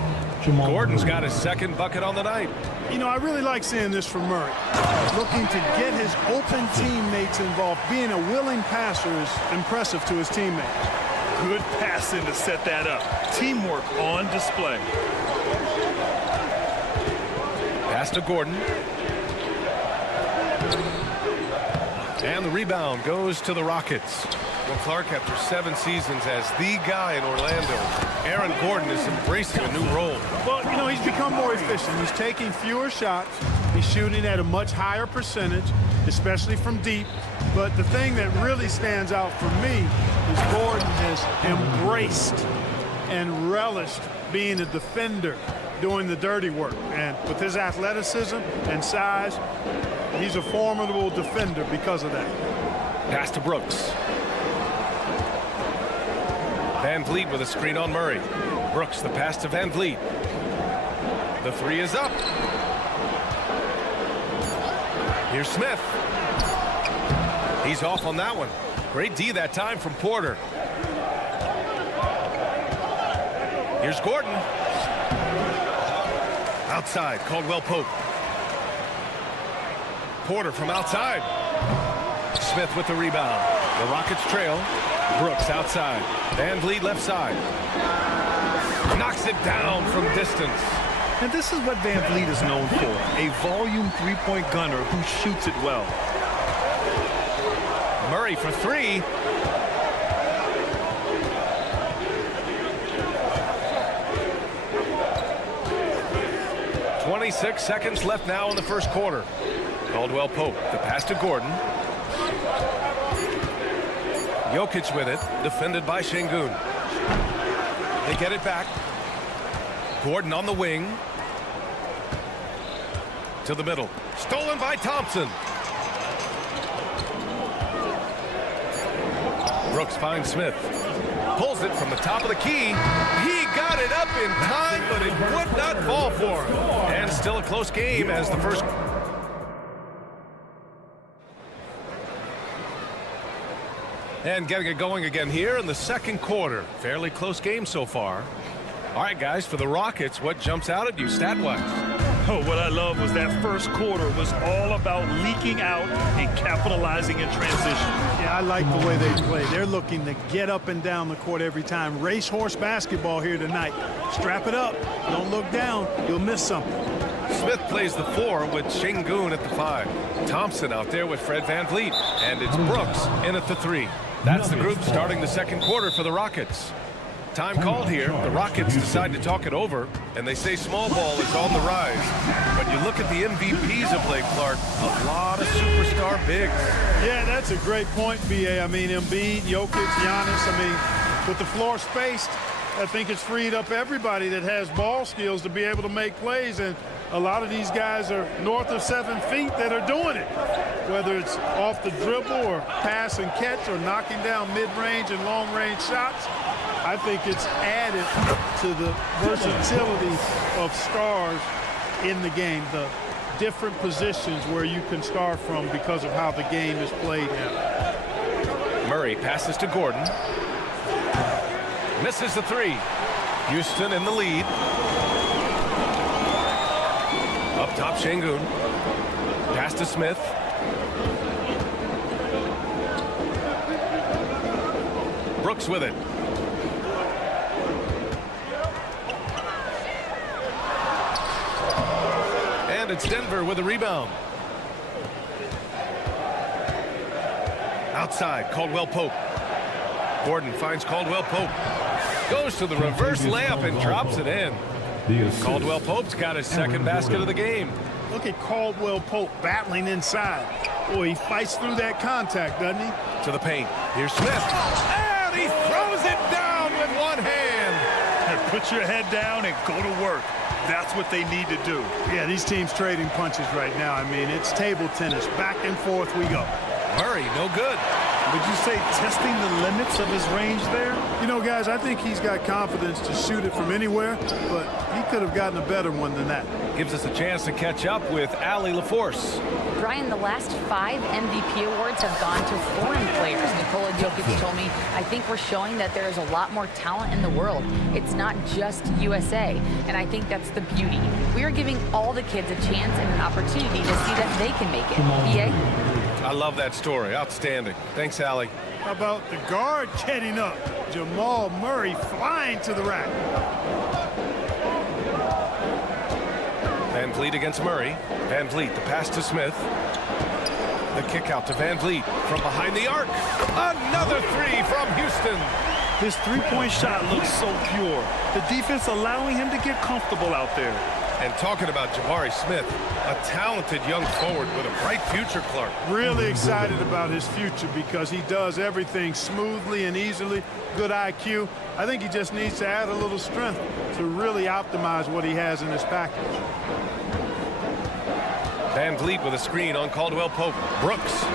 Gordon's got his second bucket on the night. You know, I really like seeing this from Murray. Looking to get his open teammates involved. Being a willing passer is impressive to his teammates. Good passing to set that up. Teamwork on display. Pass to Gordon. And the rebound goes to the Rockets. Well, Clark, after 7 seasons as the guy in Orlando, Aaron Gordon is embracing a new role. Well, you know, he's become more efficient. He's taking fewer shots. He's shooting at a much higher percentage, especially from deep. But the thing that really stands out for me is Gordon has embraced and relished being a defender, doing the dirty work. And with his athleticism and size, he's a formidable defender because of that. Pass to Brooks. Van Vliet with a screen on Murray. Brooks, the pass to Van Vliet. The 3 is up. Here's Smith. He's off on that one. Great D that time from Porter. Here's Gordon. Outside, Caldwell Pope. Porter from outside. Smith with the rebound. The Rockets trail. Brooks outside. Van Vliet left side. Knocks it down from distance. And this is what Van Vliet is known for. A volume three-point gunner who shoots it well. Murray for 3. 26 seconds left now in the first quarter. Caldwell Pope, the pass to Gordon. Jokic with it, defended by Şengün. They get it back. Gordon on the wing. To the middle. Stolen by Thompson. Brooks finds Smith. Pulls it from the top of the key. He got it up in time, but it would not fall for him. And still a close game as the first. And getting it going again here in the second quarter. Fairly close game so far. All right, guys, for the Rockets, what jumps out at you stat-wise? Oh, what I love was that first quarter was all about leaking out and capitalizing in transition. Yeah, I like the way they play. They're looking to get up and down the court every time. Racehorse basketball here tonight. Strap it up. Don't look down. You'll miss something. Smith plays the 4 with Şengün at the 5. Thompson out there with Fred VanVleet. And it's Brooks in at the 3. That's the group starting the second quarter for the Rockets. Time called here. The Rockets decide to talk it over, and they say small ball is on the rise. But you look at the MVPs of late, Clark, a lot of superstar bigs. Yeah, that's a great point, B.A. I mean, Embiid, Jokic, Giannis. I mean, with the floor spaced, I think it's freed up everybody that has ball skills to be able to make plays. And a lot of these guys are north of 7 feet that are doing it, whether it's off the dribble or pass and catch or knocking down mid-range and long-range shots. I think it's added to the versatility of stars in the game, the different positions where you can start from because of how the game is played now. Murray passes to Gordon. Misses the 3. Houston in the lead. Up top, Şengün. Pass to Smith. Brooks with it. And it's Denver with a rebound. Outside, Caldwell Pope. Gordon finds Caldwell Pope. Goes to the reverse layup and drops it in. Caldwell Pope's got his second basket of the game. Look at Caldwell Pope battling inside. Boy, he fights through that contact, doesn't he? To the paint. Here's Smith. And he throws it down with one hand. Hey, put your head down and go to work. That's what they need to do. Yeah, these teams trading punches right now. I mean, it's table tennis. Back and forth we go. Murray, no good. Would you say testing the limits of his range there? You know, guys, I think he's got confidence to shoot it from anywhere, but he could have gotten a better one than that. Gives us a chance to catch up with Allie LaForce. Brian, the last 5 MVP awards have gone to foreign players. Nikola Jokic told me, I think we're showing that there is a lot more talent in the world. It's not just USA, and I think that's the beauty. We are giving all the kids a chance and an opportunity to see that they can make it. BA? I love that story. Outstanding. Thanks, Allie. How about the guard getting up? Jamal Murray flying to the rack. VanVleet against Murray. VanVleet, the pass to Smith. The kick out to VanVleet from behind the arc. Another 3 from Houston. His three-point shot looks so pure. The defense allowing him to get comfortable out there. And talking about Jabari Smith, a talented young forward with a bright future, Clark. Really excited about his future because he does everything smoothly and easily. Good IQ. I think he just needs to add a little strength to really optimize what he has in his package. VanVleet with a screen on Caldwell Pope. Brooks.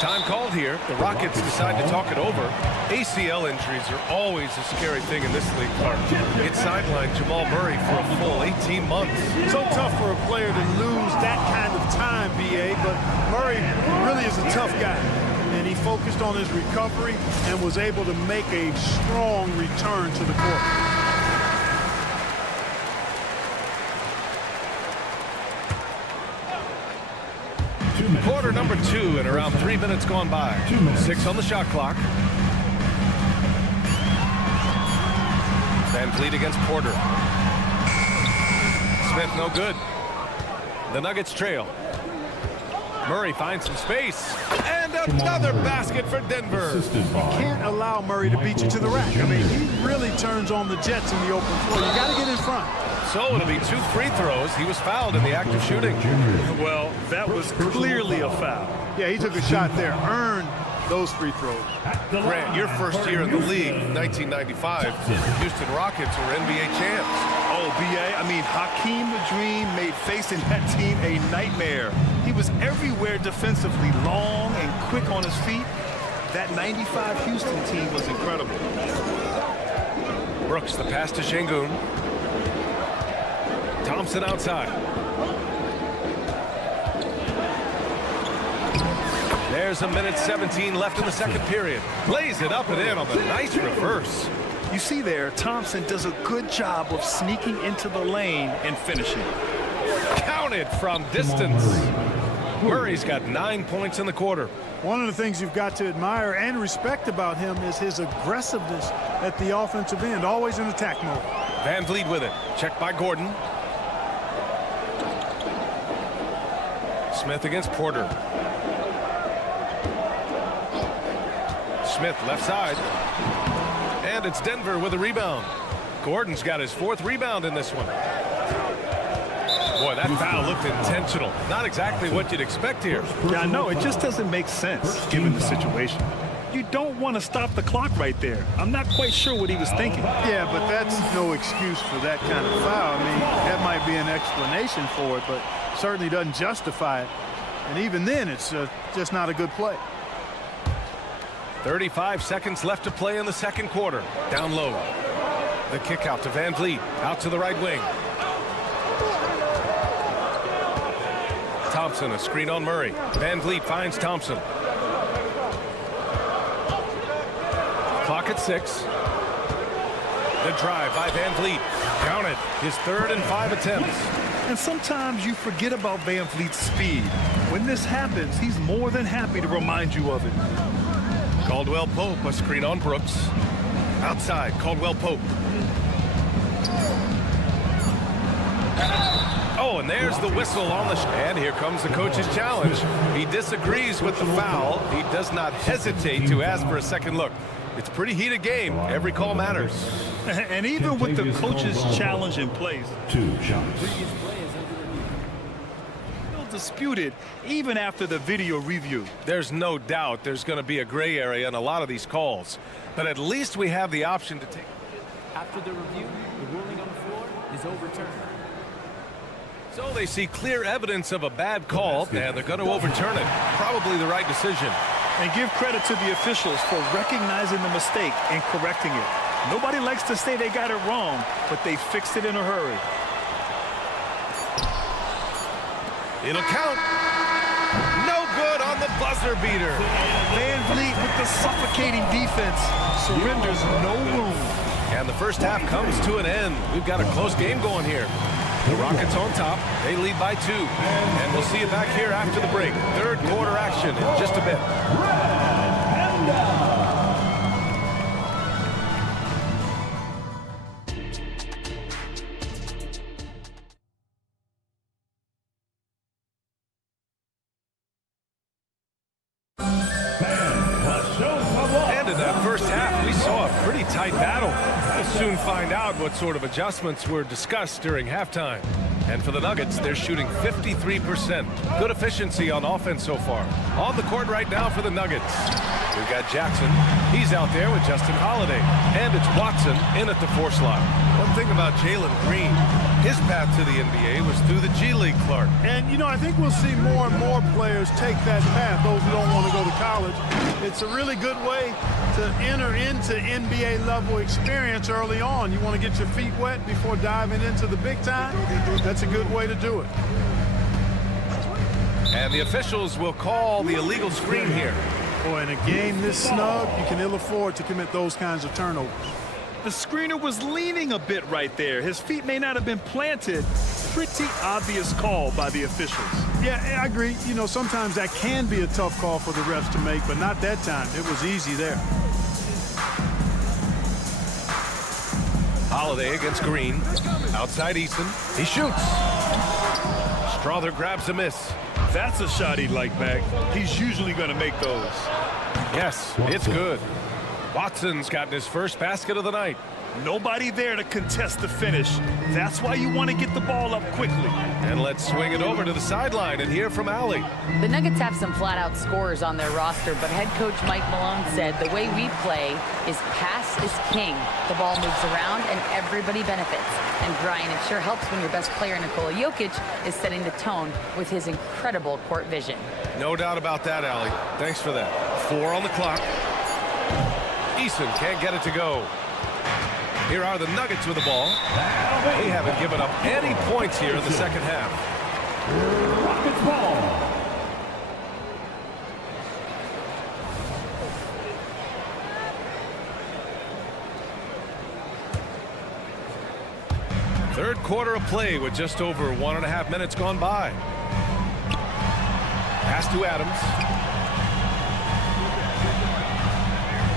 Time called here. The Rockets decide to talk it over. ACL injuries are always a scary thing in this league, Clark. It sidelined Jamal Murray for a full 18 months. So tough for a player to lose that kind of time, B.A., but Murray really is a tough guy. And he focused on his recovery and was able to make a strong return to the court. Quarter number 2 and around 3 minutes gone by. 6 on the shot clock. VanVleet against Porter. Smith no good. The Nuggets trail. Murray finds some space. And another basket for Denver. You can't allow Murray to beat you to the rack. I mean, he really turns on the Jets in the open floor. You got to get in front. So it'll be 2 free throws. He was fouled in the act of shooting. Well, that was clearly a foul. Yeah, he took a shot there, earned those free throws. Grant, your first year in the league, 1995, Houston Rockets were NBA champs. Oh, B.A., I mean, Hakeem the Dream made facing that team a nightmare. He was everywhere defensively, long and quick on his feet. That 95 Houston team was incredible. Brooks, the pass to Şengün. Thompson outside. There's 1:17 left in the second period. Lays it up and in on the nice reverse. You see there, Thompson does a good job of sneaking into the lane and finishing. Counted from distance. Murray's got 9 points in the quarter. One of the things you've got to admire and respect about him is his aggressiveness at the offensive end, always in attack mode. Van Vliet with it. Checked by Gordon. Smith against Porter. Smith left side. And it's Denver with a rebound. Gordon's got his 4th rebound in this one. Boy, that foul looked intentional. Not exactly what you'd expect here. Yeah, I know. It just doesn't make sense given the situation. You don't want to stop the clock right there. I'm not quite sure what he was thinking. Yeah, but that's no excuse for that kind of foul. I mean, that might be an explanation for it, but certainly doesn't justify it. And even then, it's just not a good play. 35 seconds left to play in the second quarter. Down low. The kick out to Van Vliet. Out to the right wing. Thompson, a screen on Murray. Van Vliet finds Thompson. Clock at 6. The drive by Van Vliet. Count it. His 3rd and 5 attempts. And sometimes you forget about Van Vliet's speed. When this happens, he's more than happy to remind you of it. Caldwell Pope, a screen on Brooks. Outside, Caldwell Pope. Oh, and there's the whistle on the and here comes the coach's challenge. He disagrees with the foul. He does not hesitate to ask for a second look. It's a pretty heated game. Every call matters. And even with the coach's challenge in place, 2 shots. still disputed even after the video review. There's no doubt there's going to be a gray area in a lot of these calls, but at least we have the option to take. After the review, the ruling on the floor is overturned. So they see clear evidence of a bad call, and they're going to overturn it. Probably the right decision. And give credit to the officials for recognizing the mistake and correcting it. Nobody likes to say they got it wrong, but they fixed it in a hurry. It'll count. No good on the buzzer beater. Van Vliet with the suffocating defense surrenders no room. And the first half comes to an end. We've got a close game going here. The Rockets on top. They lead by 2. And we'll see you back here after the break. Third quarter action in just a bit. And in that first half, we saw a pretty tight battle. We'll soon find out what sort of adjustments were discussed during halftime. And for the Nuggets, they're shooting 53%. Good efficiency on offense so far. On the court right now for the Nuggets. We've got Jackson. He's out there with Justin Holiday. And it's Watson in at the 4 slot. One thing about Jalen Green, his path to the NBA was through the G League, Clark. And, you know, I think we'll see more and more players take that path, those who don't want to go to college. It's a really good way to enter into NBA-level experience early on. You want to get your feet wet before diving into the big time? That's a good way to do it. And the officials will call the illegal screen here. Boy, in a game this snug, you can ill afford to commit those kinds of turnovers. The screener was leaning a bit right there. His feet may not have been planted. Pretty obvious call by the officials. Yeah, I agree. You know, sometimes that can be a tough call for the refs to make, but not that time. It was easy there. Holiday against Green. Outside Eason. He shoots. Strother grabs a miss. That's a shot he'd like back. He's usually going to make those. Yes, it's good. Watson's gotten his first basket of the night. Nobody there to contest the finish. That's why you want to get the ball up quickly. And let's swing it over to the sideline and hear from Allie. The Nuggets have some flat-out scorers on their roster, but head coach Mike Malone said the way we play is pass is king. The ball moves around and everybody benefits. And Brian, it sure helps when your best player, Nikola Jokic, is setting the tone with his incredible court vision. No doubt about that, Allie. Thanks for that. 4 on the clock. Eason can't get it to go. Here are the Nuggets with the ball. They haven't given up any points here in the second half. Rockets ball. Third quarter of play with just over 1.5 minutes gone by. Pass to Adams.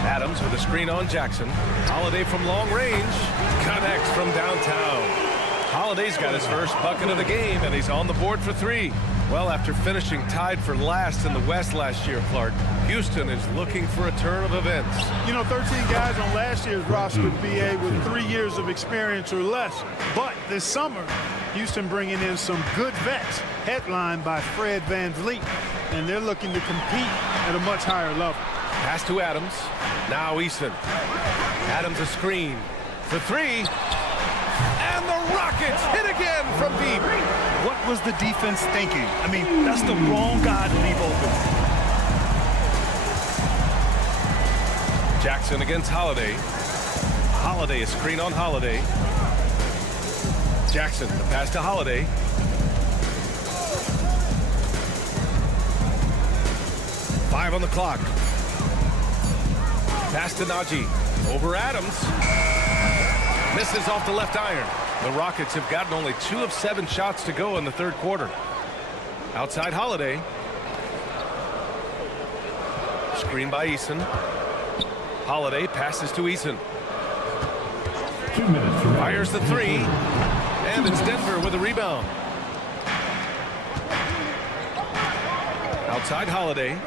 Adams with a screen on Jackson. Holiday from long range. Connects from downtown. Holiday's got his first bucket of the game, and he's on the board for 3. Well, after finishing tied for last in the West last year, Clark, Houston is looking for a turn of events. You know, 13 guys on last year's roster, BA, with 3 years of experience or less. But this summer, Houston bringing in some good vets, headlined by Fred VanVleet, and they're looking to compete at a much higher level. Pass to Adams. Now Eason. Adams a screen for 3. And the Rockets hit again from deep. What was the defense thinking? I mean, that's the wrong guy to leave open. Jackson against Holiday. Holiday a screen on Holiday. Jackson, the pass to Holiday. Five on the clock. Pass to Najee. Over Adams. Misses off the left iron. The Rockets have gotten only 2 of 7 shots to go in the third quarter. Outside Holiday. Screen by Eason. Holiday passes to Eason. 2 minutes. Fires the 3. And it's Denver with a rebound. Outside Holiday.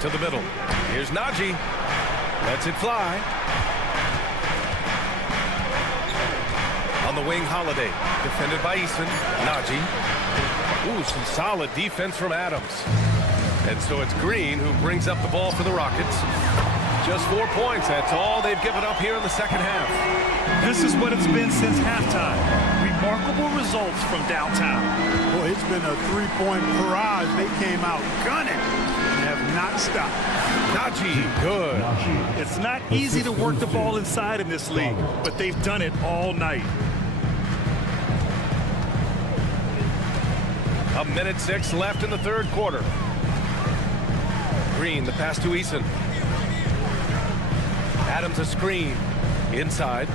To the middle. Here's Najee. Lets it fly. On the wing, Holiday. Defended by Eason. Najee. Ooh, some solid defense from Adams. And so it's Green who brings up the ball for the Rockets. Just 4 points. That's all they've given up here in the second half. This is what it's been since halftime. Remarkable results from downtown. Boy, it's been a 3-point barrage. They came out gunning and have not stopped. Najee, good. It's not easy to work the ball inside in this league, but they've done it all night. 1:06 left in the third quarter. Green, the pass to Eason. Adams a screen. Inside.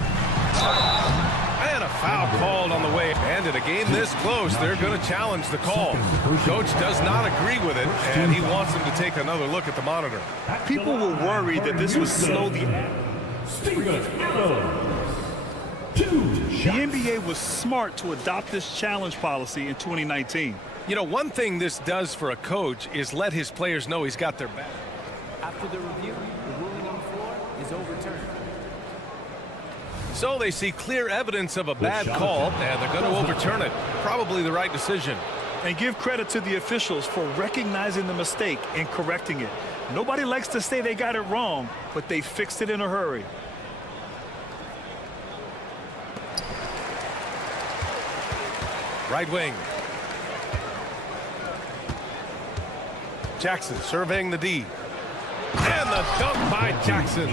And a foul called on the way. And in a game this close, they're going to challenge the call. Coach does not agree with it, and he wants them to take another look at the monitor. People were worried that this would slow the... The NBA was smart to adopt this challenge policy in 2019. You know, one thing this does for a coach is let his players know he's got their back. After the review, the ruling on the floor is overturned. So they see clear evidence of a bad call, and they're going to overturn it. Probably the right decision. And give credit to the officials for recognizing the mistake and correcting it. Nobody likes to say they got it wrong, but they fixed it in a hurry. Right wing. Jackson surveying the D. And the dunk by Jackson.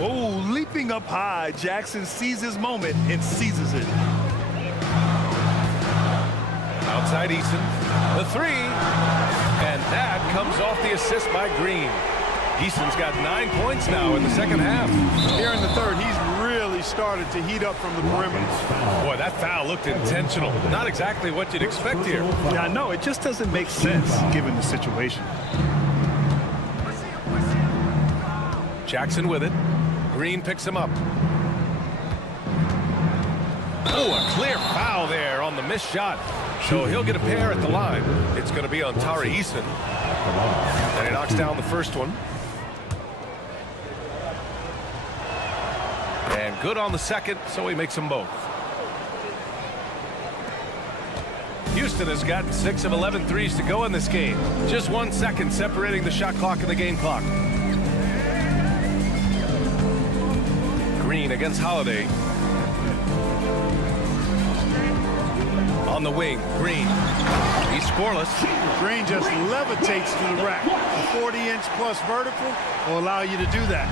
Oh, leaping up high, Jackson sees his moment and seizes it. Outside Eason. The 3. And that comes off the assist by Green. Eason's got 9 points now in the second half. Here in the third, he's really started to heat up from the perimeter. Boy, that foul looked intentional. Not exactly what you'd expect here. Yeah, I know. It just doesn't make sense given the situation. Jackson with it. Green picks him up. Oh, a clear foul there on the missed shot. So he'll get a pair at the line. It's going to be on Tari Eason. And he knocks down the first one. And good on the second, so he makes them both. Houston has got 6 of 11 threes to go in this game. Just 1 second separating the shot clock and the game clock. Green against Holiday. On the wing, Green. He's scoreless. Green just levitates to the rack. A 40-inch plus vertical will allow you to do that.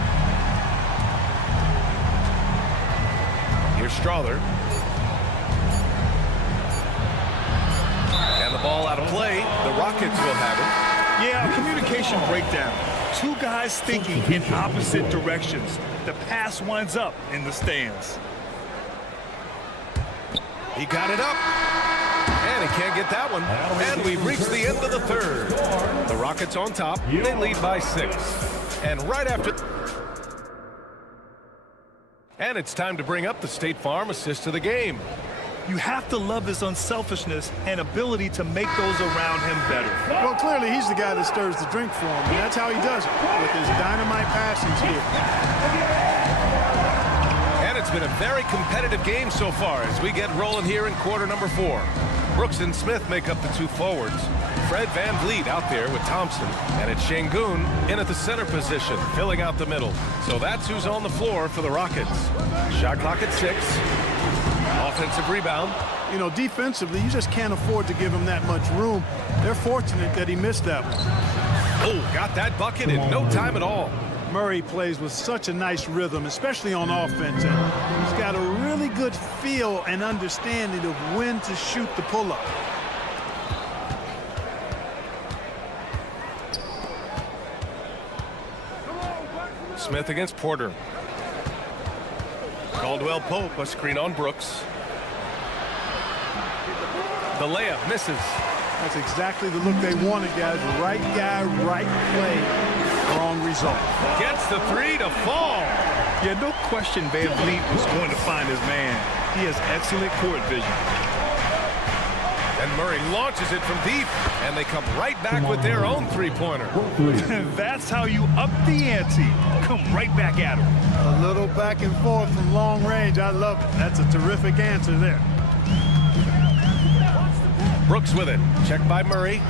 Here's Strother. And the ball out of play. The Rockets will have it. Yeah, a communication breakdown. Two guys thinking in opposite directions. The pass winds up in the stands. He got it up. And he can't get that one. And we've reached the end of the third. The Rockets on top. They lead by 6. And right after... And it's time to bring up the State Farm assist of the game. You have to love his unselfishness and ability to make those around him better. Well, clearly he's the guy that stirs the drink for him, and that's how he does it, with his dynamite passing skills. And it's been a very competitive game so far as we get rolling here in quarter number 4. Brooks and Smith make up the 2 forwards. Fred Van Vliet out there with Thompson. And it's Şengün in at the center position, filling out the middle. So that's who's on the floor for the Rockets. Shot clock at 6. Offensive rebound. You know, defensively, you just can't afford to give him that much room. They're fortunate that he missed that one. Oh, got that bucket in no time at all. Murray plays with such a nice rhythm, especially on offense. And he's got a really good feel and understanding of when to shoot the pull-up. Smith against Porter. Caldwell Pope, a screen on Brooks. The layup misses. That's exactly the look they wanted, guys. Right guy, right play, wrong result. Gets the 3 to fall. Yeah, no question Van Vliet was going to find his man. He has excellent court vision. And Murray launches it from deep, and they come right back with their own 3-pointer. That's how you up the ante. Come right back at him. A little back and forth from long range. I love it. That's a terrific answer there. Brooks with it. Checked by Murray.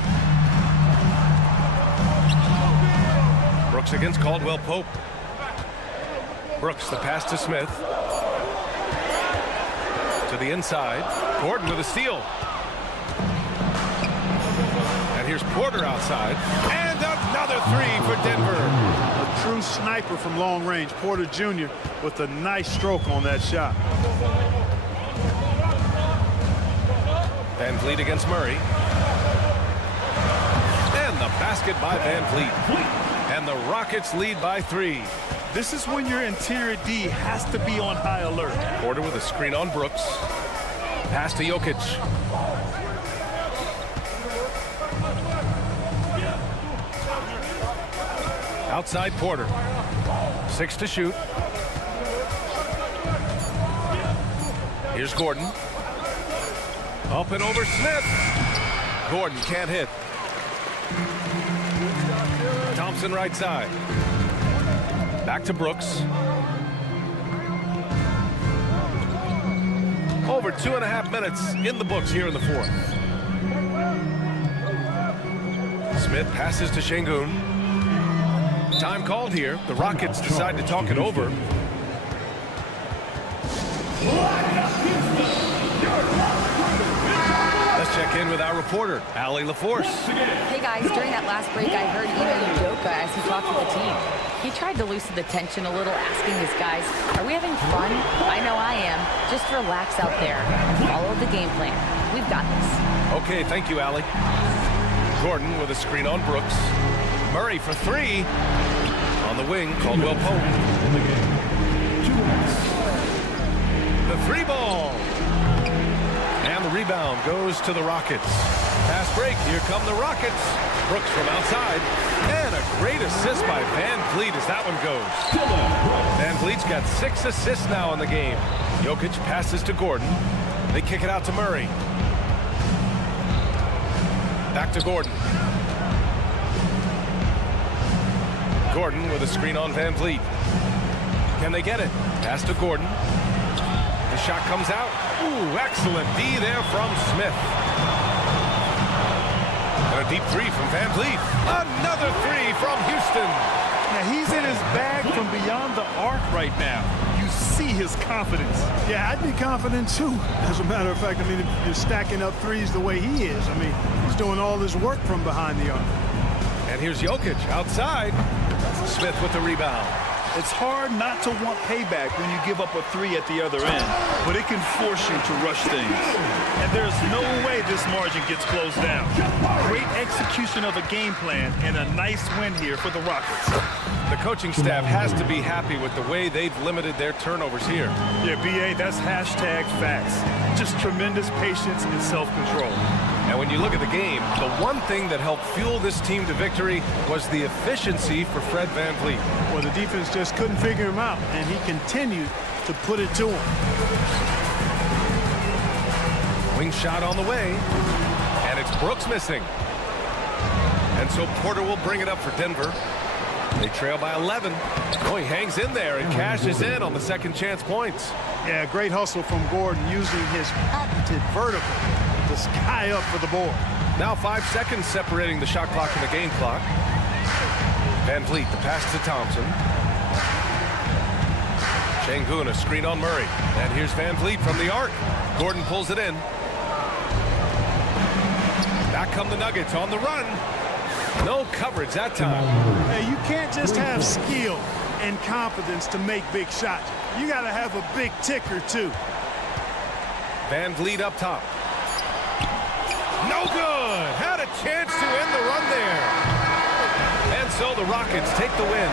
Brooks against Caldwell Pope. Brooks, the pass to Smith. To the inside. Gordon with a steal. And here's Porter outside. And another 3 for Denver. A true sniper from long range. Porter Jr. with a nice stroke on that shot. Van Vliet against Murray. And the basket by Van Vliet. And the Rockets lead by 3. This is when your interior D has to be on high alert. Porter with a screen on Brooks. Pass to Jokic. Outside Porter. 6 to shoot. Here's Gordon. Up and over Smith. Gordon can't hit. Thompson right side. Back to Brooks. Over 2.5 minutes in the books here in the 4th. Smith passes to Şengün. Time called here. The Rockets decide to talk it over. Let's check in with our reporter, Allie LaForce. Hey guys, during that last break, I heard EuroCup as he talked to the team. He tried to loosen the tension a little, asking his guys, are we having fun? I know I am. Just relax out there. Follow the game plan. We've got this. Okay, thank you, Allie. Gordon with a screen on Brooks. Murray for 3. On the wing, Caldwell Pope. In the game, 2 outs. The 3 ball. And the rebound goes to the Rockets. Fast break. Here come the Rockets. Brooks from outside. And a great assist by Van Vliet as that one goes. Van Vliet's got 6 assists now in the game. Jokic passes to Gordon. They kick it out to Murray. Back to Gordon. Gordon with a screen on Van Vliet. Can they get it? Pass to Gordon. The shot comes out. Ooh, excellent D there from Smith. And a deep three from Van Vliet. Another three from Houston. Now, he's in his bag from beyond the arc right now. You see his confidence. Yeah, I'd be confident too. As a matter of fact, I mean, if you're stacking up threes the way he is, I mean, he's doing all this work from behind the arc. And here's Jokic outside. Smith with the rebound. It's hard not to want payback when you give up a three at the other end, but it can force you to rush things. And there's no way this margin gets closed down. Great execution of a game plan and a nice win here for the Rockets. The coaching staff has to be happy with the way they've limited their turnovers here. Yeah, BA, that's hashtag facts. Just tremendous patience and self-control. And when you look at the game, the one thing that helped fuel this team to victory was the efficiency for Fred VanVleet. Well, the defense just couldn't figure him out, and he continued to put it to him. Wing shot on the way, and it's Brooks missing. And so Porter will bring it up for Denver. They trail by 11. Oh, he hangs in there and cashes in on the second chance points. Yeah, great hustle from Gordon using his patented vertical to sky up for the board. Now 5 seconds separating the shot clock and the game clock. VanVleet, the pass to Thompson. Şengün, a screen on Murray. And here's VanVleet from the arc. Gordon pulls it in. Back come the Nuggets on the run. No coverage that time. Hey, you can't just have skill and confidence to make big shots. You got to have a big ticker, too. VanVleet up top. No good. Had a chance to end the run there. And so the Rockets take the win.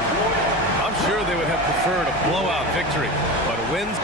I'm sure they would have preferred a blowout victory, but a win's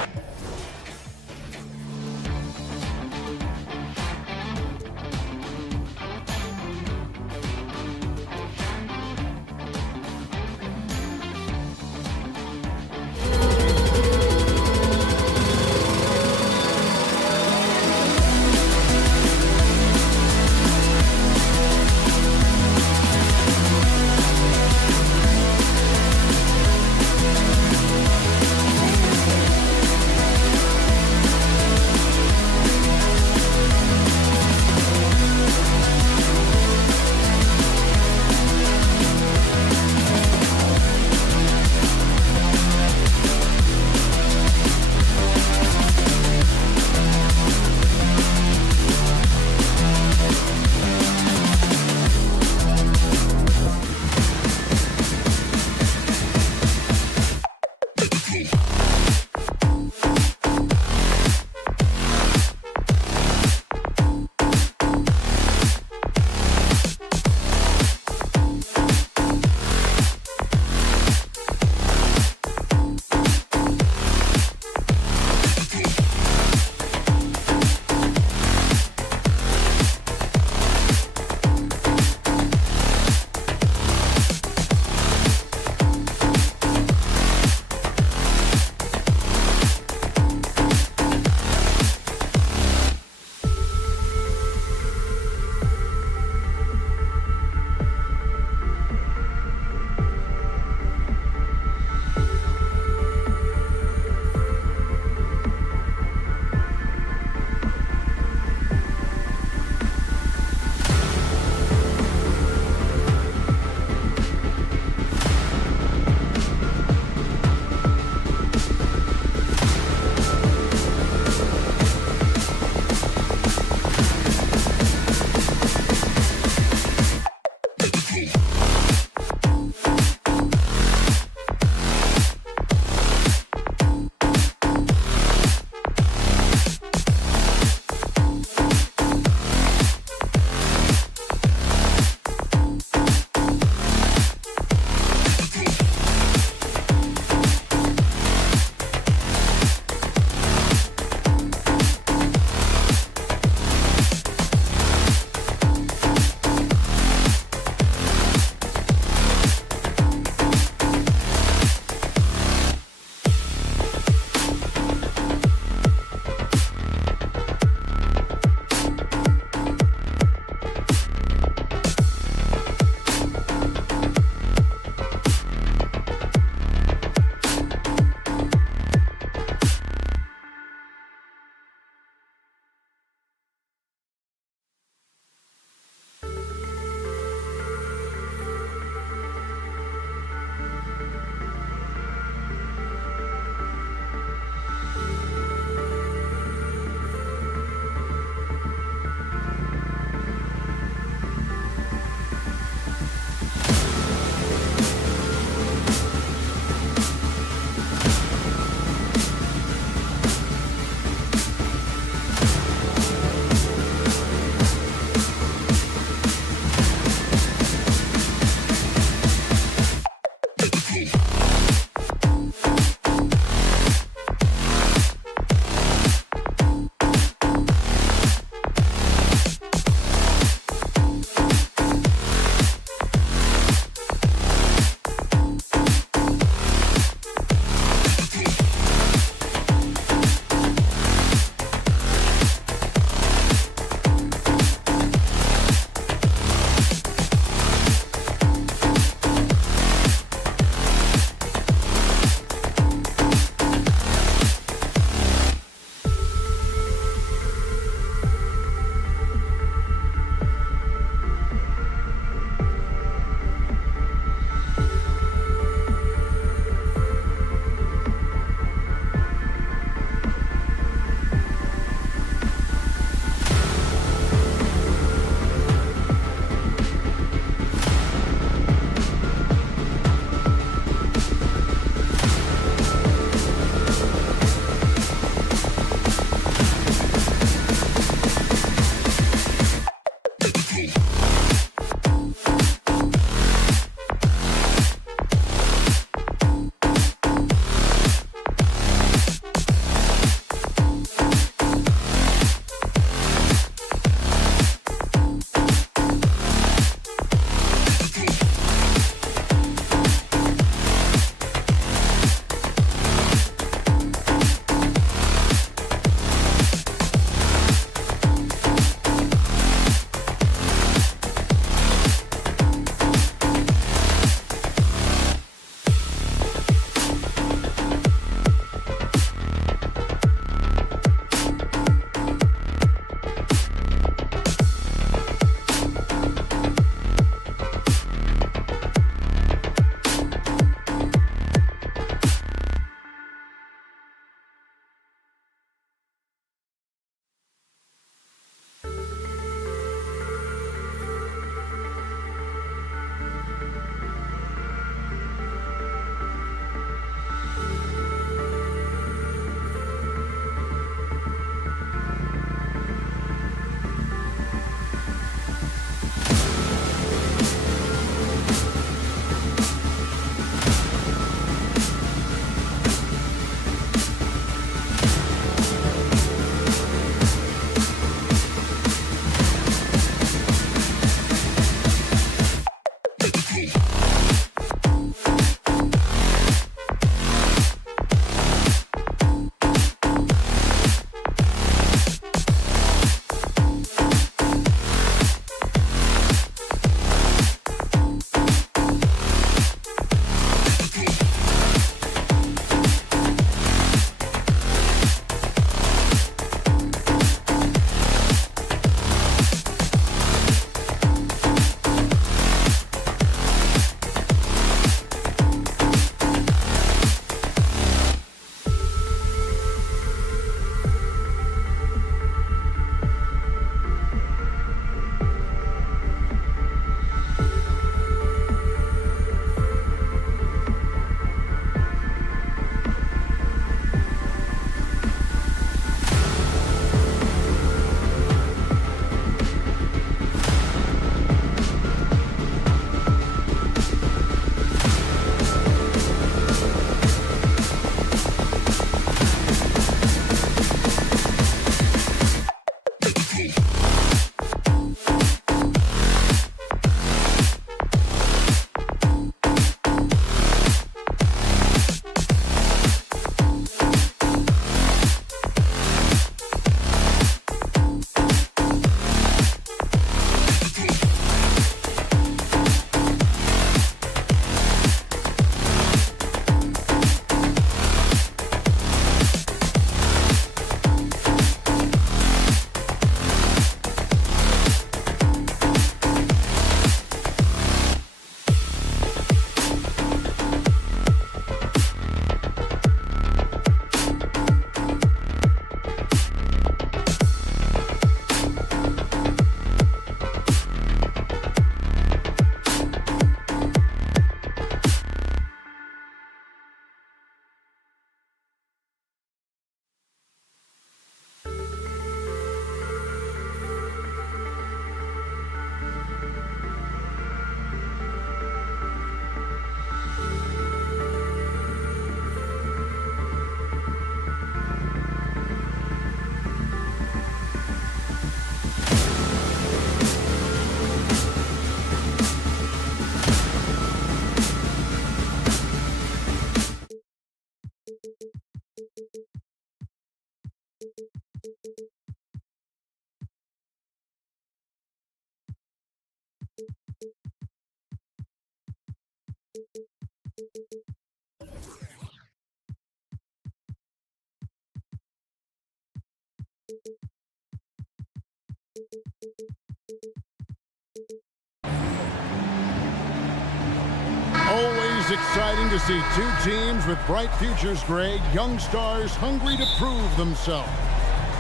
Always exciting to see two teams with bright futures, Greg. Young stars hungry to prove themselves.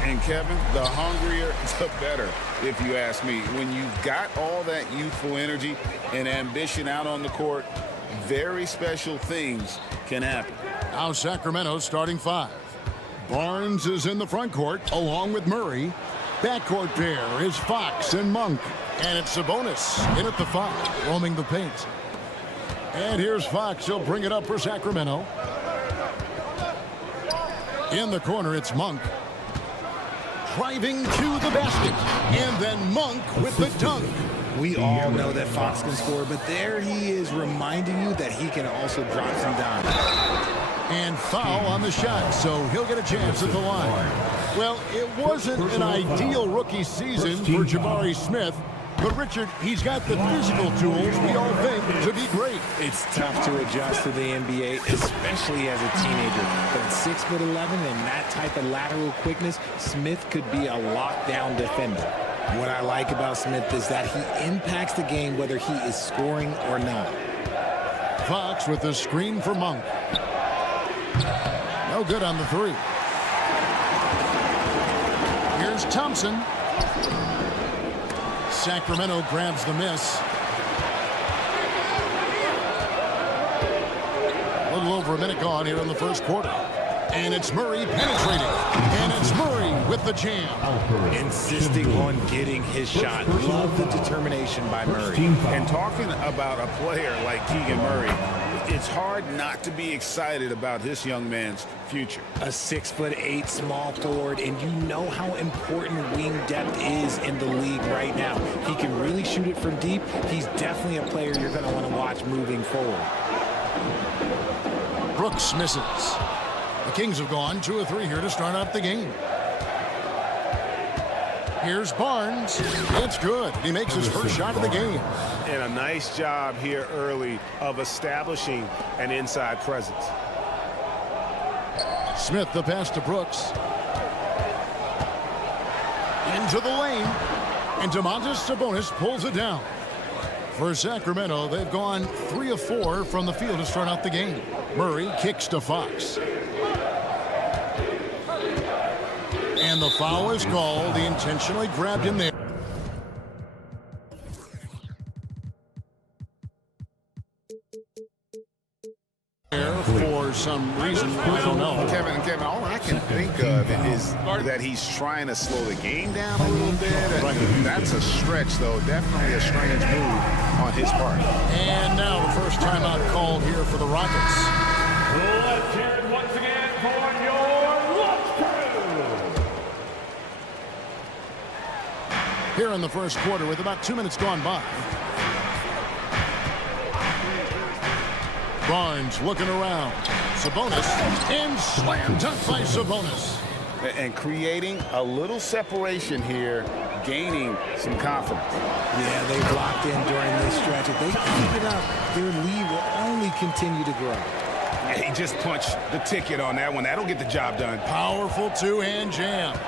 And Kevin, the hungrier, the better, if you ask me. When you've got all that youthful energy and ambition out on the court, very special things can happen. Now Sacramento starting five. Barnes is in the front court along with Murray. Backcourt pair is Fox and Monk. And it's Sabonis in at the five, roaming the paint. And here's Fox. He'll bring it up for Sacramento. In the corner, it's Monk. Driving to the basket. And then Monk with the dunk. We all know that Fox can score, but there he is reminding you that he can also drop some dimes. And foul on the shot, so he'll get a chance at the line. Well, it wasn't an ideal rookie season for Jabari Smith. But, Richard, he's got the physical tools we all think to be great. It's tough to adjust to the NBA, especially as a teenager. But at 6'11" and that type of lateral quickness, Smith could be a lockdown defender. What I like about Smith is that he impacts the game whether he is scoring or not. Fox with the screen for Monk. No good on the three. Here's Thompson. Sacramento grabs the miss. A little over a minute gone here in the first quarter. And it's Murray penetrating. And it's Murray with the jam. Insisting on getting his shot. Love the determination by Murray. And talking about a player like Keegan Murray, it's hard not to be excited about this young man's future. A 6'8" small forward, and you know how important wing depth is in the league right now. He can really shoot it from deep. He's definitely a player you're going to want to watch moving forward. Brooks misses. The Kings have gone 2 of 3 here to start out the game. Here's Barnes. It's good. He makes his first shot of the game. And a nice job here early of establishing an inside presence. Smith, the pass to Brooks. Into the lane. And Domantas Sabonis pulls it down. For Sacramento, they've gone 3 of 4 from the field to start out the game. Murray kicks to Fox. And the foul is called. He intentionally grabbed him there. For some reason, I don't know. Kevin, all I can think of is that he's trying to slow the game down a little bit. That's a stretch, though. Definitely a strange move on his part. And now the first timeout called here for the Rockets. Let's hear it once again for your lunch crew. Here in the first quarter with about 2 minutes gone by. Barnes looking around. Sabonis and slam dunk by Sabonis. And creating a little separation here, gaining some confidence. Yeah, they've locked in during this stretch. If they keep it up, their lead will only continue to grow. And he just punched the ticket on that one. That'll get the job done. Powerful two-hand jam.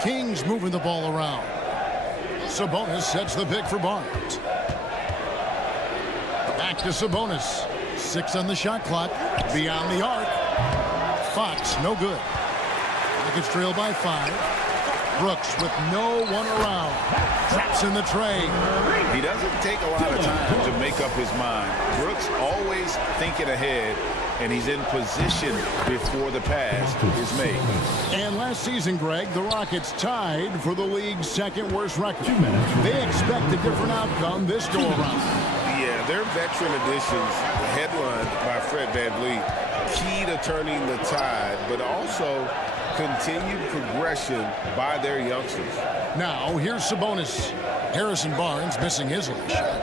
Kings moving the ball around. Sabonis sets the pick for Barnes. Back to Sabonis. 6 on the shot clock. Beyond the arc. Fox, no good. Rockets trail by 5. Brooks with no one around. Traps in the tray. He doesn't take a lot of time to make up his mind. Brooks always thinking ahead, and he's in position before the pass is made. And last season, Greg, the Rockets tied for the league's second worst record. They expect a different outcome this go-around. Yeah, their veteran additions, headlined by Fred VanVleet, key to turning the tide, but also continued progression by their youngsters. Now, here's Sabonis. Harrison Barnes missing his last shot.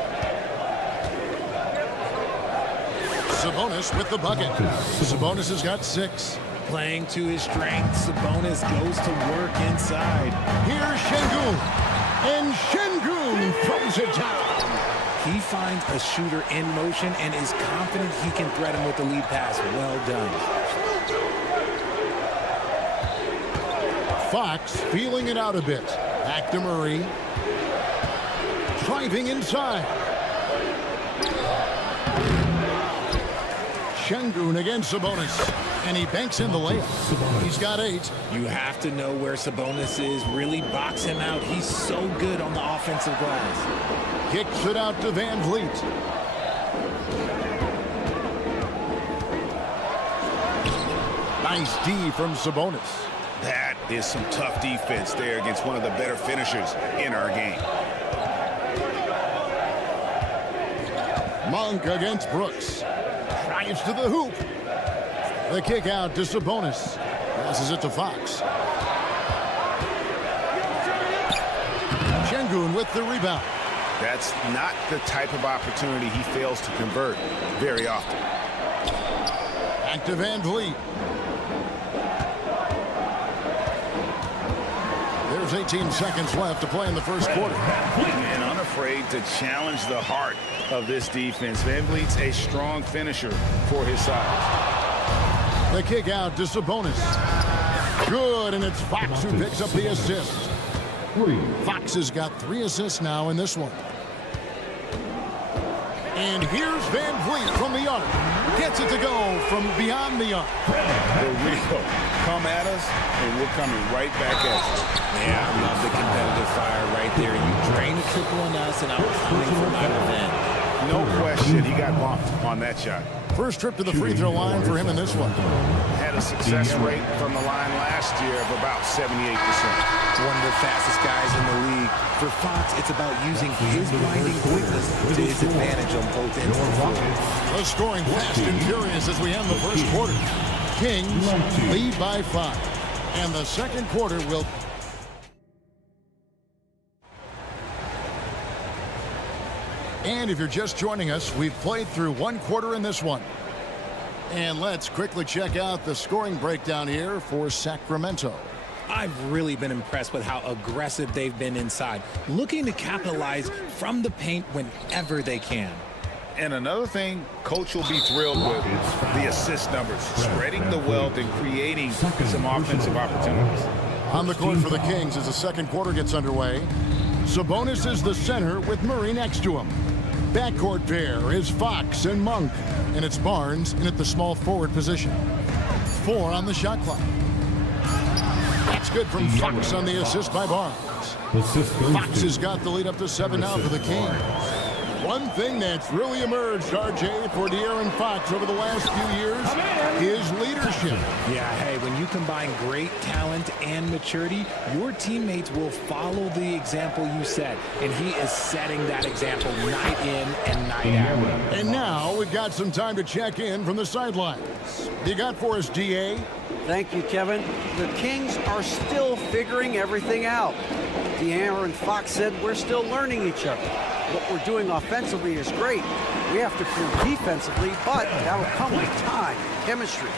Sabonis with the bucket. Sabonis has got 6. Playing to his strengths, Sabonis goes to work inside. Here's Şengün, and Şengün throws it down. He finds a shooter in motion and is confident he can threat him with the lead pass. Well done. Fox feeling it out a bit. Back to Murray. Driving inside. Şengün against Sabonis. And he banks in the layup. He's got 8. You have to know where Sabonis is. Really box him out. He's so good on the offensive glass. Kicks it out to Van Vliet. Nice D from Sabonis. That is some tough defense there against one of the better finishers in our game. Monk against Brooks. Drives to the hoop. The kick out to Sabonis. Passes it to Fox. Şengün with the rebound. That's not the type of opportunity he fails to convert very often. Back to Van Vliet. There's 18 seconds left to play in the first quarter. And unafraid to challenge the heart of this defense. Van Vliet's a strong finisher for his size. The kick out to Sabonis. Good, and it's Fox who picks up the assist. Fox has got 3 assists now in this one. And here's Van Vliet from the arc. Gets it to go from beyond the arc. The real come at us, and we're coming right back at you. Yeah, I love the competitive fire right there. You drain a triple on us, and I'm coming for my revenge. No question, he got bumped on that shot. First trip to the free throw line for him in this one. Had a success rate from the line last year of about 78%. One of the fastest guys in the league. For Fox, it's about using his blinding quickness to his advantage on both ends of the floor. The scoring fast and furious as we end the first quarter. Kings lead by 5. And the second quarter will... And if you're just joining us, we've played through 1 quarter in this one. And let's quickly check out the scoring breakdown here for Sacramento. I've really been impressed with how aggressive they've been inside, looking to capitalize from the paint whenever they can. And another thing Coach will be thrilled with, the assist numbers, spreading the wealth and creating some offensive opportunities. On the court for the Kings as the second quarter gets underway. Sabonis is the center with Murray next to him. Backcourt pair is Fox and Monk, and it's Barnes in at the small forward position. 4 on the shot clock. That's good from Fox on the assist by Barnes. Fox has got the lead up to 7 now for the Kings. One thing that's really emerged, RJ, for De'Aaron Fox over the last few years is leadership. Yeah, hey, when you combine great talent and maturity, your teammates will follow the example you set. And he is setting that example night in and night out. And now we've got some time to check in from the sidelines. You got for us, DA? Thank you, Kevin. The Kings are still figuring everything out. De'Aaron Fox said we're still learning each other. What we're doing offensively is great. We have to prove defensively, but that'll come with time, chemistry.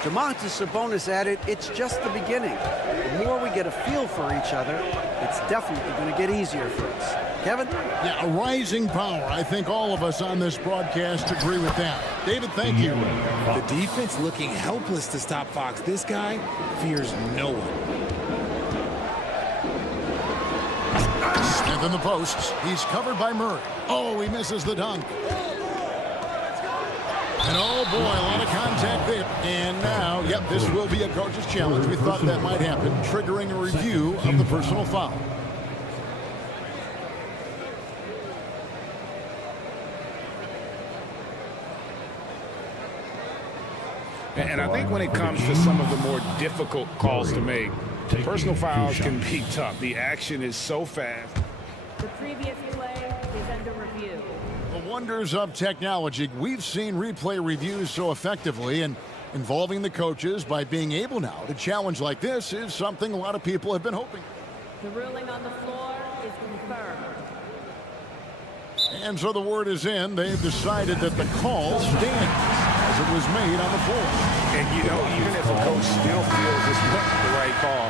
Domantas Sabonis added, it's just the beginning. The more we get a feel for each other, it's definitely going to get easier for us. Kevin? Yeah, a rising power. I think all of us on this broadcast agree with that. David, thank you. The defense looking helpless to stop Fox. This guy fears no one. Smith in the posts. He's covered by Murray. Oh, he misses the dunk. And oh boy, a lot of contact there. And now, yep, this will be a coach's challenge. We thought that might happen, triggering a review of the personal foul. And I think when it comes to some of the more difficult calls to make, personal fouls can be tough. The action is so fast. The previous play is under review. The wonders of technology. We've seen replay reviews so effectively, and involving the coaches by being able now to challenge like this is something a lot of people have been hoping. The ruling on the floor is confirmed. And so the word is in. They've decided that the call stands. as it was made on the floor. And, you know, even if a coach still feels this wasn't the right call,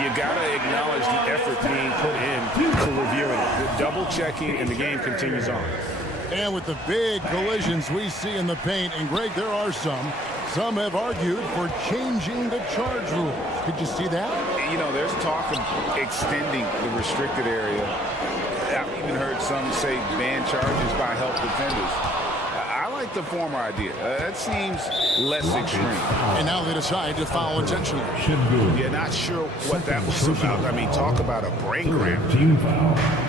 you got to acknowledge the effort being put in to reviewing it. The double checking, and the game continues on. And with the big collisions we see in the paint, and Greg, there are some have argued for changing the charge rule. Could you see that? You know, there's talk of extending the restricted area. I've even heard some say ban charges by help defenders. I like the former idea. That seems less extreme. And now they decide to foul intentionally. Yeah, not sure what that was about. I mean, talk about a brain cramp.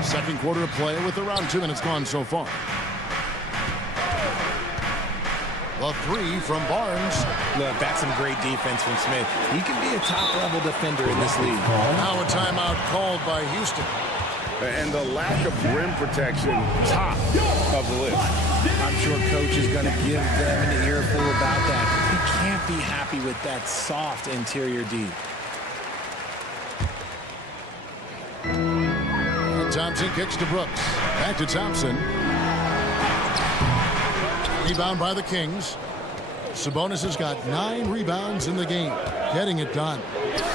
Second quarter of play with around 2 minutes gone so far. The three from Barnes. Look, that's some great defense from Smith. He can be a top-level defender in this league. Now a timeout called by Houston. And the lack of rim protection, top of the list. I'm sure coach is going to give them an earful about that. He can't be happy with that soft interior D. And Thompson kicks to Brooks. Back to Thompson. Rebound by the Kings. Sabonis has got 9 rebounds in the game, getting it done.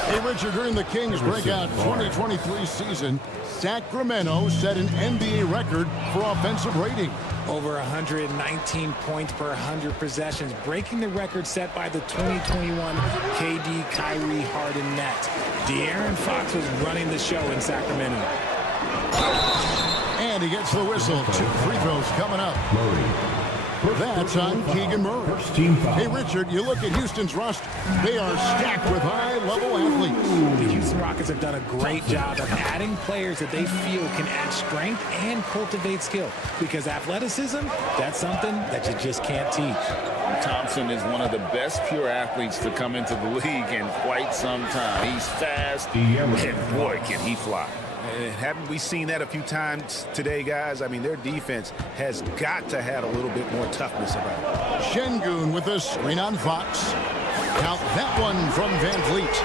Hey, Richard, during the Kings breakout 2023 season, Sacramento set an NBA record for offensive rating. Over 119 points per 100 possessions, breaking the record set by the 2021 KD Kyrie Harden net. De'Aaron Fox was running the show in Sacramento. And he gets the whistle. 2 free throws coming up. That's on Keegan Murray. Hey, Richard, you look at Houston's roster. They are stacked with high-level athletes. The Houston Rockets have done a great job of adding players that they feel can add strength and cultivate skill. Because athleticism, that's something that you just can't teach. Thompson is one of the best pure athletes to come into the league in quite some time. He's fast, and boy, can he fly. Haven't we seen that a few times today, guys? I mean, their defense has got to have a little bit more toughness about it. Şengün with a screen on Fox. Count that one from Van Vliet.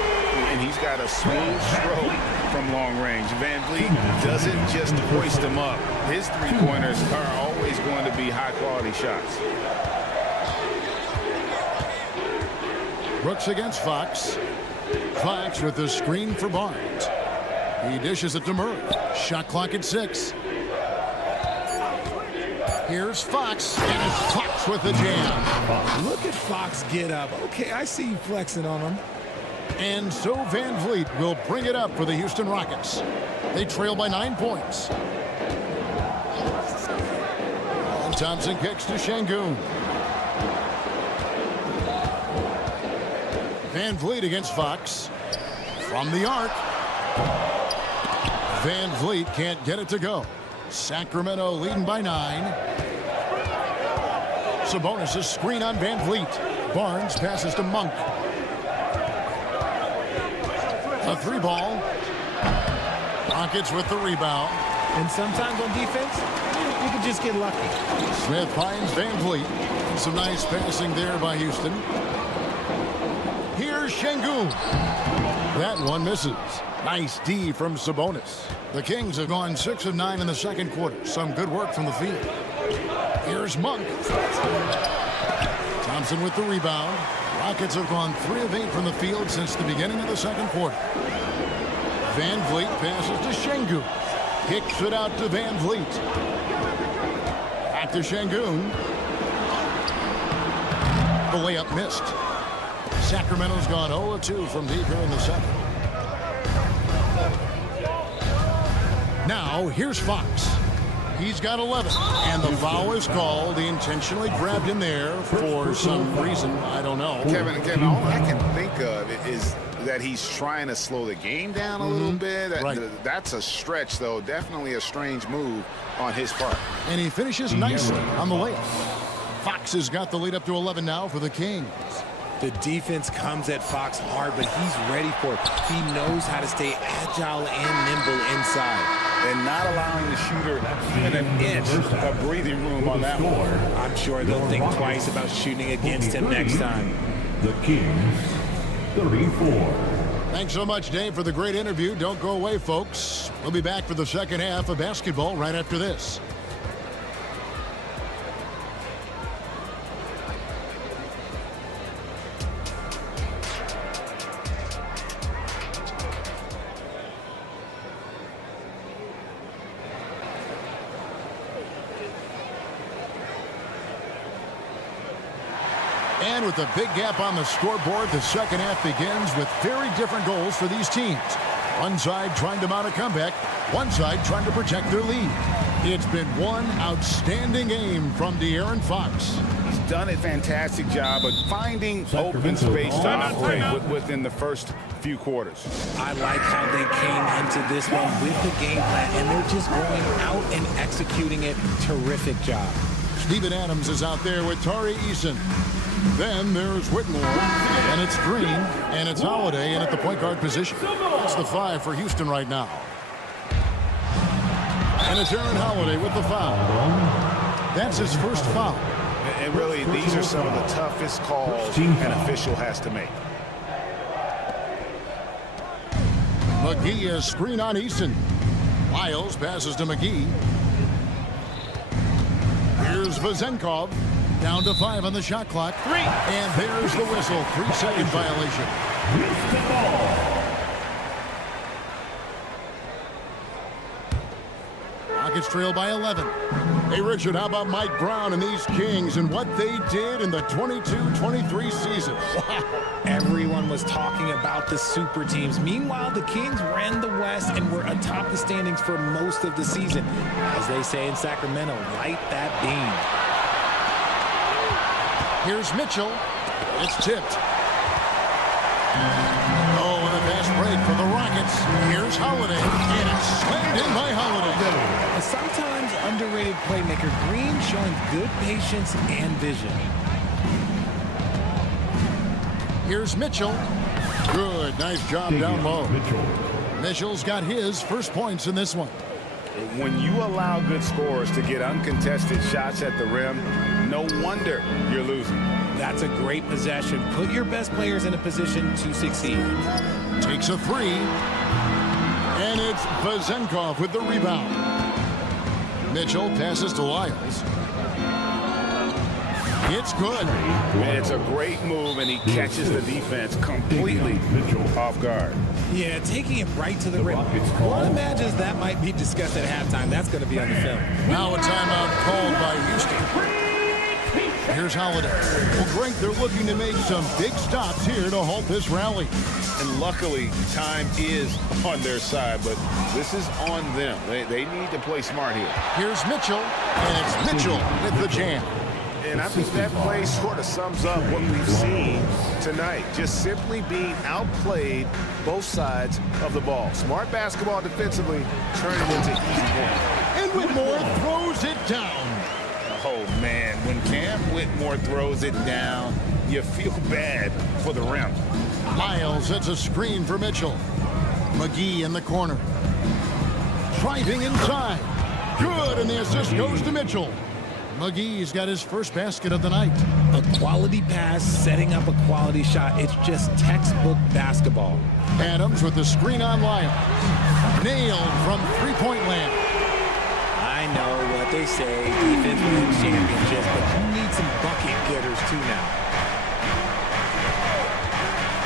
And he's got a smooth stroke from long range. Van Vliet doesn't just hoist them up. His three-pointers are always going to be high-quality shots. Brooks against Fox. Fox with the screen for Barnes. He dishes it to Murray. Shot clock at 6. Here's Fox, and it's Fox with the jam. Look at Fox get up. Okay, I see you flexing on him. And so Van Vliet will bring it up for the Houston Rockets. They trail by 9 points. And Thompson kicks to Şengün. Van Vliet against Fox. From the arc. Van Vliet can't get it to go. Sacramento leading by 9. Sabonis' screen on Van Vliet. Barnes passes to Monk. A 3-ball. Rockets with the rebound. And sometimes on defense, you can just get lucky. Smith finds Van Vliet. Some nice passing there by Houston. Here's Şengün. That one misses. Nice D from Sabonis. The Kings have gone 6 of 9 in the second quarter. Some good work from the field. Here's Monk. Thompson with the rebound. Rockets have gone 3 of 8 from the field since the beginning of the second quarter. Van Vliet passes to Şengün. Kicks it out to Van Vliet. Back to Şengün. The layup missed. Sacramento's gone 0-2 from deep here in the second. Now, here's Fox. He's got 11. And the foul is called. He intentionally grabbed him there for some reason. I don't know. Kevin, all I can think of is that he's trying to slow the game down a little bit. That's a stretch, though. Definitely a strange move on his part. And he finishes nicely on the layup. Fox has got the lead up to 11 now for the Kings. The defense comes at Fox hard, but he's ready for it. He knows how to stay agile and nimble inside. And not allowing the shooter even an inch of breathing room on that one. I'm sure they'll think twice about shooting against him next time. The Kings, 34. Thanks so much, Dave, for the great interview. Don't go away, folks. We'll be back for the second half of basketball right after this. And with the big gap on the scoreboard, the second half begins with very different goals for these teams. One side trying to mount a comeback, one side trying to protect their lead. It's been one outstanding game from De'Aaron Fox. He's done a fantastic job of finding open space to operate within the first few quarters. I like how they came into this one with the game plan, and they're just going out and executing it. Terrific job. Steven Adams is out there with Tari Eason. Then there's Whitmore, and it's Green, and it's Holiday, and at the point guard position. That's the 5 for Houston right now. And it's Aaron Holiday with the foul. That's his first foul. And really, these are some of the toughest calls an official has to make. McGee has screen on Eason. Lyles passes to McGee. Here's Vezenkov. Down to 5 on the shot clock. 3. And there's the whistle. 3-second violation. Rockets trail by 11. Hey, Richard, how about Mike Brown and these Kings and what they did in the 22-23 season? Wow. Everyone was talking about the super teams. Meanwhile, the Kings ran the West and were atop the standings for most of the season. As they say in Sacramento, light that beam. Here's Mitchell. It's tipped. Oh, and a fast break for the Rockets. Here's Holiday. And it's slammed in by Holiday. A sometimes underrated playmaker, Green showing good patience and vision. Here's Mitchell. Good. Nice job down low. Mitchell's got his first points in this one. When you allow good scorers to get uncontested shots at the rim, no wonder you're losing. That's a great possession. Put your best players in a position to succeed. Takes a 3. And it's Vezenkov with the rebound. Mitchell passes to Lyles. It's good. And it's a great move, and he catches the defense completely off guard. Yeah, taking it right to the rim. One imagines that might be discussed at halftime. That's going to be on the film. Now a timeout called by Houston. Here's Holiday. Well, Greg, they're looking to make some big stops here to halt this rally. And luckily, time is on their side, but this is on them. They need to play smart here. Here's Mitchell, and it's Mitchell with the jam. And I think that play sort of sums up what we've seen tonight. Just simply being outplayed both sides of the ball. Smart basketball defensively, turning into easy points. And Whitmore throws it down. Oh, man, when Cam Whitmore throws it down, you feel bad for the rim. Lyles sets a screen for Mitchell. McGee in the corner. Driving inside. Good, and the assist goes to Mitchell. McGee's got his first basket of the night. A quality pass, setting up a quality shot. It's just textbook basketball. Adams with the screen on Lyles. Nailed from three-point land. I know what they say, defense wins championships, but you need some bucket getters too now.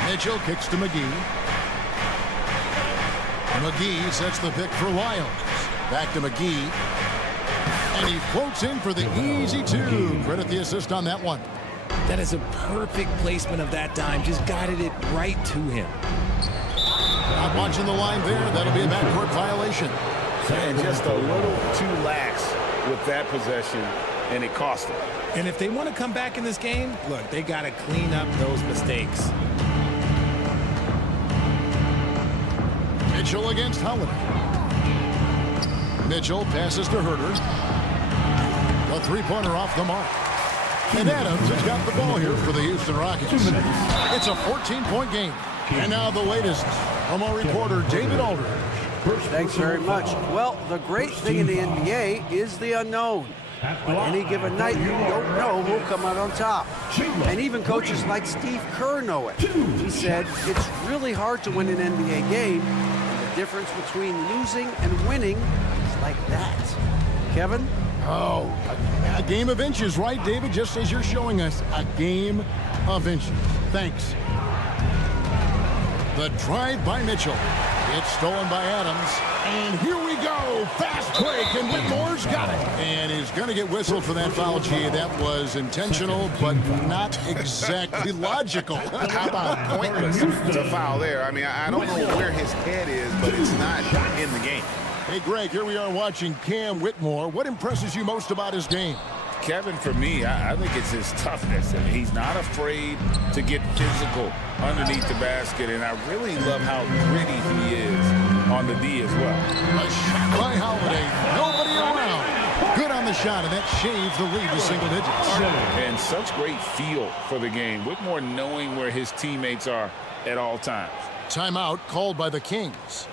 Mitchell kicks to McGee. McGee sets the pick for Lyles. Back to McGee. And he floats in for the easy 2. Credit the assist on that one. That is a perfect placement of that dime. Just guided it right to him. Not watching the line there. That'll be a backcourt violation. And just a little too lax with that possession, and it cost them. And if they want to come back in this game, look, they got to clean up those mistakes. Mitchell against Holiday. Mitchell passes to Herter. A three-pointer off the mark. And Adams has got the ball here for the Houston Rockets. It's a 14-point game. And now the latest from our reporter, David Aldridge. Thanks very much. Well, the great thing in the NBA is the unknown. On any given night, you don't know who'll come out on top. And even coaches like Steve Kerr know it. He said, it's really hard to win an NBA game, and the difference between losing and winning is like that. Kevin? Oh, a game of inches, right, David? Just as you're showing us, a game of inches. Thanks. The drive by Mitchell. It's stolen by Adams. And here we go. Fast break, and Whitmore's got it. And he's going to get whistled for that foul, G. That was intentional, but not exactly logical. How about pointless to foul there? I mean, I don't know where his head is, but it's not in the game. Hey, Greg, here we are watching Cam Whitmore. What impresses you most about his game? Kevin, for me, I think it's his toughness. I mean, he's not afraid to get physical underneath the basket, and I really love how gritty he is on the D as well. A shot by Holiday. Nobody around. Good on the shot, and that shaves the lead to single digits. And such great feel for the game. Whitmore knowing where his teammates are at all times. Timeout called by the Kings.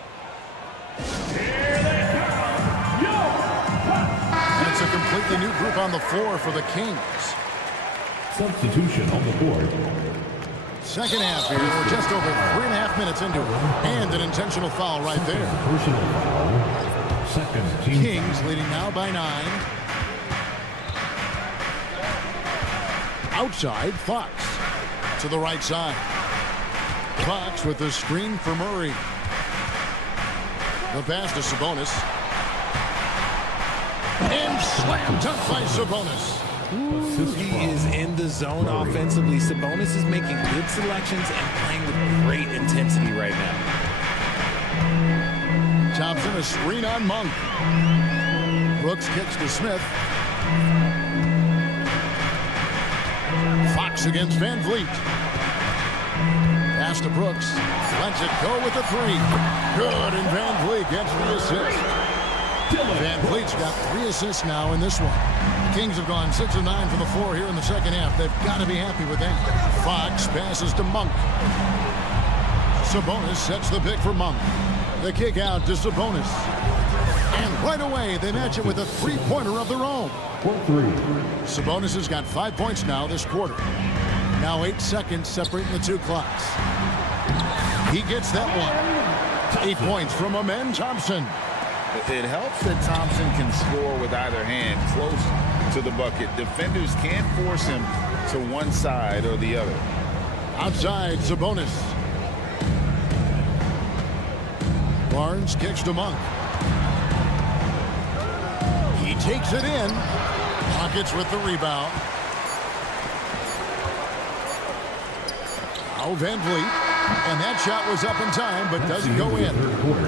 It's a completely new group on the floor for the Kings. Substitution on the board. Second half here. We're just over 3.5 minutes into it. And an intentional foul right there. Personal foul. Second team. Kings leading now by 9. Outside, Fox. To the right side. Fox with the screen for Murray. The pass to Sabonis. And slam dunk by Sabonis. He is in the zone offensively. Sabonis is making good selections and playing with great intensity right now. Thompson, a screen on Monk. Brooks kicks to Smith. Fox against Van Vliet. Pass to Brooks. Lets it go with the 3. Good, and Van Vliet gets the assist. Van Vliet's got 3 assists now in this one. Kings have gone 6 of 9 from the floor here in the second half. They've got to be happy with that. Fox passes to Monk. Sabonis sets the pick for Monk. The kick out to Sabonis. And right away, they match it with a 3-pointer of their own. 3. Sabonis has got 5 points now this quarter. Now 8 seconds separating the two clocks. He gets that one. 8 points from Amen Thompson. It helps that Thompson can score with either hand close to the bucket. Defenders can't force him to one side or the other. Outside, Sabonis. Barnes kicks to Monk. He takes it in. Rockets with the rebound. Now Van Vliet. And that shot was up in time, but doesn't go in.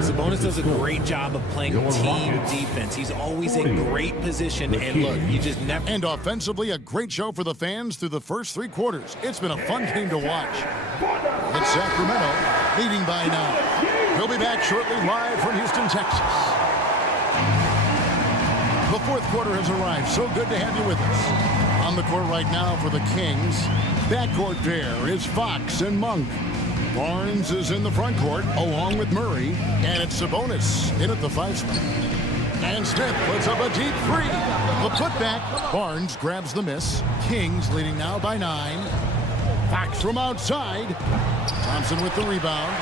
Sabonis does a great job of playing team defense. He's always in great position, and look, you just never... And offensively, a great show for the fans through the first 3 quarters. It's been a fun game to watch. It's Sacramento, leading by 9. We'll be back shortly live from Houston, Texas. The 4th quarter has arrived. So good to have you with us. On the court right now for the Kings, backcourt pair is Fox and Monk. Barnes is in the front court along with Murray, and it's Sabonis in at the 5 spot. And Smith puts up a deep 3. The putback. Barnes grabs the miss. Kings leading now by 9. Fox from outside. Thompson with the rebound.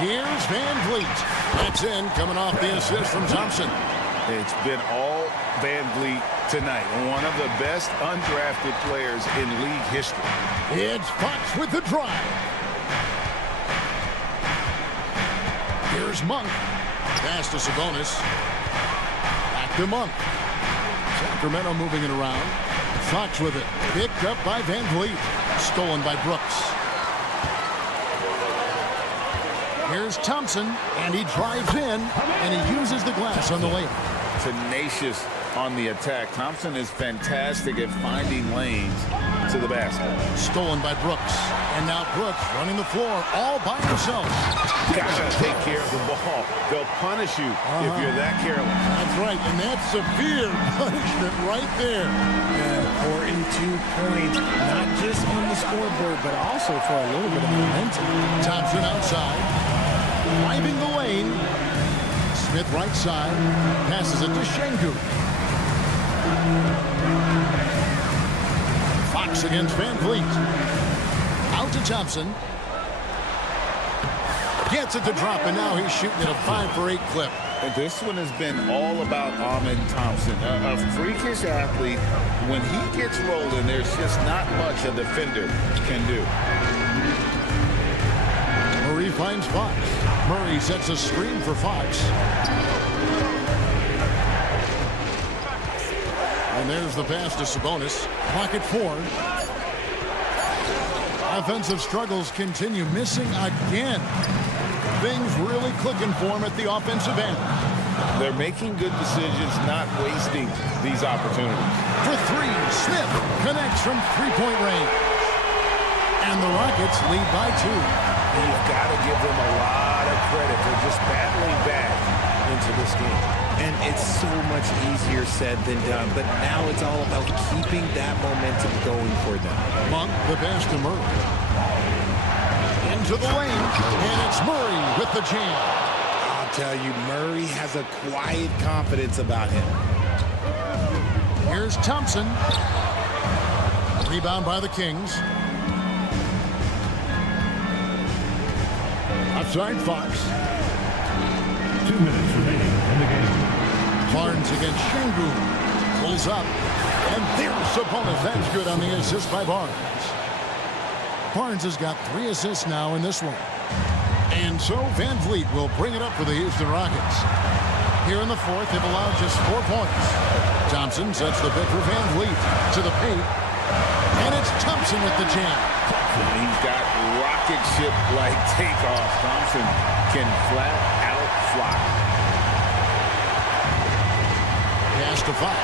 Here's Van Vliet. That's in, coming off the assist from Thompson. It's been all Van Vliet tonight. One of the best undrafted players in league history. It's Fox with the drive. Here's Monk. Pass to Sabonis. Back to Monk. Sacramento moving it around. Fox with it. Picked up by Van Vliet. Stolen by Brooks. Here's Thompson, and he drives in, and he uses the glass on the layup. Tenacious on the attack. Thompson is fantastic at finding lanes to the basket. Stolen by Brooks. And now Brooks running the floor all by himself. Gotta take care of the ball. They'll punish you if you're that careless. That's right, and that's severe punishment right there. Important 2 points, not just on the scoreboard, but also for a little bit of momentum. Thompson outside, driving the lane. Smith right side, passes it to Şengün. Fox against Van Vliet. Out to Thompson. Gets it to drop, and now he's shooting at a 5-for-8 clip. This one has been all about Amen Thompson, a freakish athlete. When he gets rolling, there's just not much a defender can do. Murray finds Fox. Murray sets a screen for Fox. And there's the pass to Sabonis. Clock at 4. Offensive struggles continue. Missing again. Things really clicking for him at the offensive end. They're making good decisions, not wasting these opportunities. For 3, Smith connects from three-point range. And the Rockets lead by 2. You've got to give them a lot of credit for just battling back into this game. And it's so much easier said than done, but now it's all about keeping that momentum going for them. Monk, the pass to Murray. Into the lane, and it's Murray with the jam. I'll tell you, Murray has a quiet confidence about him. Here's Thompson. Rebound by the Kings. Outside Fox. 2 minutes remaining in the game. Barnes against Şengün. Pulls up. And there's Sabonis. That's good on the assist by Barnes. Barnes has got 3 assists now in this one. And so Van Vliet will bring it up for the Houston Rockets. Here in the 4th, they've allowed just 4 points. Thompson sets the pick for Van Vliet to the paint. And it's Thompson with the jam. He's got rocket ship-like takeoff. Thompson can flat out fly. Pass to Fox.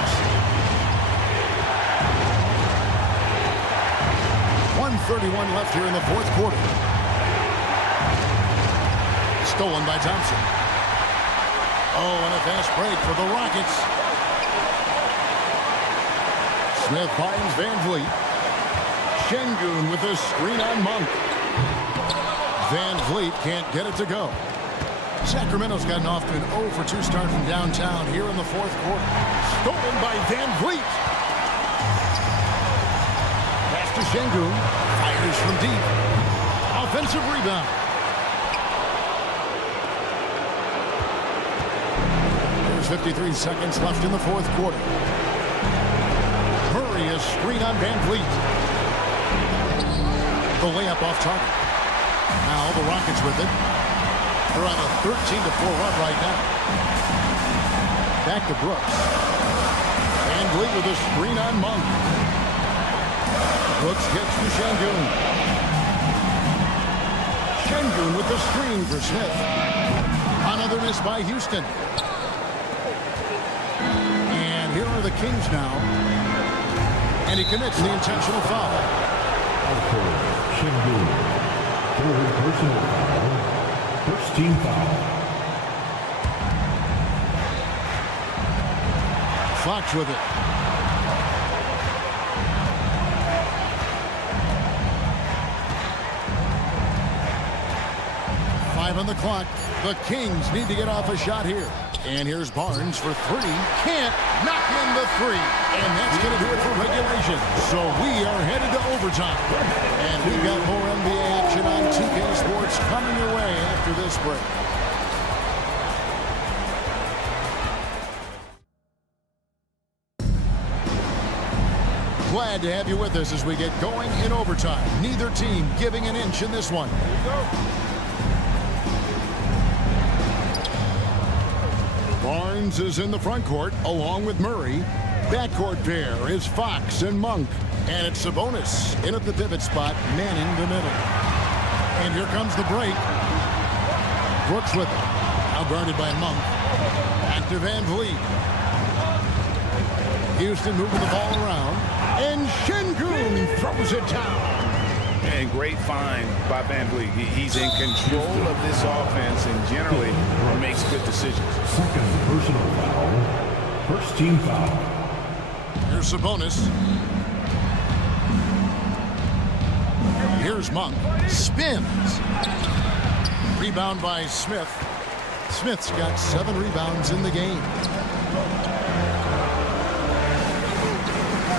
1:31 left here in the 4th quarter. Stolen by Thompson. Oh, and a fast break for the Rockets. Smith finds Van Vliet. Şengün with a screen on Monk. Van Vliet can't get it to go. Sacramento's gotten off to an 0-for-2 start from downtown here in the 4th quarter. Stolen by Van Vliet. Pass to Şengün. Fires from deep. Offensive rebound. There's 53 seconds left in the 4th quarter. Murray a screen on Van Vliet. The layup off target. Now the Rockets with it. They're on a 13-4 run right now. Back to Brooks. Van Vliet with a screen on Monk. Brooks gets to Şengün. Şengün with the screen for Smith. Another miss by Houston. And here are the Kings now. And he commits the intentional foul. Şengün. 4 personal foul. First team foul. Fox with it. Five on the clock. The Kings need to get off a shot here. And here's Barnes for 3. Can't knock in the 3. And that's going to do it for regulation. So we are headed to overtime. And we've got more NBA action on 2K Sports coming your way after this break. Glad to have you with us as we get going in overtime. Neither team giving an inch in this one. Here we go. Barnes is in the front court along with Murray. Backcourt pair is Fox and Monk. And it's Sabonis in at the pivot spot, manning the middle. And here comes the break. Brooks with it. Now guarded by Monk. Back to Van Vliet. Houston moving the ball around. And Şengün throws it down. And great find by Van Vliet. He's in control of this offense and generally makes good decisions. Second personal foul. First team foul. Here's Sabonis. Here's Monk. Spins. Rebound by Smith. Smith's got 7 rebounds in the game.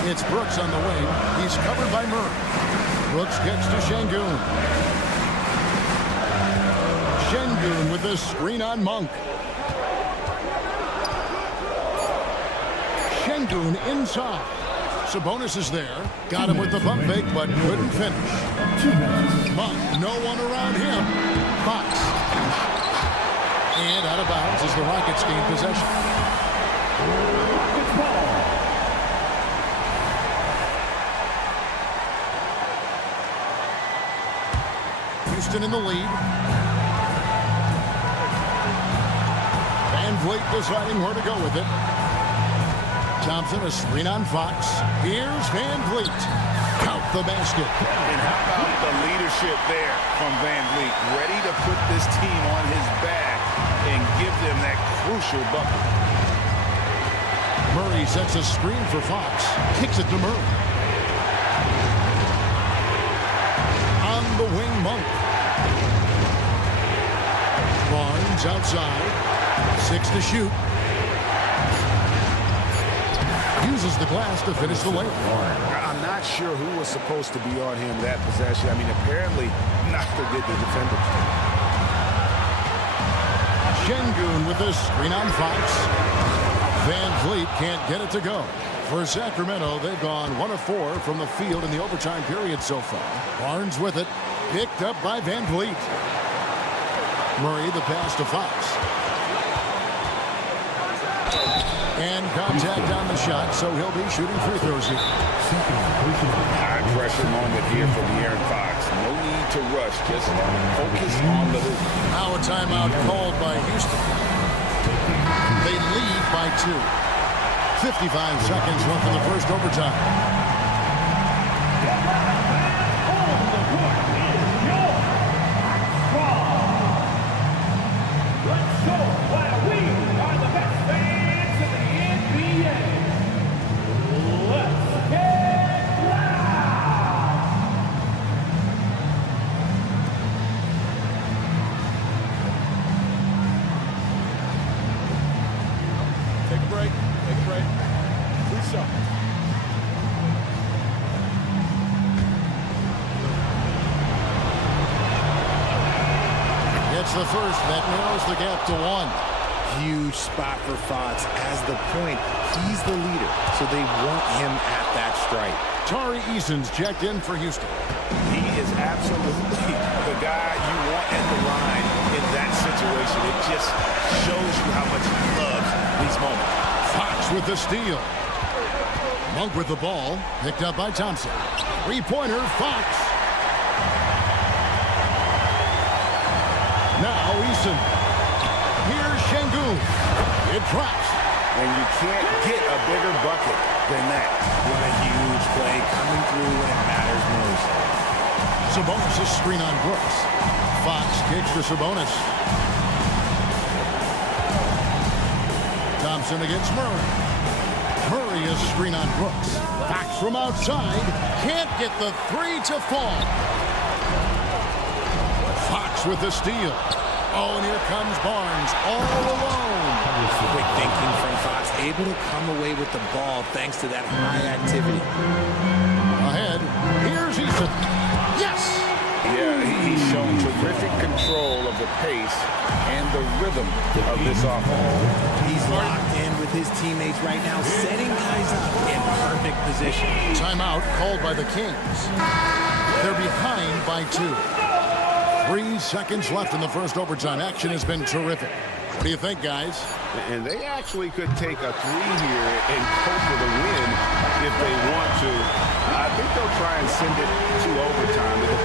It's Brooks on the wing. He's covered by Murray. Brooks gets to Şengün. Şengün with the screen on Monk. Şengün inside. Sabonis is there. Got him with the bump fake, but couldn't finish. Monk, no one around him. Fox. And out of bounds as the Rockets gain possession. Houston in the lead. Van Vliet deciding where to go with it. Thompson, a screen on Fox. Here's Van Vliet. Count the basket. And how about the leadership there from Van Vliet? Ready to put this team on his back and give them that crucial bucket. Murray sets a screen for Fox. Kicks it to Murray. On the wing, Monk. Barnes outside. 6 to shoot. Uses the glass to finish the layup. I'm not sure who was supposed to be on him that possession. I mean, apparently neither did the defenders. Şengün with a screen on Fox. Van Vliet can't get it to go. For Sacramento, they've gone 1 of 4 from the field in the overtime period so far. Barnes with it. Picked up by Van Vliet. Murray the pass to Fox. And contact on the shot, so he'll be shooting free throws here. High pressure moment here for De'Aaron Fox. No need to rush, just focus on the hoop. Now a timeout called by Houston. They lead by 2. 55 seconds left in the first overtime. The first that narrows the gap to 1. Huge spot for Fox as the point. He's the leader, so they want him at that stripe. Tari Eason's checked in for Houston. He is absolutely the guy you want at the line in that situation. It just shows you how much he loves these moments. Fox with the steal. Monk with the ball, picked up by Thompson. Three-pointer, Fox. Now Eason. Here's Şengün. It drops. And you can't get a bigger bucket than that. What a huge play coming through when it matters most. Sabonis a screen on Brooks. Fox kicks to Sabonis. Thompson against Murray. Murray a screen on Brooks. Fox from outside. Can't get the 3 to fall. Fox with the steal. Oh, and here comes Barnes all alone. Quick thinking from Fox, able to come away with the ball thanks to that high activity. Ahead, here's Eason. Yes! Yeah, he's shown terrific control of the pace and the rhythm of this offense. He's locked in with his teammates right now, setting guys up in perfect position. Timeout called by the Kings. They're behind by 2. 3 seconds left in the first overtime. Action has been terrific. What do you think, guys? And they actually could take a 3 here and go for the win if they want to. I think they'll try and send it to overtime. The